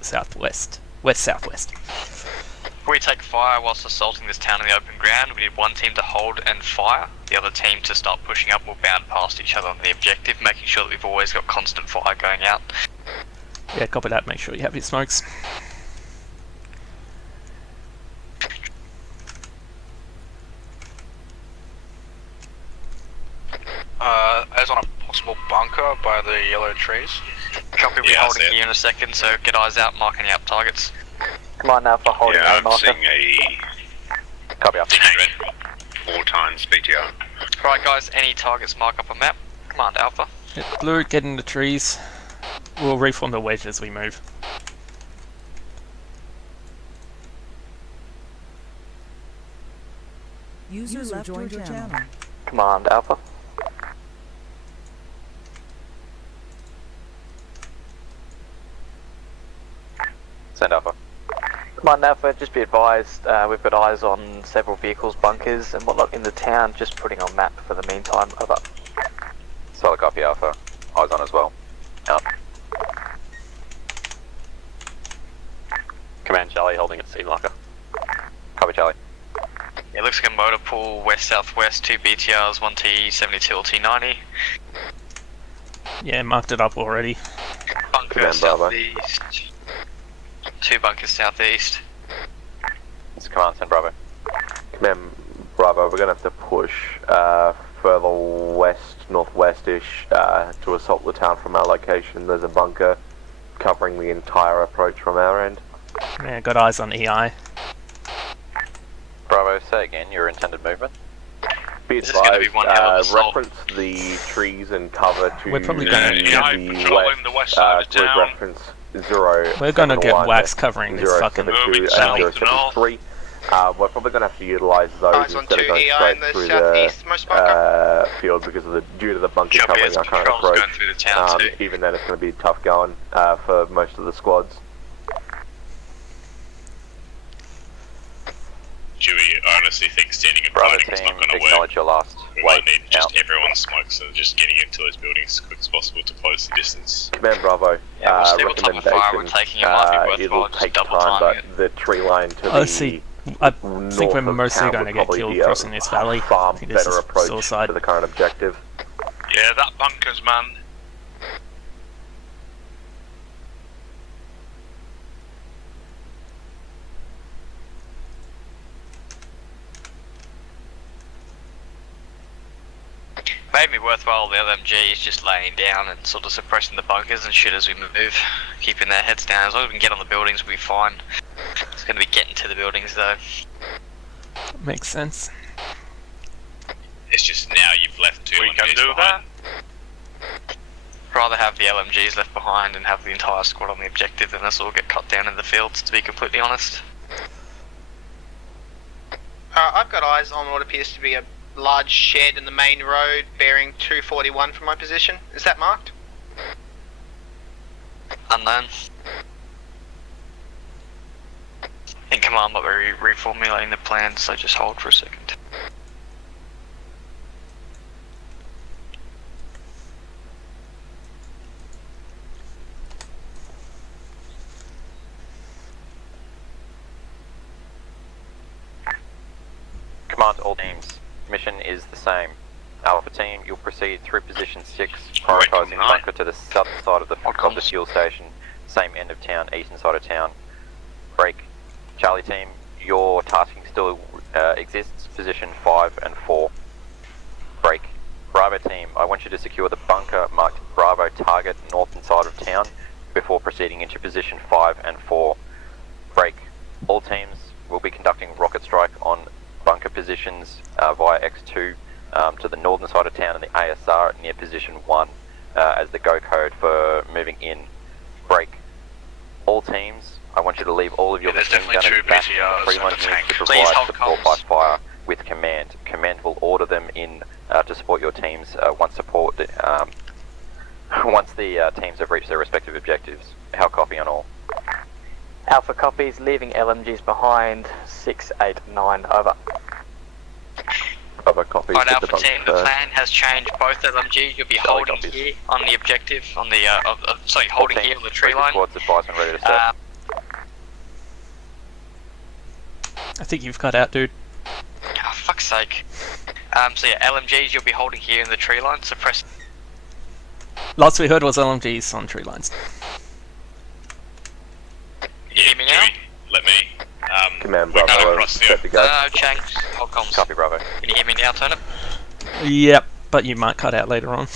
southwest. West-southwest. If we take fire whilst assaulting this town in the open ground, we need one team to hold and fire, the other team to start pushing up. We'll bound past each other on the objective, making sure that we've always got constant fire going out. Yeah, copy that, make sure you have your smokes. As on a possible bunker by the yellow trees. Copy, we're holding you in a second, so get eyes out, mark any up targets. Come on now for holding Yeah, that I'm marker. seeing a Copy up. 4 times BTR. Alright guys, any targets mark up a map. Command Alpha. Yeah, blue, get in the trees. We'll reform the wedge as we move. User left joined your channel. Command Alpha. Send Alpha. Command Alpha, just be advised, we've got eyes on several vehicles, bunkers and whatnot in the town, just putting on map for the meantime. Over. Solid copy Alpha. Eyes on as well. Out. Command Charlie holding at C marker. Copy Charlie. It looks like a motor pool west-southwest, 2 BTRs, 1 T72 or T90. Yeah, marked it up already. Bunker Command Bravo. southeast. 2 bunkers southeast. It's Command, send Bravo. Command Bravo, we're going to have to push further west, northwest-ish to assault the town from our location. There's a bunker covering the entire approach from our end. Yeah, got eyes on EI. Bravo, say again your intended movement. Be This is gonna be advised, one hell of an assault. reference the trees and cover to We're probably gonna- the west side of grid town. reference 0. We're gonna get wax covering this fucking 072 south and 073. We're probably going to have to utilise those Eyes on instead of 2 going EI straight in the through southeast-most bunker. the field because of due to the bunker Copy, covering it's our current patrols approach. going through the town too. Even then, it's going to be tough going for most of the squads. Dewey, I honestly think standing and Bravo fighting is team, not going to work. acknowledge your last. We Wait, might need just out. everyone's smoke, so just getting into those buildings as quick as possible to close the distance. Command Bravo, Yeah, we'll see what type of fire we're recommendation, taking. It might be it'll worthwhile just take double time, timing but the tree line to Oh, the see. I think we're north of mostly town going to would get probably killed be a crossing this valley. far I think this better is approach suicide. to the current objective. Yeah, that bunkers, man. Made me worthwhile, the LMG is just laying down and sort of suppressing the bunkers and shit as we move, keeping their heads down. As long as we can get on the buildings, we'll be fine. It's going to be getting to the buildings though. Makes sense. It's just now you've left 2 LMGs can do behind. Rather have the LMGs left behind and have the entire squad on the objective than us all get cut down in the fields, to be completely honest. I've got eyes on what appears to be a large shed in the main road bearing 241 from my position. Is that marked? Unknown. In command, but we're reformulating the plan, so just hold for a second. Command all teams. Mission is the same. Alpha team, you'll proceed through position 6, prioritising bunker to the south side of the fuel station, same end of town, eastern side of town. Break. Charlie team, your tasking still exists, position 5 and 4. Break. Bravo team, I want you to secure the bunker marked Bravo target northern side of town before proceeding into position 5 and 4. Break. All teams will be conducting rocket strike on bunker positions via X2 to the northern side of town and the ASR near position 1 as the go code for moving in. Break. All teams, I want you to leave all of your machine gunners back in 300 units to provide support by fire with command. Command will order them in to support your teams once the teams have reached their respective objectives. How copy on all? Alpha copies, leaving LMGs behind, 689, over. Other copies. Right, Alpha team, the plan has changed. Both LMGs, you'll be holding here on the objective, on the, holding here on the tree line. Squads advised and ready to set. I think you've cut out, dude. Oh, fuck's sake. So yeah, LMGs, you'll be holding here in the tree line, suppress. Last we heard was LMGs on tree lines. You hear me now? Let me. Command Bravo, set to go. Chang, hold comms. Copy Bravo. Can you hear me now, Turnip? Yep, but you might cut out later on.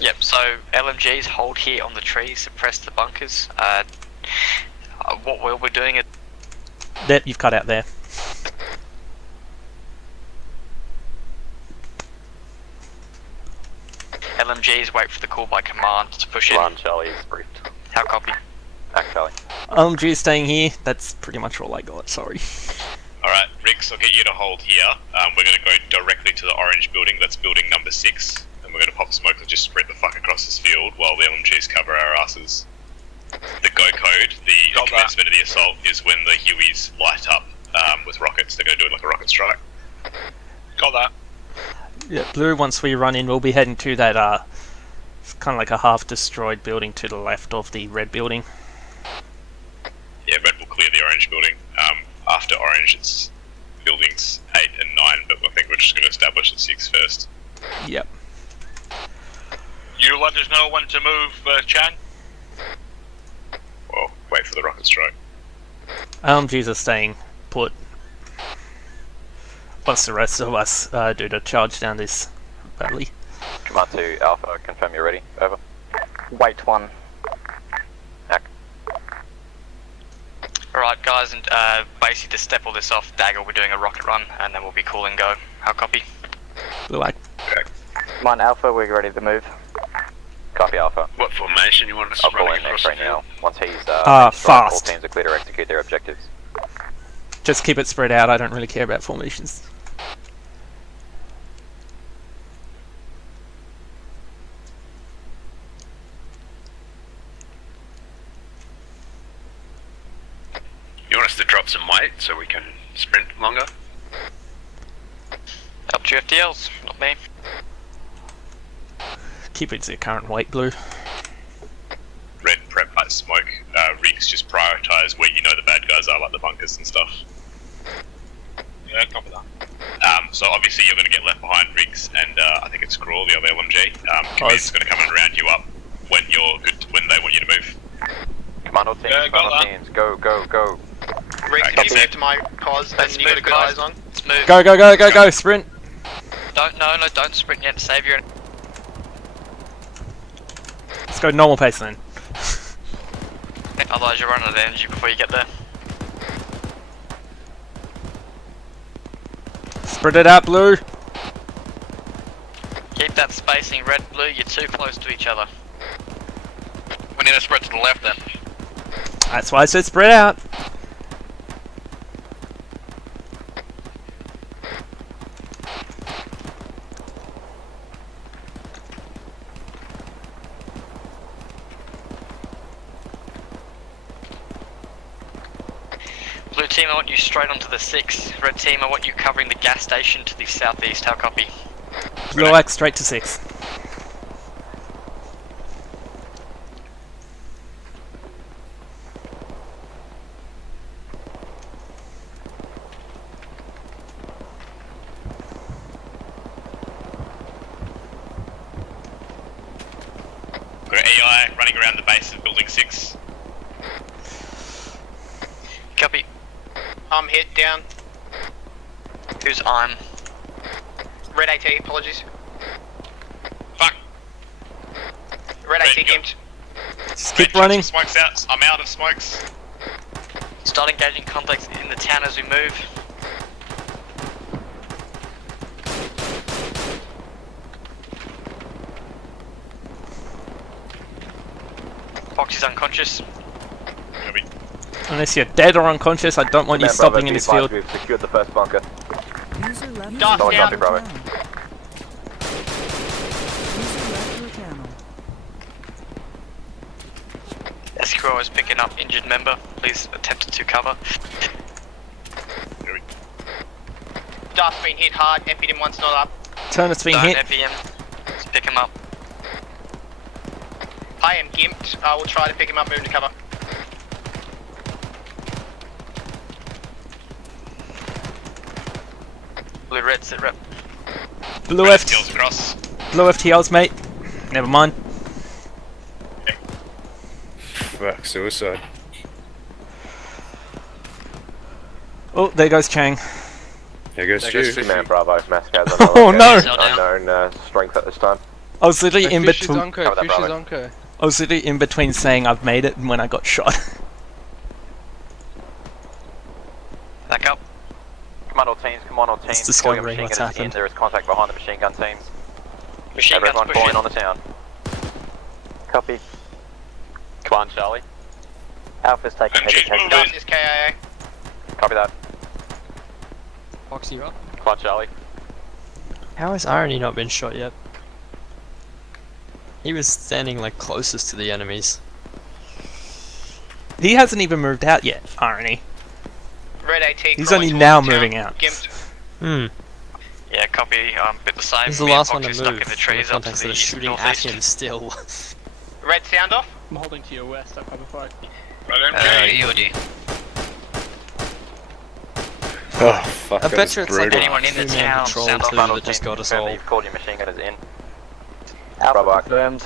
Yep, so LMGs hold here on the tree, suppress the bunkers. What we'll be doing is... That you've cut out there. LMGs wait for the call by command to push in. Charlie is briefed. How copy? Act Charlie. LMG is staying here. That's pretty much all I got, sorry. Alright, Riggs, I'll get you to hold here. We're going to go directly to the orange building, that's building number 6. And we're going to pop smoke and just spread the fuck across this field while the LMGs cover our asses. The go code, the commencement of the assault, is when the Hueys light up with rockets. They're going to do it like a rocket strike. Got that. Yeah, Blue, once we run in, we'll be heading to that, it's kind of like a half-destroyed building to the left of the red building. Yeah, red will clear the orange building. After orange, it's buildings 8 and 9, but I think we're just going to establish the 6 first. Yep. You let us know when to move, Chang? Well, wait for the rocket strike. LMGs are staying put. What's the rest of us do to charge down this valley? Command to Alpha, confirm you're ready. Over. Wait 1. Alright guys, and basically to step all this off, Dagger will be doing a rocket run, and then we'll be calling go. How copy? Blue Eye. Come on Alpha, we're ready to move. Copy Alpha. What formation you want us I'll to call run in across next the right field? now. Once he's fast. all teams are clear to execute their objectives. Just keep it spread out, I don't really care about formations. You want us to drop some weight so we can sprint longer? Up to your FTLs, not me. Keep it to the current weight, Blue. Red, prep, light, smoke. Riggs, just prioritise where you know the bad guys are, like the bunkers and stuff. Yeah, copy that. So obviously you're going to get left behind, Riggs, and I think it's Crawl, the other LMG. Command's going to come and round you up when you're good, when they want you to move. Commando teams, commando teams, go, go, go. Riggs, can you move to my cause, then you got a good eyes on? Go, go, go, go, go, sprint! Don't sprint yet. Save your. Let's go normal pace then. Otherwise, you're running out of energy before you get there. Spread it out, blue. Keep that spacing, red, blue. You're too close to each other. We need to spread to the left then. That's why I said spread out. Blue team, I want you straight onto the 6. Red team, I want you covering the gas station to the southeast. How copy? Blue X straight to 6. Got AI running around the base of building 6. Copy. I'm hit down. Who's I'm? Red AT, apologies. Fuck. Red AT gimped. Just keep running. Smokes out. I'm out of smokes. Start engaging contacts in the town as we move. Foxy's unconscious. Copy. Unless you're dead or unconscious, I don't want you stopping in this field. We've secured the first bunker. User left Dot Solid down. copy, Bravo. User left your channel. SQO is picking up injured member. Please attempt to cover. Darth's been hit hard. Emptied him once, not up. Turner's been Don't hit. FEM. Let's pick him up. I am gimped. I will try to pick him up, move to cover. Blue red, sit rep. Blue Red F. heels across. Blue FTLs, mate. Never mind. Fuck, suicide. Oh, there goes Chang. There goes Stu. Man, Bravo. Mascaz Oh no! unknown strength at this time. I was literally in Fish is between. onco, fish is onco. I was literally in between saying I've made it and when I got shot. Back up. Commando teams, It's discovering machine what's gunners in. happened. There is contact behind the machine gun teams. Machine guns Everyone pushing. falling on the town. Copy. Come on, Charlie. Alpha's taking heavy casualties. Darth is KIA. Copy that. Foxy, you up? Come on, Charlie. How has Irony not been shot yet? He was standing like closest to the enemies. He hasn't even moved out yet, Irony. Red AT. He's crawling only towards now the town. moving out. Gimped. Hmm. Yeah, copy. Bit the same. He's the Me and last one to Foxy move. stuck in the trees up to Contacts the that are shooting at northeast. him still. Red sound off. I'm holding to your west, up cover fire. EOD. Oh, fuck. I bet you it's like Anyone in the two-man town, patrol sound off too battle that just team. got us Confirm that all. you've called your machine gunners in. Alpha Bravo. confirmed.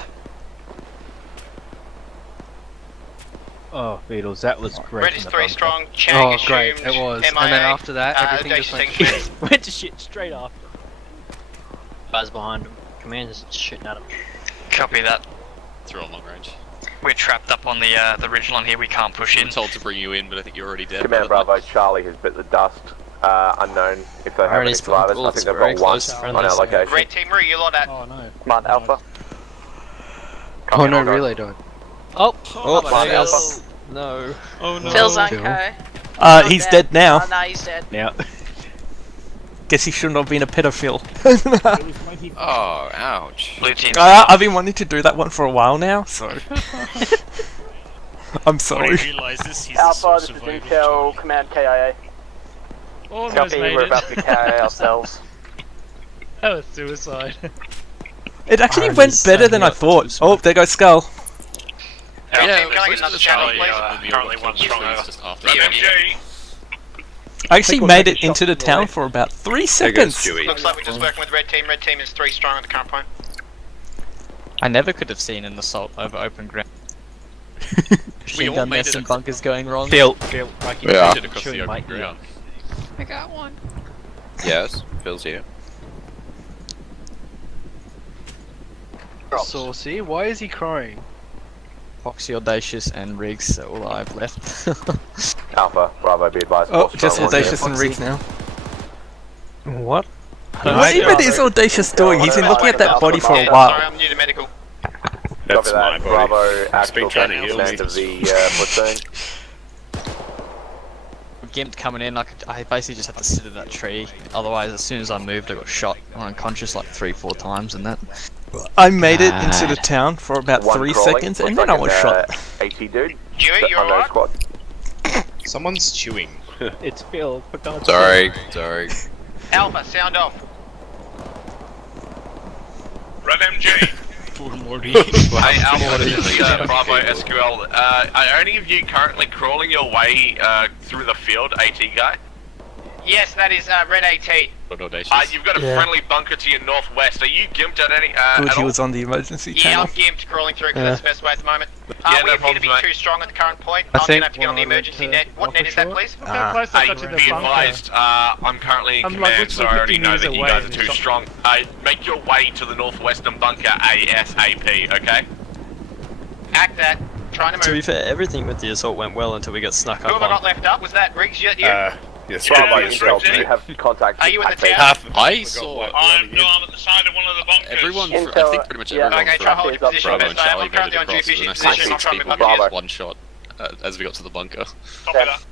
Oh, Beatles, that was great. Red is 3 strong. Chang assumed. Great, it was. MIA. And then after that, everything just went Station shit. Went to shit straight after. Buzz behind him. Commander's shooting at him. Copy that. Through on long range. We're trapped up on the ridgeline here. We can't push in. I'm told to bring you in, but I think you're already dead. Command Bravo, Charlie has bit the dust. Unknown if they have any Irony's putting survivors. I bullets think they've very got one close to on friendly, our so- location. Red team, where are you lot at? Oh no. Come on, Alpha. Oh no, relay died. Oh, Come on, there Alpha. goes. No. Oh no. Phil's unco. He's dead now. Oh no, he's dead. Yeah. Guess he shouldn't have been a pedophile. Oh, ouch. Blue team. I've been wanting to do that one for a while now, so. I'm sorry. Alpha, this is Intel, Command KIA. Copy, we're about to KIA ourselves. That was suicide. It actually Irony's went better than I standing up thought. Oh, there goes Skull. Red Yeah, team, can I get another channel, Charlie, please? currently one strong over. Just after MMG. I actually made it into the town for about 3 seconds. Looks like we're just working with red team. Red team is 3 strong at the current point. I never could have seen an assault over open ground. Machine all gun made nests it and bunkers going wrong. Phil. like you Yeah. did across the open ground. I got one. Yes, Phil's here. Saucy, why is he crying? Foxy, Audacious, and Riggs are all I've left. Alpha, Bravo, be advised. Oh, Force just strong Audacious on and you. Riggs now. What? What even is Audacious doing? He's been looking at that body for a while. Sorry, I'm new to medical. Copy that, Bravo, It's been actual trying to heal command me. of the platoon. Gimped coming in, I basically just had to sit in that tree. Otherwise, as soon as I moved, I got shot or unconscious like 3-4 times and that. I made it into the town for about One 3 crawling, seconds looks and then like I was an, shot. AT dude. Dewey, you alright? Squad. Someone's chewing. It's Phil, for God's Sorry, sake. sorry. Alpha, sound off. Red MG. Poor Morty. Hey Alpha, this is Bravo SQL. Are any of you currently crawling your way through the field, AT guy? Yes, that is Red AT. You've got a friendly bunker to your northwest. Are you gimped at any Good, at he all? was on the emergency Yeah, channel. I'm gimped crawling through because that's the best way at the moment. Yeah, we no appear to be problems, mate. too strong at the current point. I I'm think gonna have to get on the emergency net. What net is that, please? Hey, be advised, I'm currently in command, so I already know that you guys are too strong. Make your way to the northwestern bunker ASAP, okay? Act that. Trying to To be move. fair, everything with the assault went well until we got snuck Who have I up got on. left up? Was that Riggs yet? You? Yes, Bravo, yes, intel, Riggs, do you have contact? Are you in the activate? town? I saw. I'm at the side of one of the bunkers. Everyone, Intel, I think pretty much yeah. everyone Okay, try hold your position Bravo best and I am. Charlie I'm currently made on it due across, position. and I I'll try and move people up here. one shot as we got to the bunker. Copy that.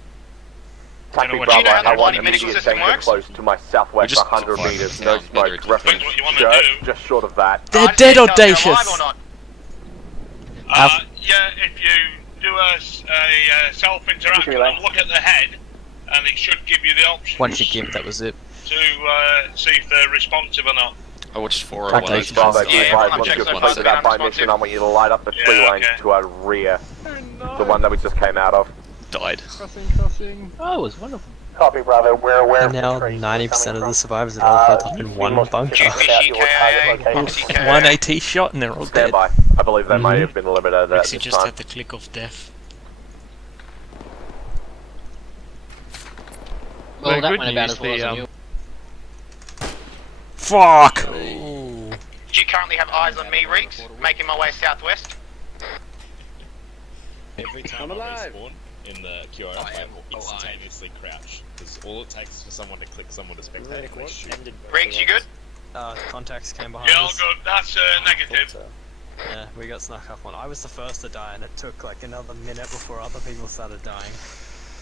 Tactic Do you Bravo, know how the I want bloody medical immediate system danger works? close to my southwest, just 100 find meters, it no down, smoke, whether it's reference what you wanna shirt, do. just short of that. They're Just dead, tell me if they're Audacious! alive or not. Yeah, if you do a self-interaction and look at the head, and it should give you the option Once you gimped, that was it. to see if they're responsive or not. I watched 4 Tactic Audacious. Bravo, be Yeah, advised, everyone once checks you've so far, completed so that by I'm mission, responsive. I want you to light up the tree Yeah, lines okay. to our rear. The one that we just came out of. Died. Crossing. Oh, it was wonderful. Copy, Bravo. We're aware And of now the trees 90% of the survivors are Uh, all held up in one bunker. Fishy KIA. Foxy KIA. One AT shot and they're all Stand dead. by. I believe they may have been limited at Rixie this just time. had the click of death. Well, The that good went about news, as well as I knew. Fuck! Do you currently have eyes on me, Riggs? Making my way southwest. Every time I respawn in the QRF, I will instantaneously crouch. Because all it takes is for someone to click someone to spectate and they shoot. Riggs, you good? Contacts came behind Yeah, all us. good. That's negative. Yeah, we got snuck up on. I was the first to die, and it took like another minute before other people started dying.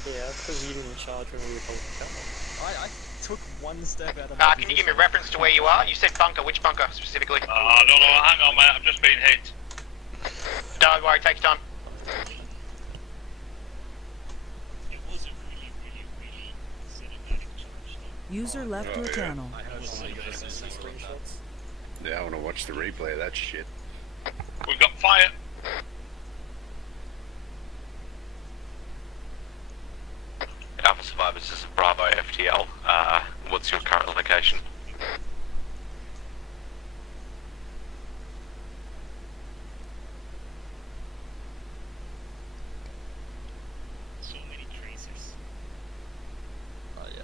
Yeah, because you didn't charge when we were talking. I took one step out of Can you give me reference to where you are? You said bunker. Which bunker specifically? I don't know. Hang on, mate. I've just been hit. Don't worry, take your time. User left your channel. Yeah, I want to watch the replay of that shit. We've got fire. Alpha survivors, this is Bravo FTL. What's your current location? So many tracers. Oh yeah.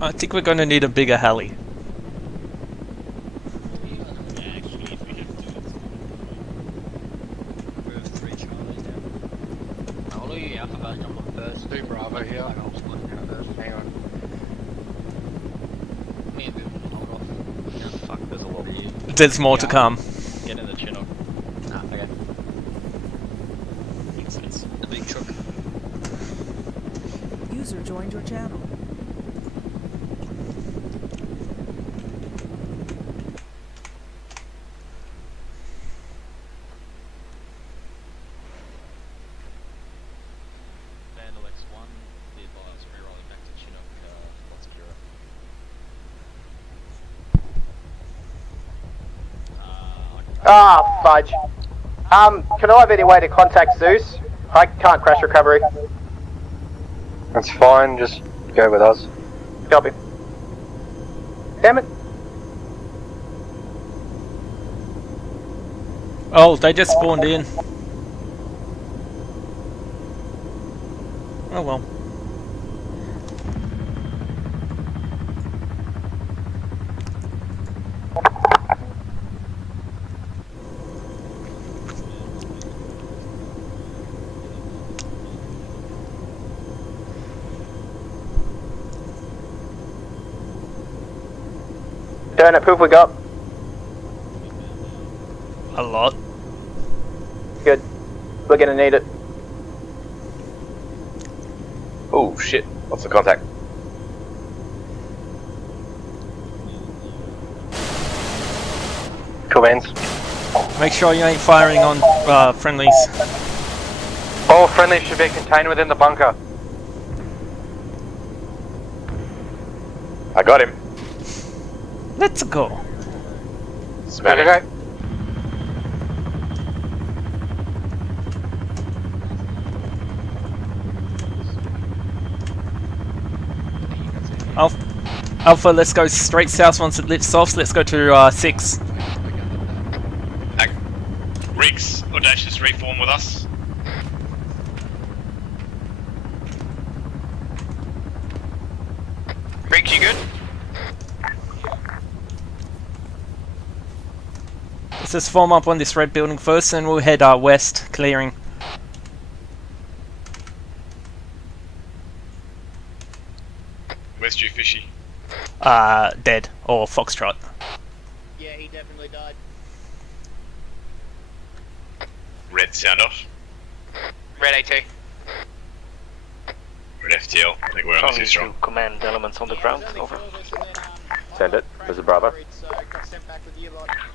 I think we're gonna need a bigger heli. I'll leave you Alpha guys jump on first. Do Bravo here. Hang on. Me and Viv will hold off. Yeah, fuck, there's a lot of you. There's more to come. Get in the Chinook. Okay. Makes sense. The big truck. User joined your channel. Vandal X1, the advised rerolling back to Chinook, Foxborough. Ah, fudge. Can I have any way to contact Zeus? I can't crash recovery. That's fine, just go with us. Copy. Damn it. Oh, they just spawned in. Oh well. Darren, what proof we got? A lot. Good. We're gonna need it. Oh shit, what's the contact? Commands. Make sure you ain't firing on friendlies. All friendlies should be contained within the bunker. I got him. Let's go. Okay. Alpha, let's go straight south once it lifts off. So let's go to 6. Riggs, Audacious, reform with us. Riggs, you good? Let's just form up on this red building first, and we'll head west, clearing. Where's Stu Fishy? Dead. Or Foxtrot. Yeah, he definitely died. Red sound off. Red AT. Red FTL. I think we're on the too strong. Command elements on the ground. Over. Send it. This is Bravo.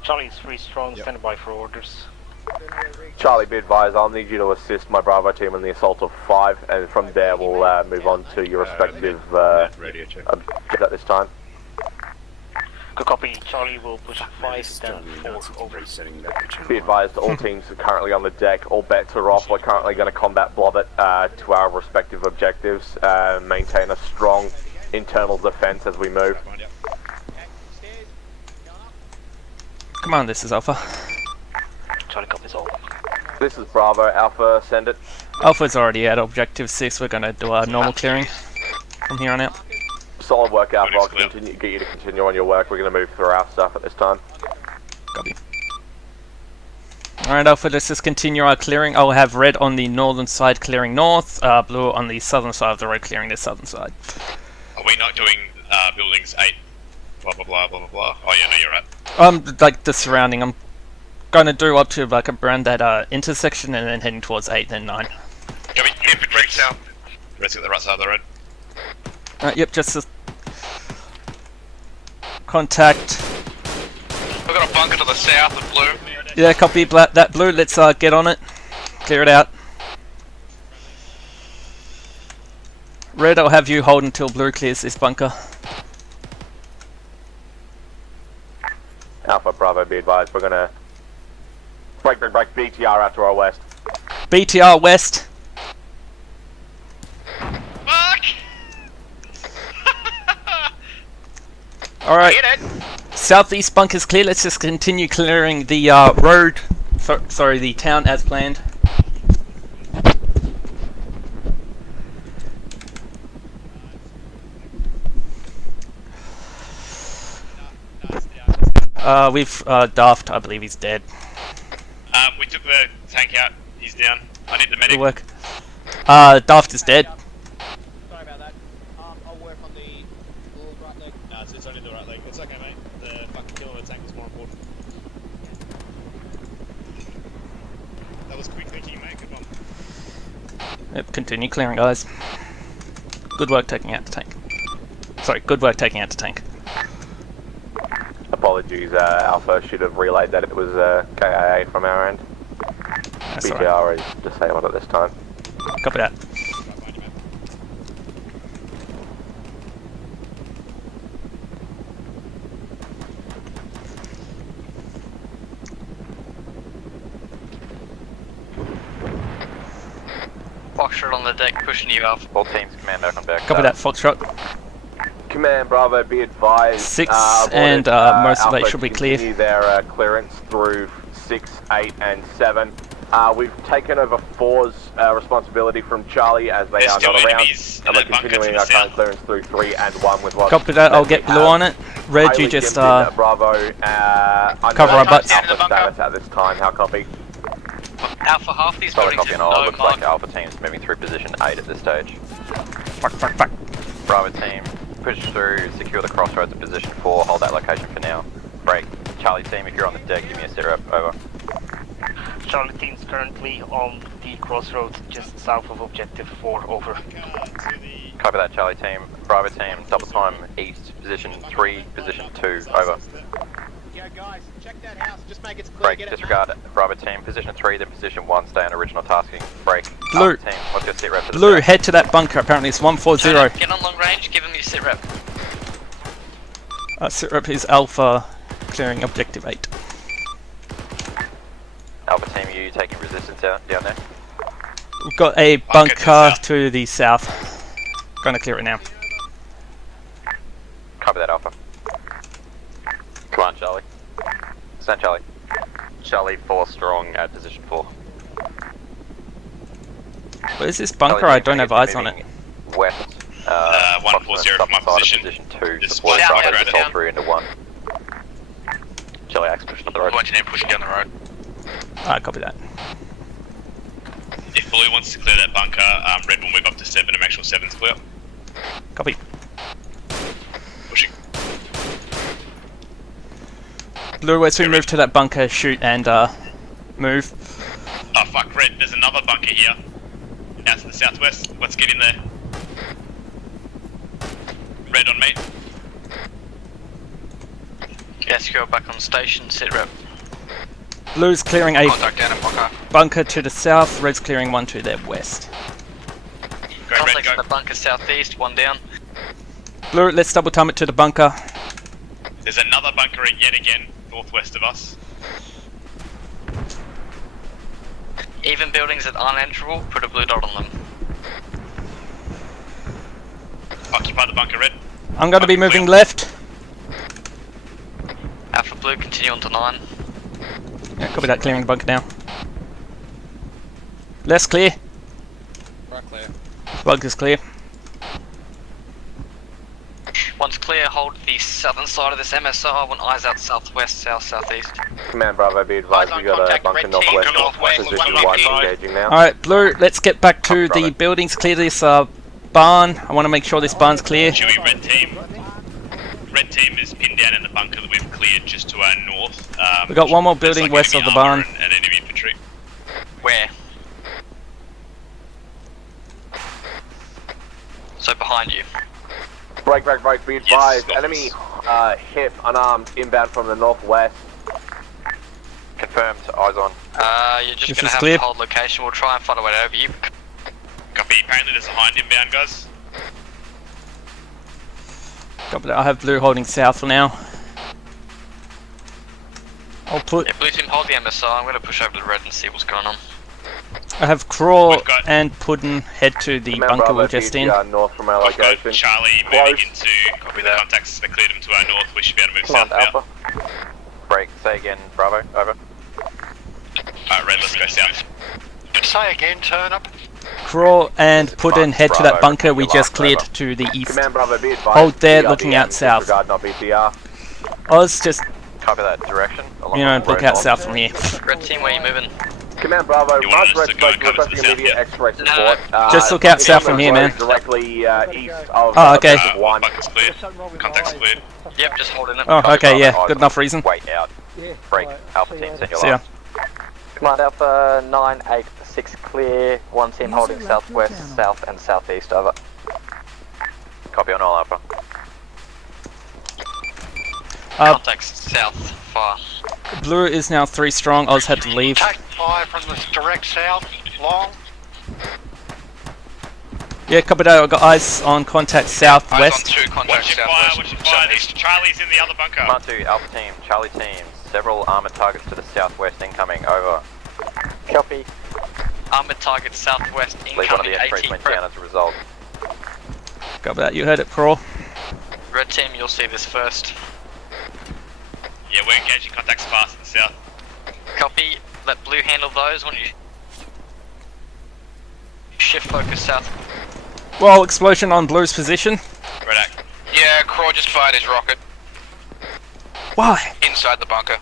Charlie 3 strong. Stand by for orders. Charlie, be advised, I'll need you to assist my Bravo team in the assault of 5, and from there we'll move on to your respective objectives at this time. Good copy. Charlie will push 5, stand 4 over. Be advised, all teams are currently on the deck. All bets are off. We're currently going to combat Blobbit to our respective objectives. Maintain a strong internal defense as we move. Come on, this is Alpha. Charlie copies all. This is Bravo. Alpha, send it. Alpha's already at objective 6. We're going to do our normal clearing from here on out. Solid work, Alpha. I'll get you to continue on your work. We're going to move through our stuff at this time. Copy. Alright, Alpha, let's just continue our clearing. I'll have red on the northern side clearing north, blue on the southern side of the road clearing the southern side. Are we not doing buildings 8? Blah blah blah blah blah. Oh yeah, no, you're right. Like the surrounding. I'm going to do up to like around that intersection and then heading towards 8, then 9. Yeah, we infantry south. Red's got the right side of the road. Yep, just a contact. We've got a bunker to the south of blue. Yeah, copy that blue. Let's get on it. Clear it out. Red, I'll have you hold until blue clears this bunker. Alpha, Bravo, be advised. We're going to break BTR out to our west. BTR west. Fuck! Alright. Southeast bunker's clear. Let's just continue clearing the road. Sorry, the town as planned. We've Daft, I believe he's dead. We took the tank out. He's down. I need the medic. Good work. Daft is dead. Sorry about that. I'll work on the right leg. No, it's only the right leg. It's okay, mate. The fucking kill of the tank is more important. That was quick thinking, mate. Good one. Yep, continue clearing, guys. Good work taking out the tank. Sorry, good work taking out the tank. Apologies, Alpha should have relayed that it was KIA from our end. That's BTR is disabled at this time. Copy that. Foxtrot on the deck, pushing you Alpha. All teams, commando, come back. Copy that, Foxtrot. Command Bravo, be advised. 6 and most of Alpha it should be clear. Continue their clearance through 6, 8, and 7. We've taken over 4's responsibility from Charlie as they are not around, and we're continuing our current clearance through 3 and 1 with what. Copy that, I'll get Blue on it. Red, you just Bravo, cover our butts. Alpha status at this time, how copy? Alpha, half these Solid buildings copy have on all. no Looks like Alpha team's moving through position 8 at this stage. Fuck. Bravo team, push through, secure the crossroads at position 4, hold that location for now. Break. Charlie team, if you're on the deck, give me a sit rep, over. Charlie team's currently on the crossroads just south of objective 4, over. Copy that, Charlie team. Bravo team, double time east, position 3, position 2, over. Yeah, guys, check that house, just make it clear. Break, disregard, Bravo team, position 3, then position 1, stay on original tasking. Break. Blue. Alpha team, what's your sit rep for the Blue, south? head to that bunker, apparently it's 140. Get on long range, give him your sit rep. Sit rep is Alpha, clearing objective 8. Alpha team, you taking resistance down there? We've got a bunker to the south. Gonna clear it now. Copy that, Alpha. Come on, Charlie. Stand, Charlie. Charlie 4 strong at position 4. Where's this bunker? I don't have eyes on it. West. 140 from my position. Position 2. Just Deploy south, Bravo right to down. 3 into 1. Charlie Axe pushing on the road. Engineer pushing down the road. Copy that. If Blue wants to clear that bunker, Red will move up to 7 to make sure 7's clear. Copy. Pushing. Blue, as we move to that bunker, shoot and move. Oh fuck, Red, there's another bunker here. Out to the southwest. Let's get in there. Red on me. Yes, go back on station, sit rep. Blue's clearing a Contact down in bunker. bunker to the south, Red's clearing one to their west. Go Red, Contacts in the bunker southeast, one down. Blue, let's double time it to the bunker. There's another bunker yet again, northwest of us. Even buildings that aren't enterable, put a blue dot on them. Occupy the bunker, Red. I'm gonna be moving left. Alpha Blue, continue on to 9. Yeah, copy that, clearing the bunker now. Less clear. Right, clear. Bunker's clear. Once clear, hold the southern side of this MSR. I want eyes out southwest, southeast. Command Bravo, be advised, we got a bunker northwest, position 1 engaging now. Alright, Blue, let's get back to the buildings, clear this barn. I want to make sure this barn's clear. Chewie, Red team is pinned down in the bunker that we've cleared just to our north. We got one more building west of the barn. And enemy infantry. Where? So behind you. Break, be advised, enemy hip, unarmed, inbound from the northwest. Confirmed, eyes on. You're just gonna have to hold location. We'll try and find a way over you. Copy, apparently there's a hind inbound, guys. Copy that, I have Blue holding south for now. I'll put... Yeah, Blue team, hold the MSR. I'm gonna push over to the red and see what's going on. I have Craw and Puddin head to the bunker we're just in. North from our location. Charlie moving into the contacts that cleared them to our north. We should be able to move south now. Break, say again, Bravo, over. Red, let's go south. Say again, turn up. Craw and Puddin head to that bunker we just cleared to the east. Hold there, looking out south. Oz, just... Copy that direction. look out south from here. Red team, where are you moving? Command Bravo, March Red Smoke requesting immediate X-ray support. Just look out south from here, man. Directly east of okay. one. Bucket's cleared. Contact's cleared. Yep, just holding it. Oh, okay, yeah, good enough reason. Wait out. Break, Alpha team, send your See ya. last. Command Alpha 986 clear, one team holding southwest, south and southeast, over. Copy on all, Alpha. Contacts south, far. Blue is now 3 strong, Oz had to leave. Take fire from the direct south, long. Yeah, copy that, I've got eyes on contact southwest. Watch your fire, Charlie's in the other bunker. Command 2, Alpha team, Charlie team, several armored targets to the southwest incoming, over. Copy. Armored target southwest, Leave one of incoming the X-rays AT went prep. down as a result. Copy that, you heard it, Crawl. Red team, you'll see this first. Yeah, we're engaging contacts fast in the south. Copy. let Blue handle those when you shift focus south. Well, explosion on Blue's position. Right. Yeah, Craw just fired his rocket. Why? Inside the bunker.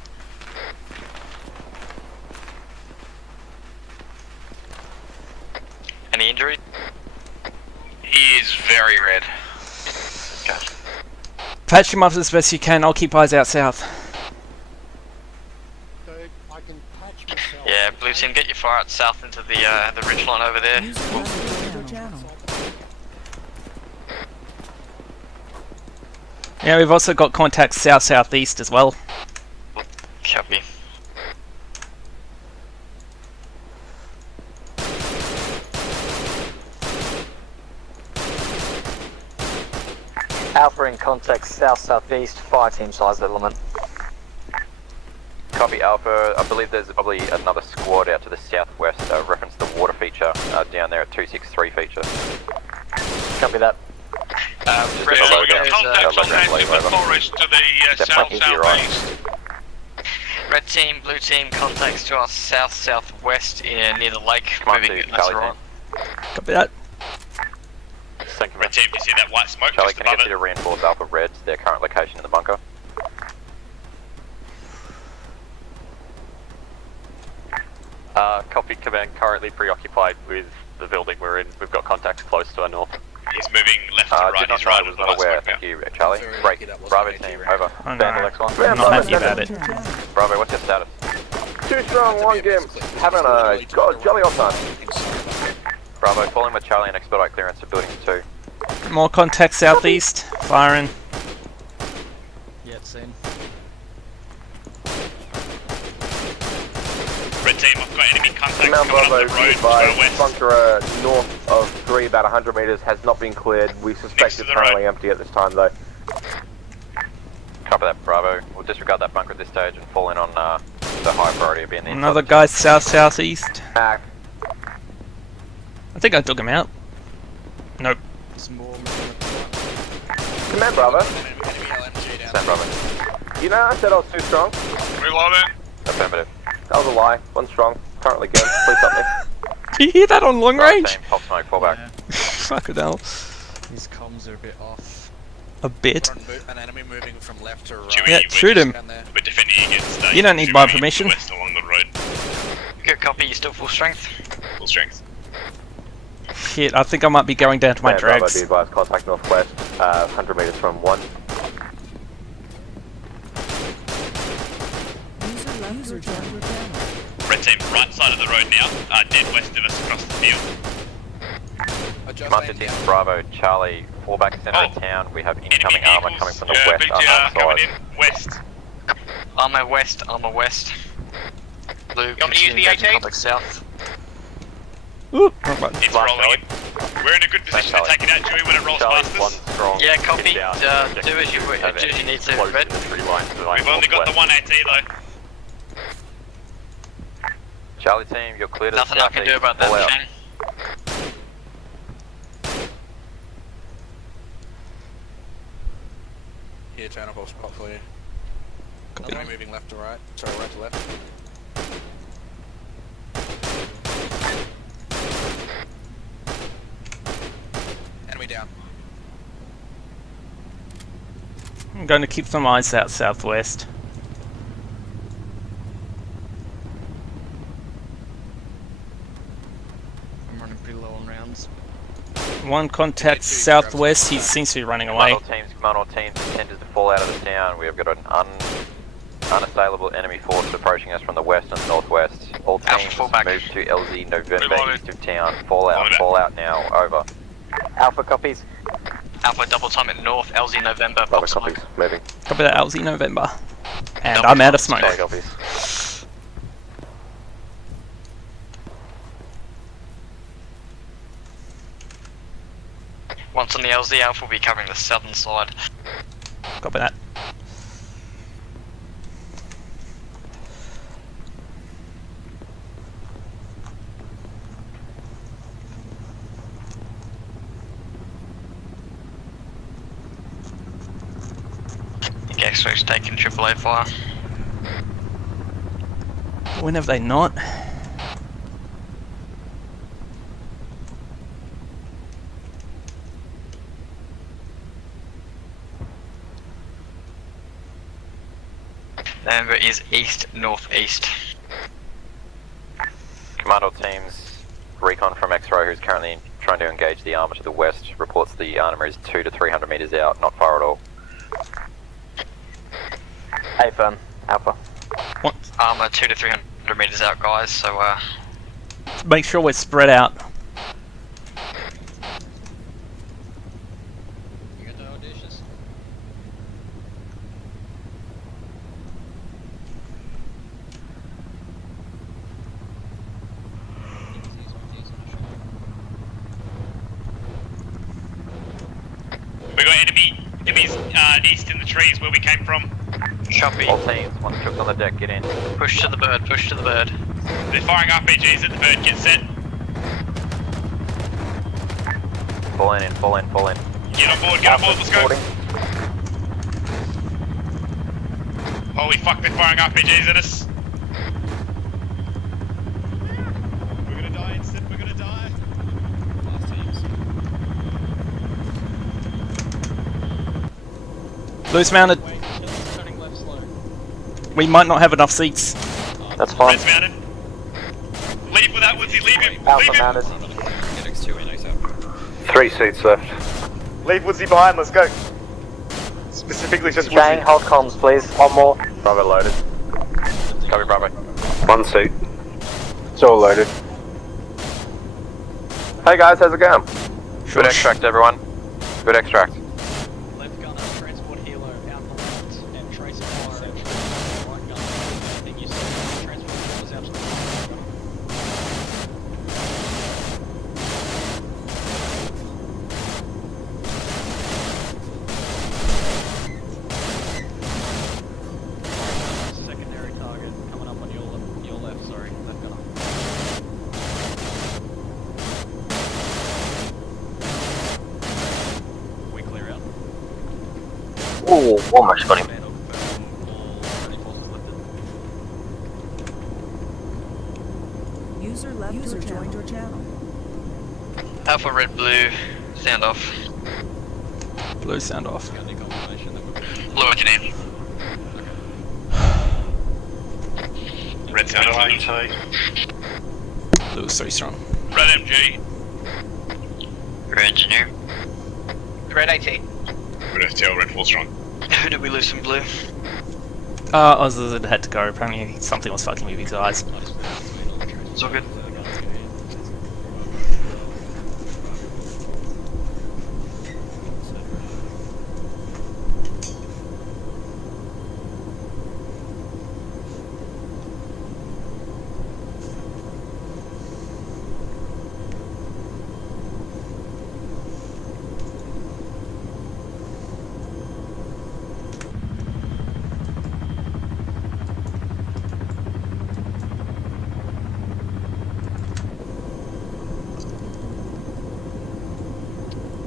Any injury? He is very red. Okay. Patch him up as best you can. I'll keep eyes out south. I can patch myself. Yeah, Blue team, get your fire out south into the ridge line over there. Yeah, we've also got contacts south-southeast as well. Copy. Alpha in contact south-southeast, fire team size element. Copy Alpha. I believe there's probably another squad out to the southwest. Reference the water feature down there at 263 feature. Copy that. We've got contacts on hand in the forest to the south-southeast. Red team, blue team, contacts to our south-southwest near the lake. Moving that's right. Copy that. Red team, you see that white smoke Charlie, just can I above get you to reinforce Alpha Red, their current location in the bunker? Copy, command, currently preoccupied with the building we're in. We've got contacts close to our north. He's moving left to right, he's right was not aware, thank you, Charlie. Break. Bravo team, over. Oh, no. Vandal X1. I'm not happy about it. Bravo, what's your status? 2 strong, 1 gimp. Having a jolly old time. Bravo, falling with Charlie and expedite clearance to building 2. More contacts southeast. Firing. Yeah, it's seen. Red team, I've got enemy contacts Command coming Bravo, up the road to by our west. bunker north of 3, about 100 meters, has not been cleared. We suspect it's currently empty at this time, though. Copy that, Bravo. We'll disregard that bunker at this stage and fall in on the high priority of being the Another guy south-southeast. Back. I think I took him out. Nope. Command Bravo. Stand Bravo. You know I said I was too strong? Reloading. Affirmative. That was a lie. 1 strong. Currently good. Please help me. Do you hear that on long range? Team, top smoke, fall back. Fucking hell. His comms are a bit off. A bit? An enemy moving from left to right. Chewie, Yeah, shoot him. We're defending against You don't need my permission. west along the road. Good copy, you still full strength? Full strength. Shit, I think I might be going down to my Command Bravo, drags. be advised, contact northwest, 100 meters from 1. User joined your channel. Red team, right side of the road now, dead west of us across the field. Commander team, Bravo, Charlie, fall back center of town. We have incoming armor coming from the west BTR coming side. in, west. Armor west, armor west. Blue, You want me to use the AT? contact south. Oop, wrong button. It's rolling in. We're in a good position to take it out, Chewie, when it rolls past us. Strong. Yeah, copy. Do as you need to. Red. We've only got the 1 AT though. Charlie team, you're clear to Nothing the I can do southeast. about Fall that, out. Shane. Here, turn up, I'll spot for you. Enemy moving left to right. Sorry, right to left. Enemy down. I'm going to keep some eyes out southwest. I'm running pretty low on rounds. 1 contact southwest, he seems to be running away. Command all teams intended to fall out of the town. We have got an unassailable enemy force approaching us from the west and northwest. All teams move to LZ November east of town. Fall out now, over. Alpha copies. Alpha double time at north, LZ November, Bravo pop smoke. copies. Moving. Copy that, LZ November. And I'm out of smoke. Charlie copies. Once on the LZ, Alpha will be covering the southern side. Copy that. X-Ray's taking AAA fire. When have they not? Amber is east-northeast. Commando teams, recon from X-Ray, who's currently trying to engage the armor to the west, reports the armor is 200 to 300 meters out, not far at all. Hey, firm. Alpha. What? Armor 200 to 300 meters out, guys, so, Make sure we're spread out. You got the audacious? We got enemies east in the trees where we came from. Copy. All teams, one chooked on the deck, get in. Push to the bird, push to the bird. They're firing RPGs at the bird, get set. Fall in, fall in, fall in. Get on board, let's go. Holy fuck, they're firing RPGs at us. We're gonna die instant, we're gonna die. Loose mounted. Turning left slow. We might not have enough seats. That's fine. Red's mounted. Leave without Woodsy, leave him. Alpha Leave him. mounted. Get X2 in ASAP. 3 seats left. Leave Woodsy behind, let's go. Specifically just Shane, Woodsy. hold comms, please. One more. Bravo loaded. Copy, Bravo. 1 seat. It's all loaded. Hey guys, how's it going? Good extract, everyone. Good extract. Left gunner, transport helo out the left and trace a fire at right gunner. Anything you see, transport helos out to the right gunner. Secondary target coming up on your left, sorry, left gunner. We clear out. Ooh, almost got him. User left User joined your channel. Alpha, red, blue. Sound off. Blue sound off. Blue engineer. Red sound off. Blue is 3 strong. Red MG. Red engineer. Red AT. Red FTL, red full strong. Who did we lose from blue? Ozzy had to go. Apparently something was fucking with his eyes. It's all good.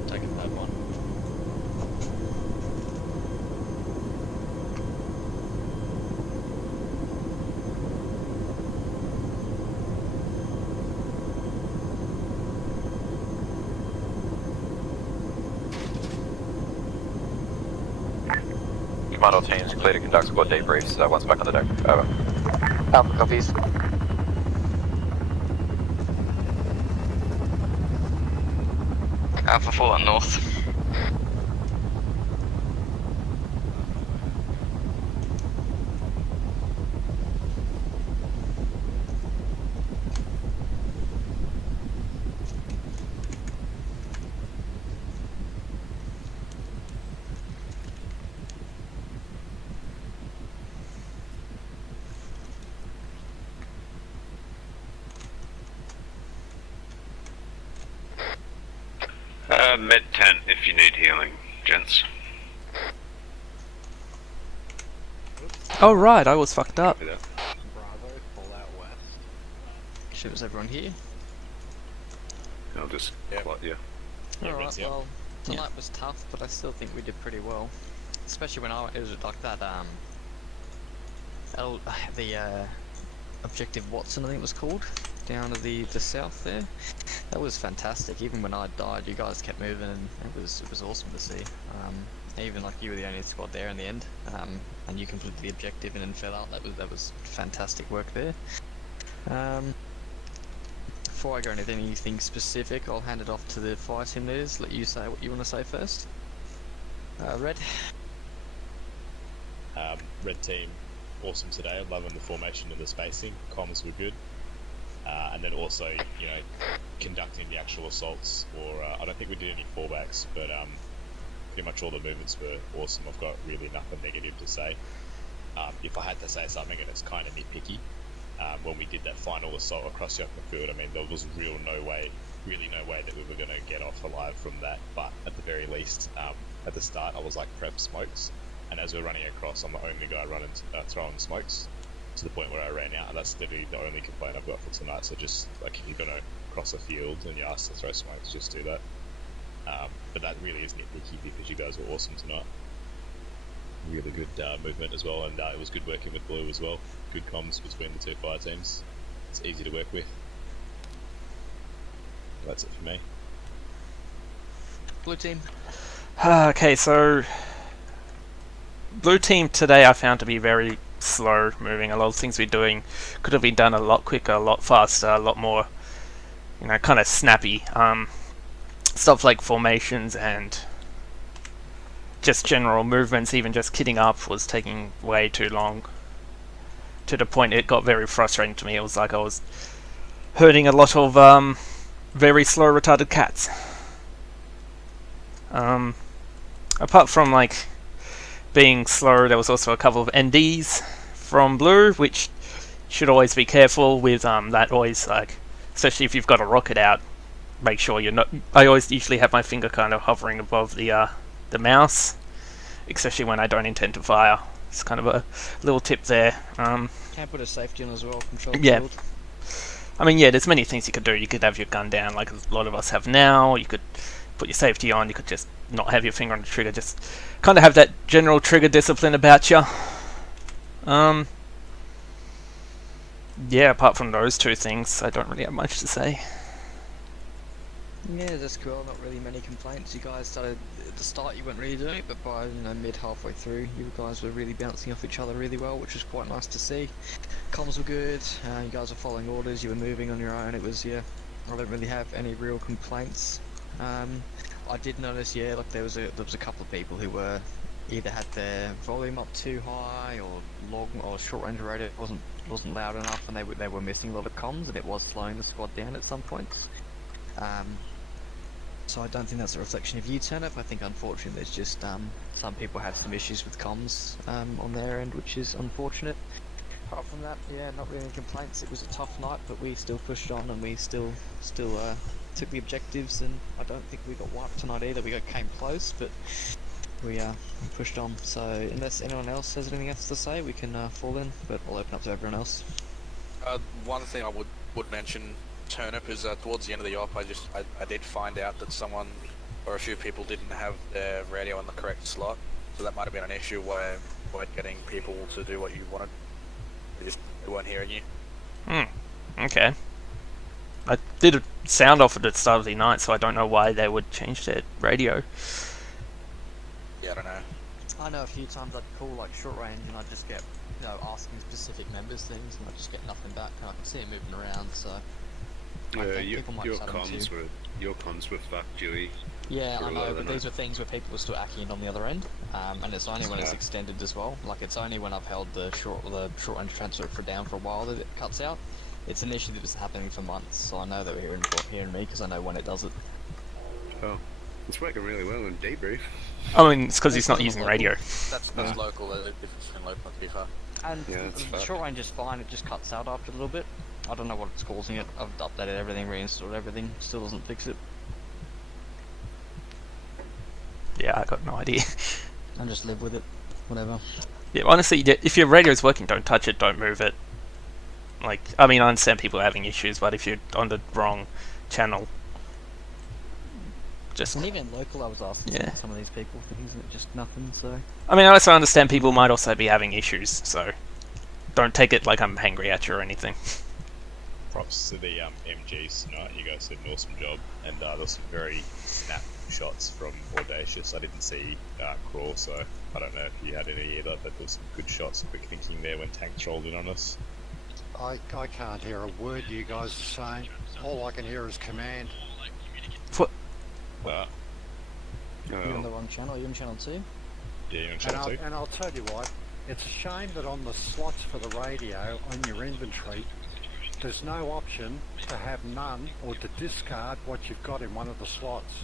Taking that one. Commando teams, clear to conduct squad debriefs once back on the deck. Over. Alpha copies. Alpha fallen north. Med 10 if you need healing, gents. Oh right, I was fucked up. Bravo, pull out west. Shit, was everyone here? I'll just plot you. Alright, well, tonight was tough, but I still think we did pretty well. Especially when it was like that, Objective Watson, I think it was called, down to the south there. That was fantastic. Even when I died, you guys kept moving, and it was awesome to see. Even like you were the only squad there in the end, and you completed the objective and then fell out. That was fantastic work there. Before I go into anything specific, I'll hand it off to the fire team leaders. Let you say what you want to say first. Red. Red team, awesome today. Loving the formation and the spacing. Comms were good, and then also, you know, conducting the actual assaults. Or I don't think we did any fallbacks, but pretty much all the movements were awesome. I've got really nothing negative to say. If I had to say something, and it's kind of nitpicky, when we did that final assault across the open field, I mean, there was really no way that we were going to get off alive from that. But at the very least, at the start, I was like, prep smokes, and as we're running across, I'm the only guy running, throwing smokes, to the point where I ran out. And that's literally the only complaint I've got for tonight. So just like, if you're going to cross a field and you're asked to throw smokes, just do that. But that really is nitpicky because you guys were awesome tonight. Really good movement as well, and it was good working with Blue as well. Good comms between the two fire teams. It's easy to work with. That's it for me. Blue team. Okay, so Blue team today I found to be very slow moving. A lot of things we're doing could have been done a lot quicker, a lot faster, a lot more, you know, kind of snappy. Stuff like formations and just general movements, even just kitting up, was taking way too long. To the point it got very frustrating to me. It was like I was herding a lot of very slow retarded cats. Apart from like being slow, there was also a couple of NDs from Blue, which should always be careful with. That always, like, especially if you've got a rocket out, make sure you're not. I always usually have my finger kind of hovering above the mouse, especially when I don't intend to fire. It's kind of a little tip there. Can put a safety on as well. Control yeah. field. I mean, yeah, there's many things you could do. You could have your gun down, like a lot of us have now. You could put your safety on. You could just not have your finger on the trigger. Just kind of have that general trigger discipline about you. Yeah, apart from those two things, I don't really have much to say. Yeah, that's cool. Not really many complaints. You guys started at the start. You weren't really doing it, but by mid halfway through, you guys were really bouncing off each other really well, which was quite nice to see. Comms were good. You guys were following orders. You were moving on your own. It was I don't really have any real complaints. I did notice, like there was a couple of people who were either had their volume up too high or long or short range radio wasn't loud enough, and they were missing a lot of comms, and it was slowing the squad down at some points. So I don't think that's a reflection of you, Turnip. I think unfortunately there's just some people have some issues with comms on their end, which is unfortunate. Apart from that, yeah, not really any complaints. It was a tough night, but we still pushed on and we still took the objectives, and I don't think we got wiped tonight either. We came close, but we pushed on. So unless anyone else has anything else to say, we can fall in, but I'll open up to everyone else. One thing I would mention, Turnip, is towards the end of the op, I did find out that someone or a few people didn't have their radio in the correct slot, so that might have been an issue where we weren't getting people to do what you wanted. They weren't hearing you. Okay. I did a sound off at the start of the night, so I don't know why they would change their radio. Yeah, I don't know. I know a few times I'd call like short range and I'd just get, asking specific members things, and I'd just get nothing back, and I can see it moving around, so... your comms were fucked, Dewey. Yeah, I know, but these were things where people were still acting in on the other end, and it's only when it's extended as well. Like, it's only when I've held the short range transfer down for a while that it cuts out. It's an issue that was happening for months, so I know that we're hearing me because I know when it does it. Oh, it's working really well in debrief. I mean, it's because he's not using radio. That's local. The difference between local and FIFA. And the short range is fine. It just cuts out after a little bit. I don't know what's causing it. I've updated everything, reinstalled everything. Still doesn't fix it. Yeah, I got no idea. I just live with it. Whatever. Yeah, honestly, if your radio's working, don't touch it. Don't move it. Like, I mean, I understand people are having issues, but if you're on the wrong channel, just... And even local, I was asking some of these people things, and it just nothing, so... I mean, I also understand people might also be having issues, so... Don't take it like I'm angry at you or anything. Props to the MGs tonight. You guys did an awesome job, and there was some very snap shots from Audacious. I didn't see Crawl, so I don't know if you had any either, but there was some good shots, quick thinking there when tanks rolled in on us. I can't hear a word you guys are saying. All I can hear is command. What? You're on the wrong channel. You're on channel 2. Yeah, you're on channel 2. And I'll tell you what, it's a shame that on the slots for the radio on your inventory, there's no option to have none or to discard what you've got in one of the slots.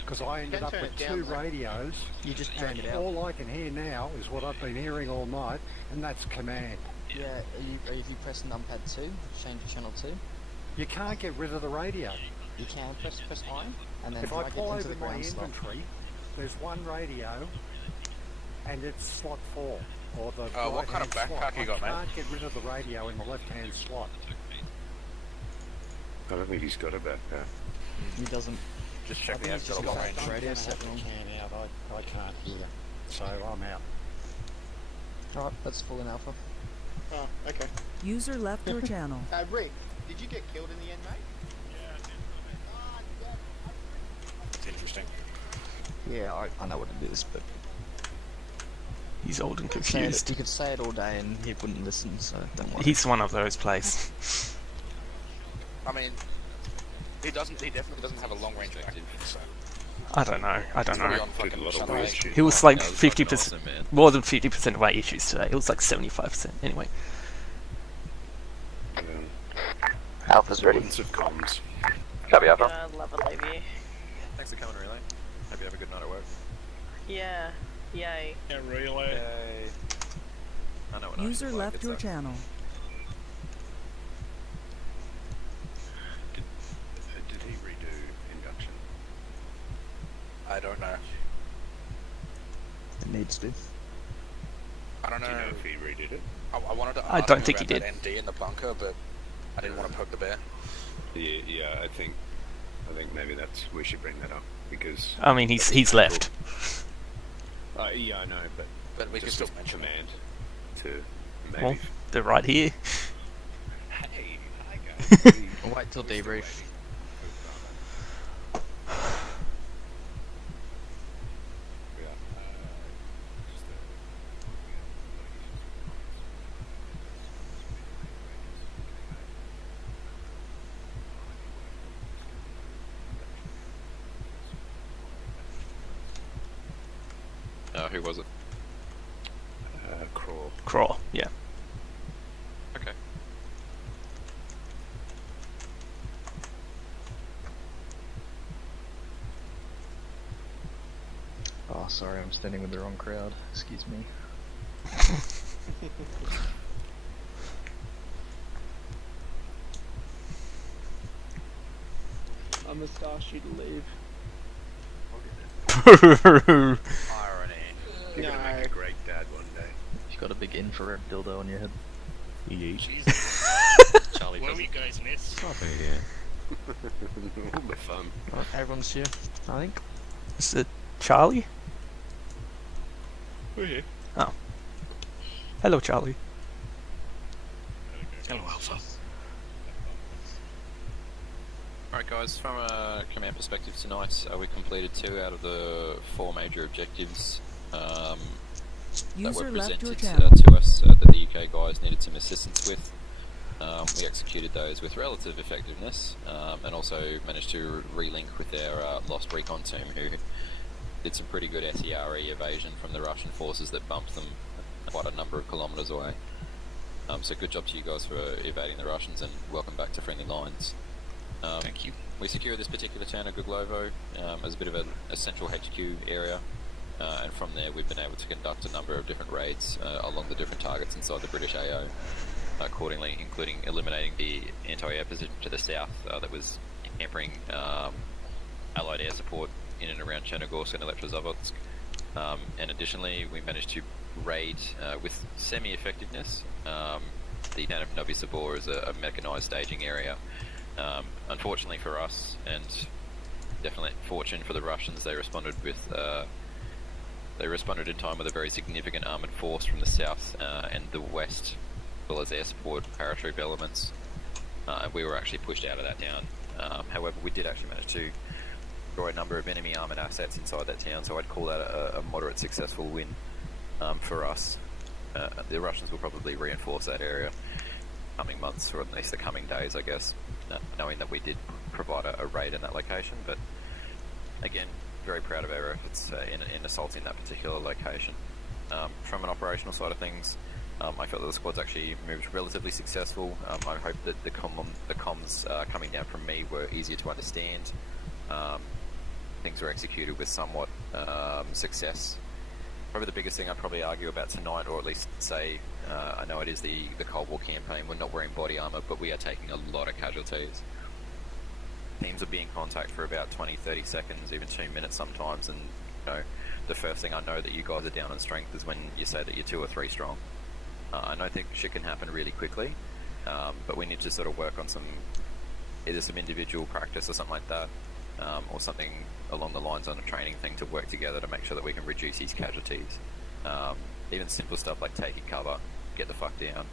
Because I ended up with 2 radios. You just turned it out. All I can hear now is what I've been hearing all night, and that's command. Yeah, if you press numpad 2, change to channel 2. You can't get rid of the radio. You can press I, and then if I drag pull it into over the my ground slot. inventory, there's one radio, and it's slot 4, or the what kind of right-hand backpack slot. you got, I mate? can't get rid of the radio in the left-hand slot. I don't think he's got a backpack. He doesn't. Just check the Just outside got range. the radio set wrong. I can't hear, so I'm out. Alright, that's full in alpha. Oh, okay. User left your channel. Rick, did you get killed in the end, mate? It's interesting. Yeah, I know what it is, but He's old and Say it- confused. you could say it all day and he wouldn't listen, so don't worry. He's one of those players. I mean, he definitely doesn't have a long range active, so. I don't know. He was Yeah, like 50%, more than 50% of our issues today. It was like 75%. Anyway. Alpha's ready. Of comms. Copy, Alpha. Love it, Levy. Thanks for coming, Relay. Hope you have a good night at work. Yeah. Yay. Yeah, Relay. Yay. I know what User left your channel. Did he redo induction? I don't know. It needs to. I don't know. Do you know if he redid it? I wanted to I ask don't him think about he that ND in the bunker, but I didn't want to poke the bear. Yeah, I think maybe we should bring that up because. I mean, he's left. Yeah, I know, but we can just still a mention command to maybe. Well, they're right here. Hey, hi guys. We'll wait till debrief. Who was it? Crawl. Crawl, yeah. Okay. Oh, sorry, I'm standing with the wrong crowd. Excuse me. I'm gonna ask you to leave. Irony. You're gonna make a great dad one day. You've got a big infrared dildo on your head. Charlie, where you guys miss? Stop it, yeah. All the fun. Right, everyone's here, I think. Is it Charlie? We're here. Oh. Hello, Charlie. Hello, Alpha. Alright guys, from a command perspective tonight, we completed 2 out of the 4 major objectives that User were left your presented channel. to us that the UK guys needed some assistance with. We executed those with relative effectiveness and also managed to relink with our lost recon team who did some pretty good SERE evasion from the Russian forces that bumped them quite a number of kilometres away. So good job to you guys for evading the Russians and welcome back to friendly lines. Thank you. We secured this particular town of Guglovo as a bit of a central HQ area, and from there we've been able to conduct a number of different raids along the different targets inside the British AO, accordingly, including eliminating the anti-air position to the south that was hampering Allied air support in and around Chernogorsk and Elektrozavodsk. And additionally, we managed to raid with semi-effectiveness the town of Novi Sabor as a mechanised staging area. Unfortunately for us, and definitely fortune for the Russians, they responded in time with a very significant armoured force from the south and the west well as air support paratroop elements. We were actually pushed out of that town. However, we did actually manage to draw a number of enemy armoured assets inside that town, so I'd call that a moderate successful win for us. The Russians will probably reinforce that area coming months, or at least the coming days, I guess, knowing that we did provide a raid in that location. But again, very proud of our efforts in assaulting that particular location. From an operational side of things, I felt that the squad's actually moved relatively successful. I hope that the comms coming down from me were easier to understand. Things were executed with somewhat success. Probably the biggest thing I'd probably argue about tonight, or at least say, I know it is the Cold War campaign, we're not wearing body armour, but we are taking a lot of casualties. Teams will be in contact for about 20-30 seconds, even 2 minutes sometimes, and the first thing I know that you guys are down on strength is when you say that you're 2 or 3 strong. I don't think shit can happen really quickly, but we need to sort of work on either some individual practice or something like that, or something along the lines on a training thing to work together to make sure that we can reduce these casualties. Even simple stuff like taking cover, get the fuck down,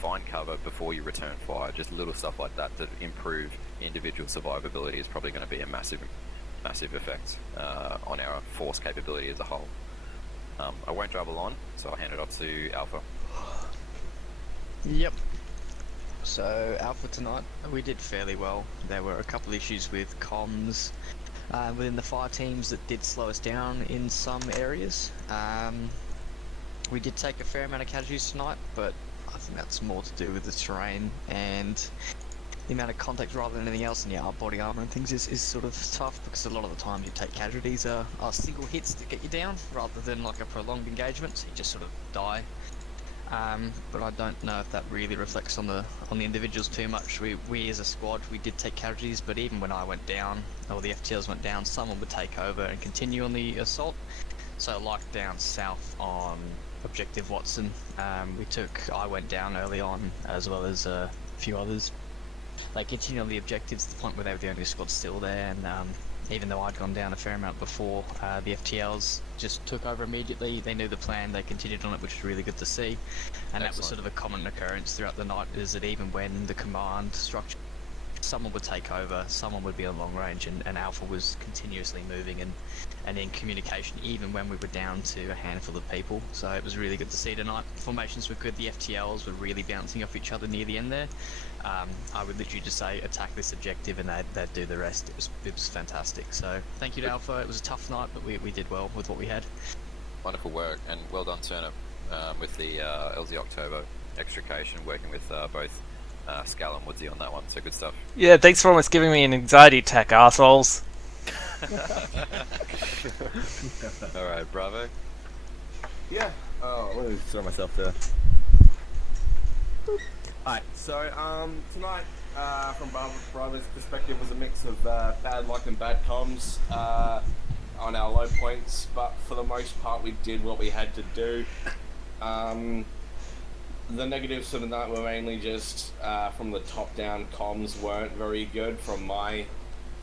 find cover before you return fire, just little stuff like that to improve individual survivability is probably going to be a massive effect on our force capability as a whole. I won't drabble on, so I'll hand it off to Alpha. Yep. So Alpha tonight, we did fairly well. There were a couple issues with comms within the fire teams that did slow us down in some areas. We did take a fair amount of casualties tonight, but I think that's more to do with the terrain and the amount of contact rather than anything else. And yeah, our body armor and things is sort of tough, because a lot of the time you take casualties are single hits that get you down rather than like a prolonged engagement, so you just sort of die. But I don't know if that really reflects on the individuals too much. We as a squad, we did take casualties, but even when I went down, or the FTLs went down, someone would take over and continue on the assault. So like down south on Objective Watson, I went down early on, as well as a few others. They continued on the objectives to the point where they were the only squad still there, and even though I'd gone down a fair amount before, the FTLs just took over immediately. They knew the plan, they continued on it, which is really good to see. And that was sort of a common occurrence throughout the night, is that even when the command structure, someone would take over, someone would be on long range, and Alpha was continuously moving and in communication, even when we were down to a handful of people. So it was really good to see tonight. Formations were good, the FTLs were really bouncing off each other near the end there. I would literally just say, attack this objective, and they'd do the rest. It was fantastic. So thank you to Alpha. It was a tough night, but we did well with what we had. Wonderful work, and well done, Turner, with the LZ October extrication, working with both Scal and Woodsy on that one. So good stuff. Yeah, thanks for almost giving me an anxiety attack, arseholes. Alright, Bravo. Yeah. Oh, let me throw myself there. Alright, so tonight, from Bravo's perspective, was a mix of bad luck and bad comms on our low points, but for the most part we did what we had to do. The negatives for the night were mainly just from the top down, comms weren't very good from my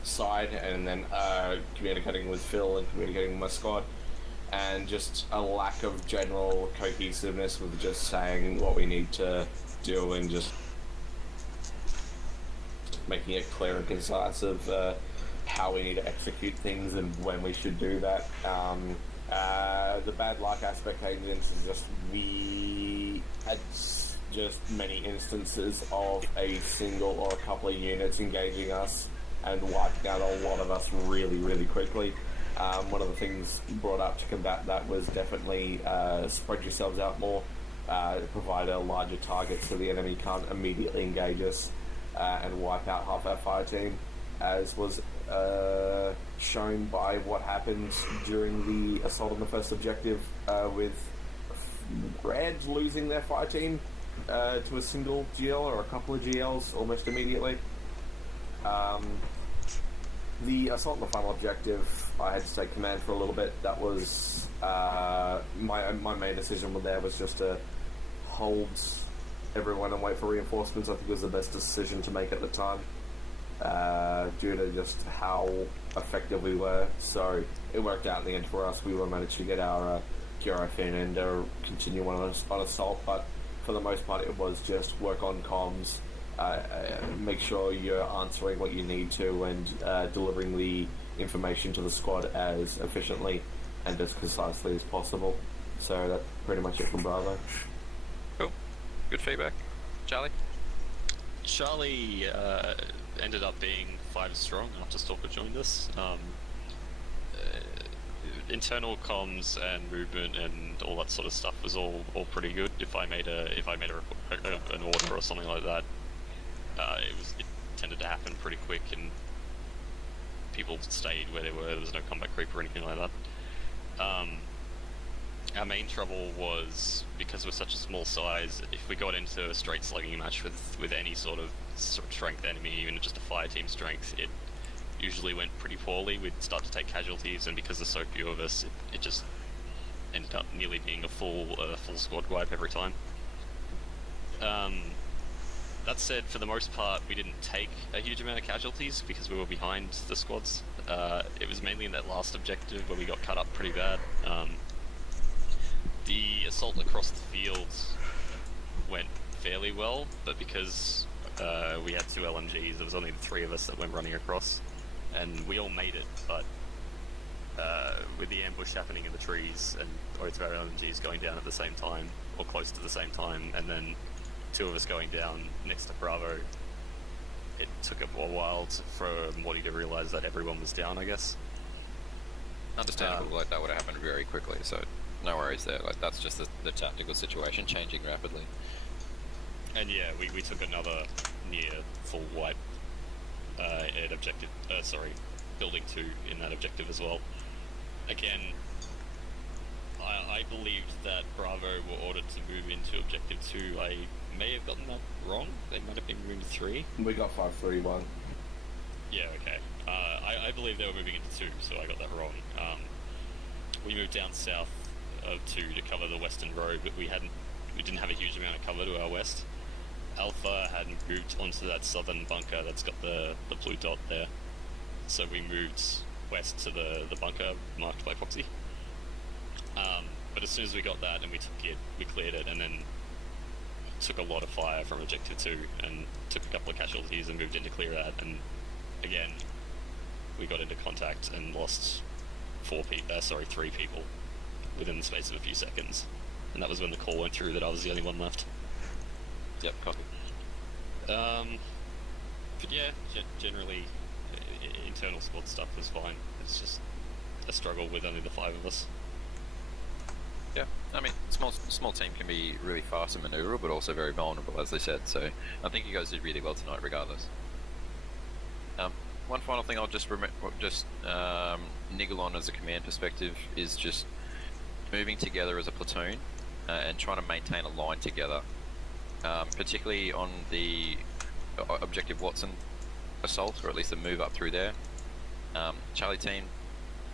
side, and then communicating with Phil and communicating with my squad, and just a lack of general cohesiveness with just saying what we need to do and just making it clear and concise of how we need to execute things and when we should do that. The bad luck aspect, agents, is just we had just many instances of a single or a couple of units engaging us and wiping out a lot of us really, really quickly. One of the things brought up to combat that was definitely spread yourselves out more, provide a larger target so the enemy can't immediately engage us and wipe out half our fire team, as was shown by what happened during the assault on the first objective, with Red losing their fire team to a single GL or a couple of GLs almost immediately. The assault on the final objective, I had to take command for a little bit. That was my main decision there was just to hold everyone and wait for reinforcements. I think it was the best decision to make at the time, due to just how effective we were. So it worked out in the end for us. We managed to get our QRF in and continue on assault, but for the most part, it was just work on comms, make sure you're answering what you need to, and delivering the information to the squad as efficiently and as concisely as possible. So that's pretty much it from Bravo. Cool. Good feedback. Charlie? Charlie ended up being 5 strong after Stalker joined us. Internal comms and movement and all that sort of stuff was all pretty good. If I made an order or something like that, it tended to happen pretty quick, and people stayed where they were. There was no combat creep or anything like that. Our main trouble was, because we're such a small size, if we got into a straight slugging match with any sort of strength enemy, even just a fire team strength, it usually went pretty poorly. We'd start to take casualties, and because there's so few of us, it just ended up nearly being a full squad wipe every time. That said, for the most part, we didn't take a huge amount of casualties because we were behind the squads. It was mainly in that last objective where we got cut up pretty bad. The assault across the fields went fairly well, but because we had 2 LMGs, there was only the 3 of us that went running across, and we all made it, but with the ambush happening in the trees and both of our LMGs going down at the same time, or close to the same time, and then 2 of us going down next to Bravo, it took a while for Morty to realise that everyone was down, I guess. Understandable, like that would have happened very quickly, so no worries there. Like that's just the tactical situation changing rapidly. And yeah, we took another near full wipe at objective, building 2 in that objective as well. Again, I believed that Bravo were ordered to move into objective 2. I may have gotten that wrong. They might have been moving to 3. We got 5-3-1. Yeah, okay. I believe they were moving into 2, so I got that wrong. We moved down south of 2 to cover the western road, but we didn't have a huge amount of cover to our west. Alpha hadn't moved onto that southern bunker that's got the blue dot there, so we moved west to the bunker marked by Foxy. But as soon as we got that and we took it, we cleared it, and then took a lot of fire from objective 2 and took a couple of casualties and moved in to clear that, and again we got into contact and lost 3 people within the space of a few seconds, and that was when the call went through that I was the only one left. Yep, copy. But yeah, generally internal squad stuff was fine. It's just a struggle with only the 5 of us. Yeah, I mean, small team can be really fast and maneuverable, but also very vulnerable, as they said. So I think you guys did really well tonight, regardless. One final thing I'll just niggle on as a command perspective is just moving together as a platoon and trying to maintain a line together, particularly on the objective Watson assault, or at least the move up through there. Charlie team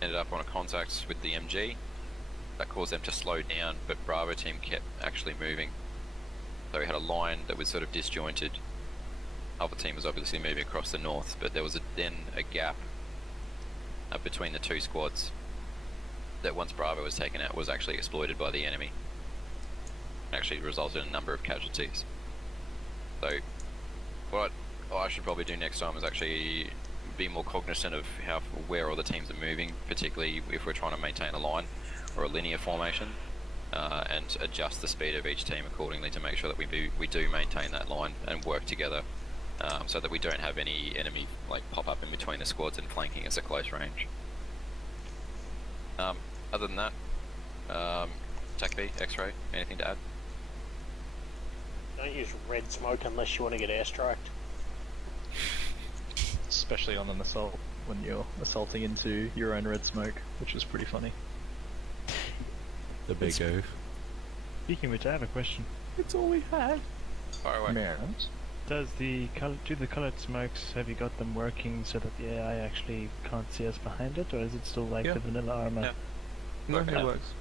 ended up on a contact with the MG. That caused them to slow down, but Bravo team kept actually moving. So we had a line that was sort of disjointed. Alpha team was obviously moving across the north, but there was then a gap between the 2 squads that once Bravo was taken out was actually exploited by the enemy. Actually resulted in a number of casualties. So what I should probably do next time is actually be more cognizant of where all the teams are moving, particularly if we're trying to maintain a line or a linear formation, and adjust the speed of each team accordingly to make sure that we do maintain that line and work together, so that we don't have any enemy pop up in between the squads and flanking us at close range. Other than that, TAC B, X-ray, anything to add? Don't use red smoke unless you want to get airstriked. Especially on an assault, when you're assaulting into your own red smoke, which is pretty funny. The big oof. Speaking of which, I have a question. It's all we had. Fire away. Do the coloured smokes, have you got them working so that the AI actually can't see us behind it, or is it still like the vanilla armor? Yeah. No, It works.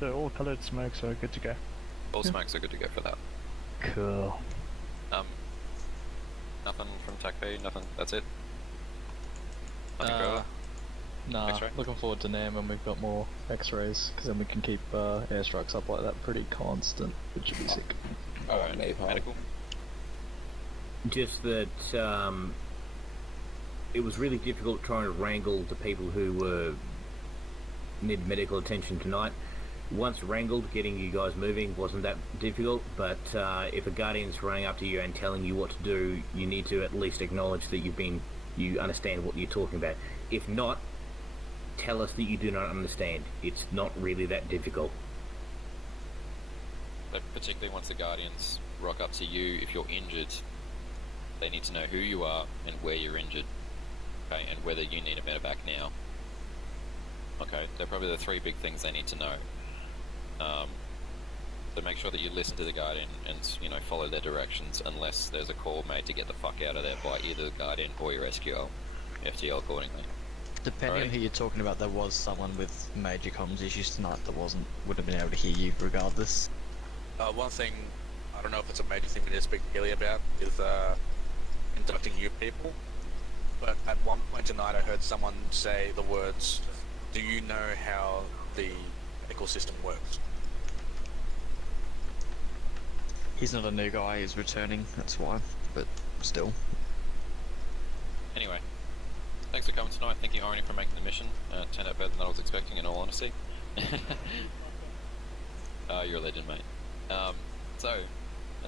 So all coloured smokes are good to go. All smokes are good to go for that. Cool. Nothing from TAC B, nothing, that's it? Nothing further? Nah, X-ray? looking forward to NAM when we've got more X-rays, because then we can keep airstrikes up like that pretty constant, which would be sick. Medical. Just that it was really difficult trying to wrangle the people who needed medical attention tonight. Once wrangled, getting you guys moving wasn't that difficult, but if a Guardian's running up to you and telling you what to do, you need to at least acknowledge that you understand what you're talking about. If not, tell us that you do not understand. It's not really that difficult. So particularly once the Guardians rock up to you, if you're injured, they need to know who you are and where you're injured, okay, and whether you need a medevac now. Okay, they're probably the three big things they need to know. So make sure that you listen to the Guardian and, you know, follow their directions unless there's a call made to get the fuck out of there by either the Guardian or your SQL. FTL accordingly. Depending on who you're talking about, there was someone with major comms issues tonight that wouldn't have been able to hear you regardless. One thing, I don't know if it's a major thing we need to speak to Kelly about, is inducting new people. But at one point tonight I heard someone say the words, "Do you know how the medical system works?" He's not a new guy, he's returning, that's why, but still. Anyway, thanks for coming tonight. Thank you, Orny, for making the mission. Turned out better than I was expecting, in all honesty. You're a legend, mate.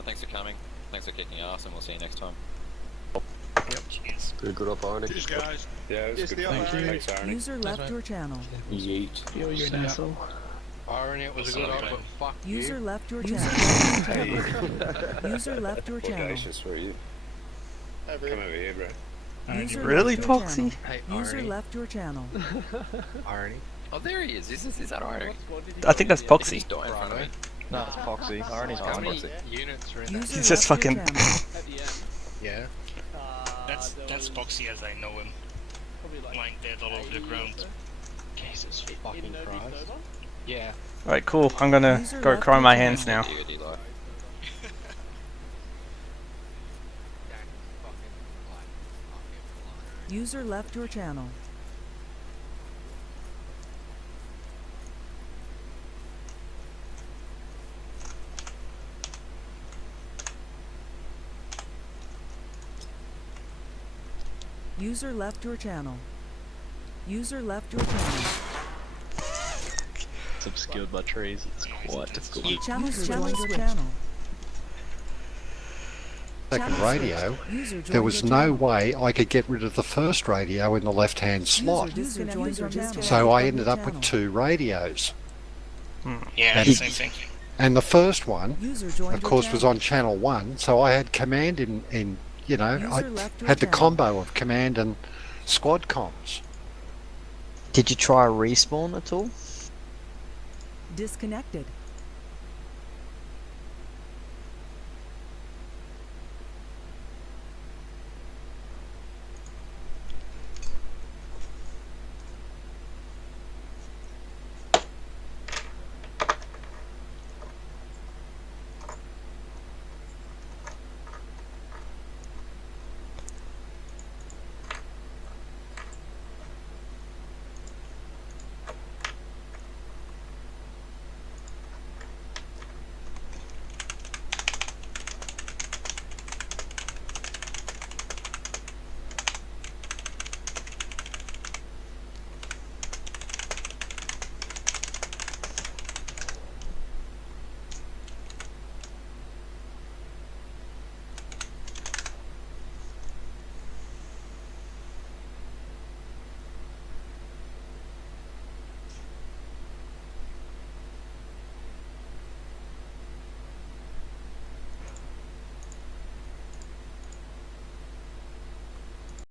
Thanks for coming. Thanks for kicking ass, and we'll see you next time. Yep. Cheers. Good up, Arnie. Cheers, guys. Yeah, it was good. Thank you. Thanks, Arnie. User left your channel. Yeet. You're an asshole. Arnie, it was a good up, but fuck you. User left your channel. User left your channel. Audacious for you. Come over here, bro. User Really, left your Poxy? channel. Hey, User Arnie. left your channel. Arnie. Oh, there he is. Is that Arnie? I think that's Poxy. He's dying in front of me. No, it's Poxy. Arnie's How many Poxy. Units are in User He's just left your fucking. channel. Yeah. That's Boxy as I know him. Lying dead all over the ground. Jesus fucking Christ. Yeah. Alright, cool. I'm gonna go cry my hands now. User left your channel. User left your channel. User left your channel. It's obscured by trees. It's quite difficult. Channels joined your channel. Second radio, there was no way I could get rid of the first radio in the left-hand slot. So I ended up with two radios. Yeah, And- same thing. And the first one, of course, was on channel 1, so I had command in you know, I had the combo of command and squad comms. Did you try a respawn at all? Disconnected.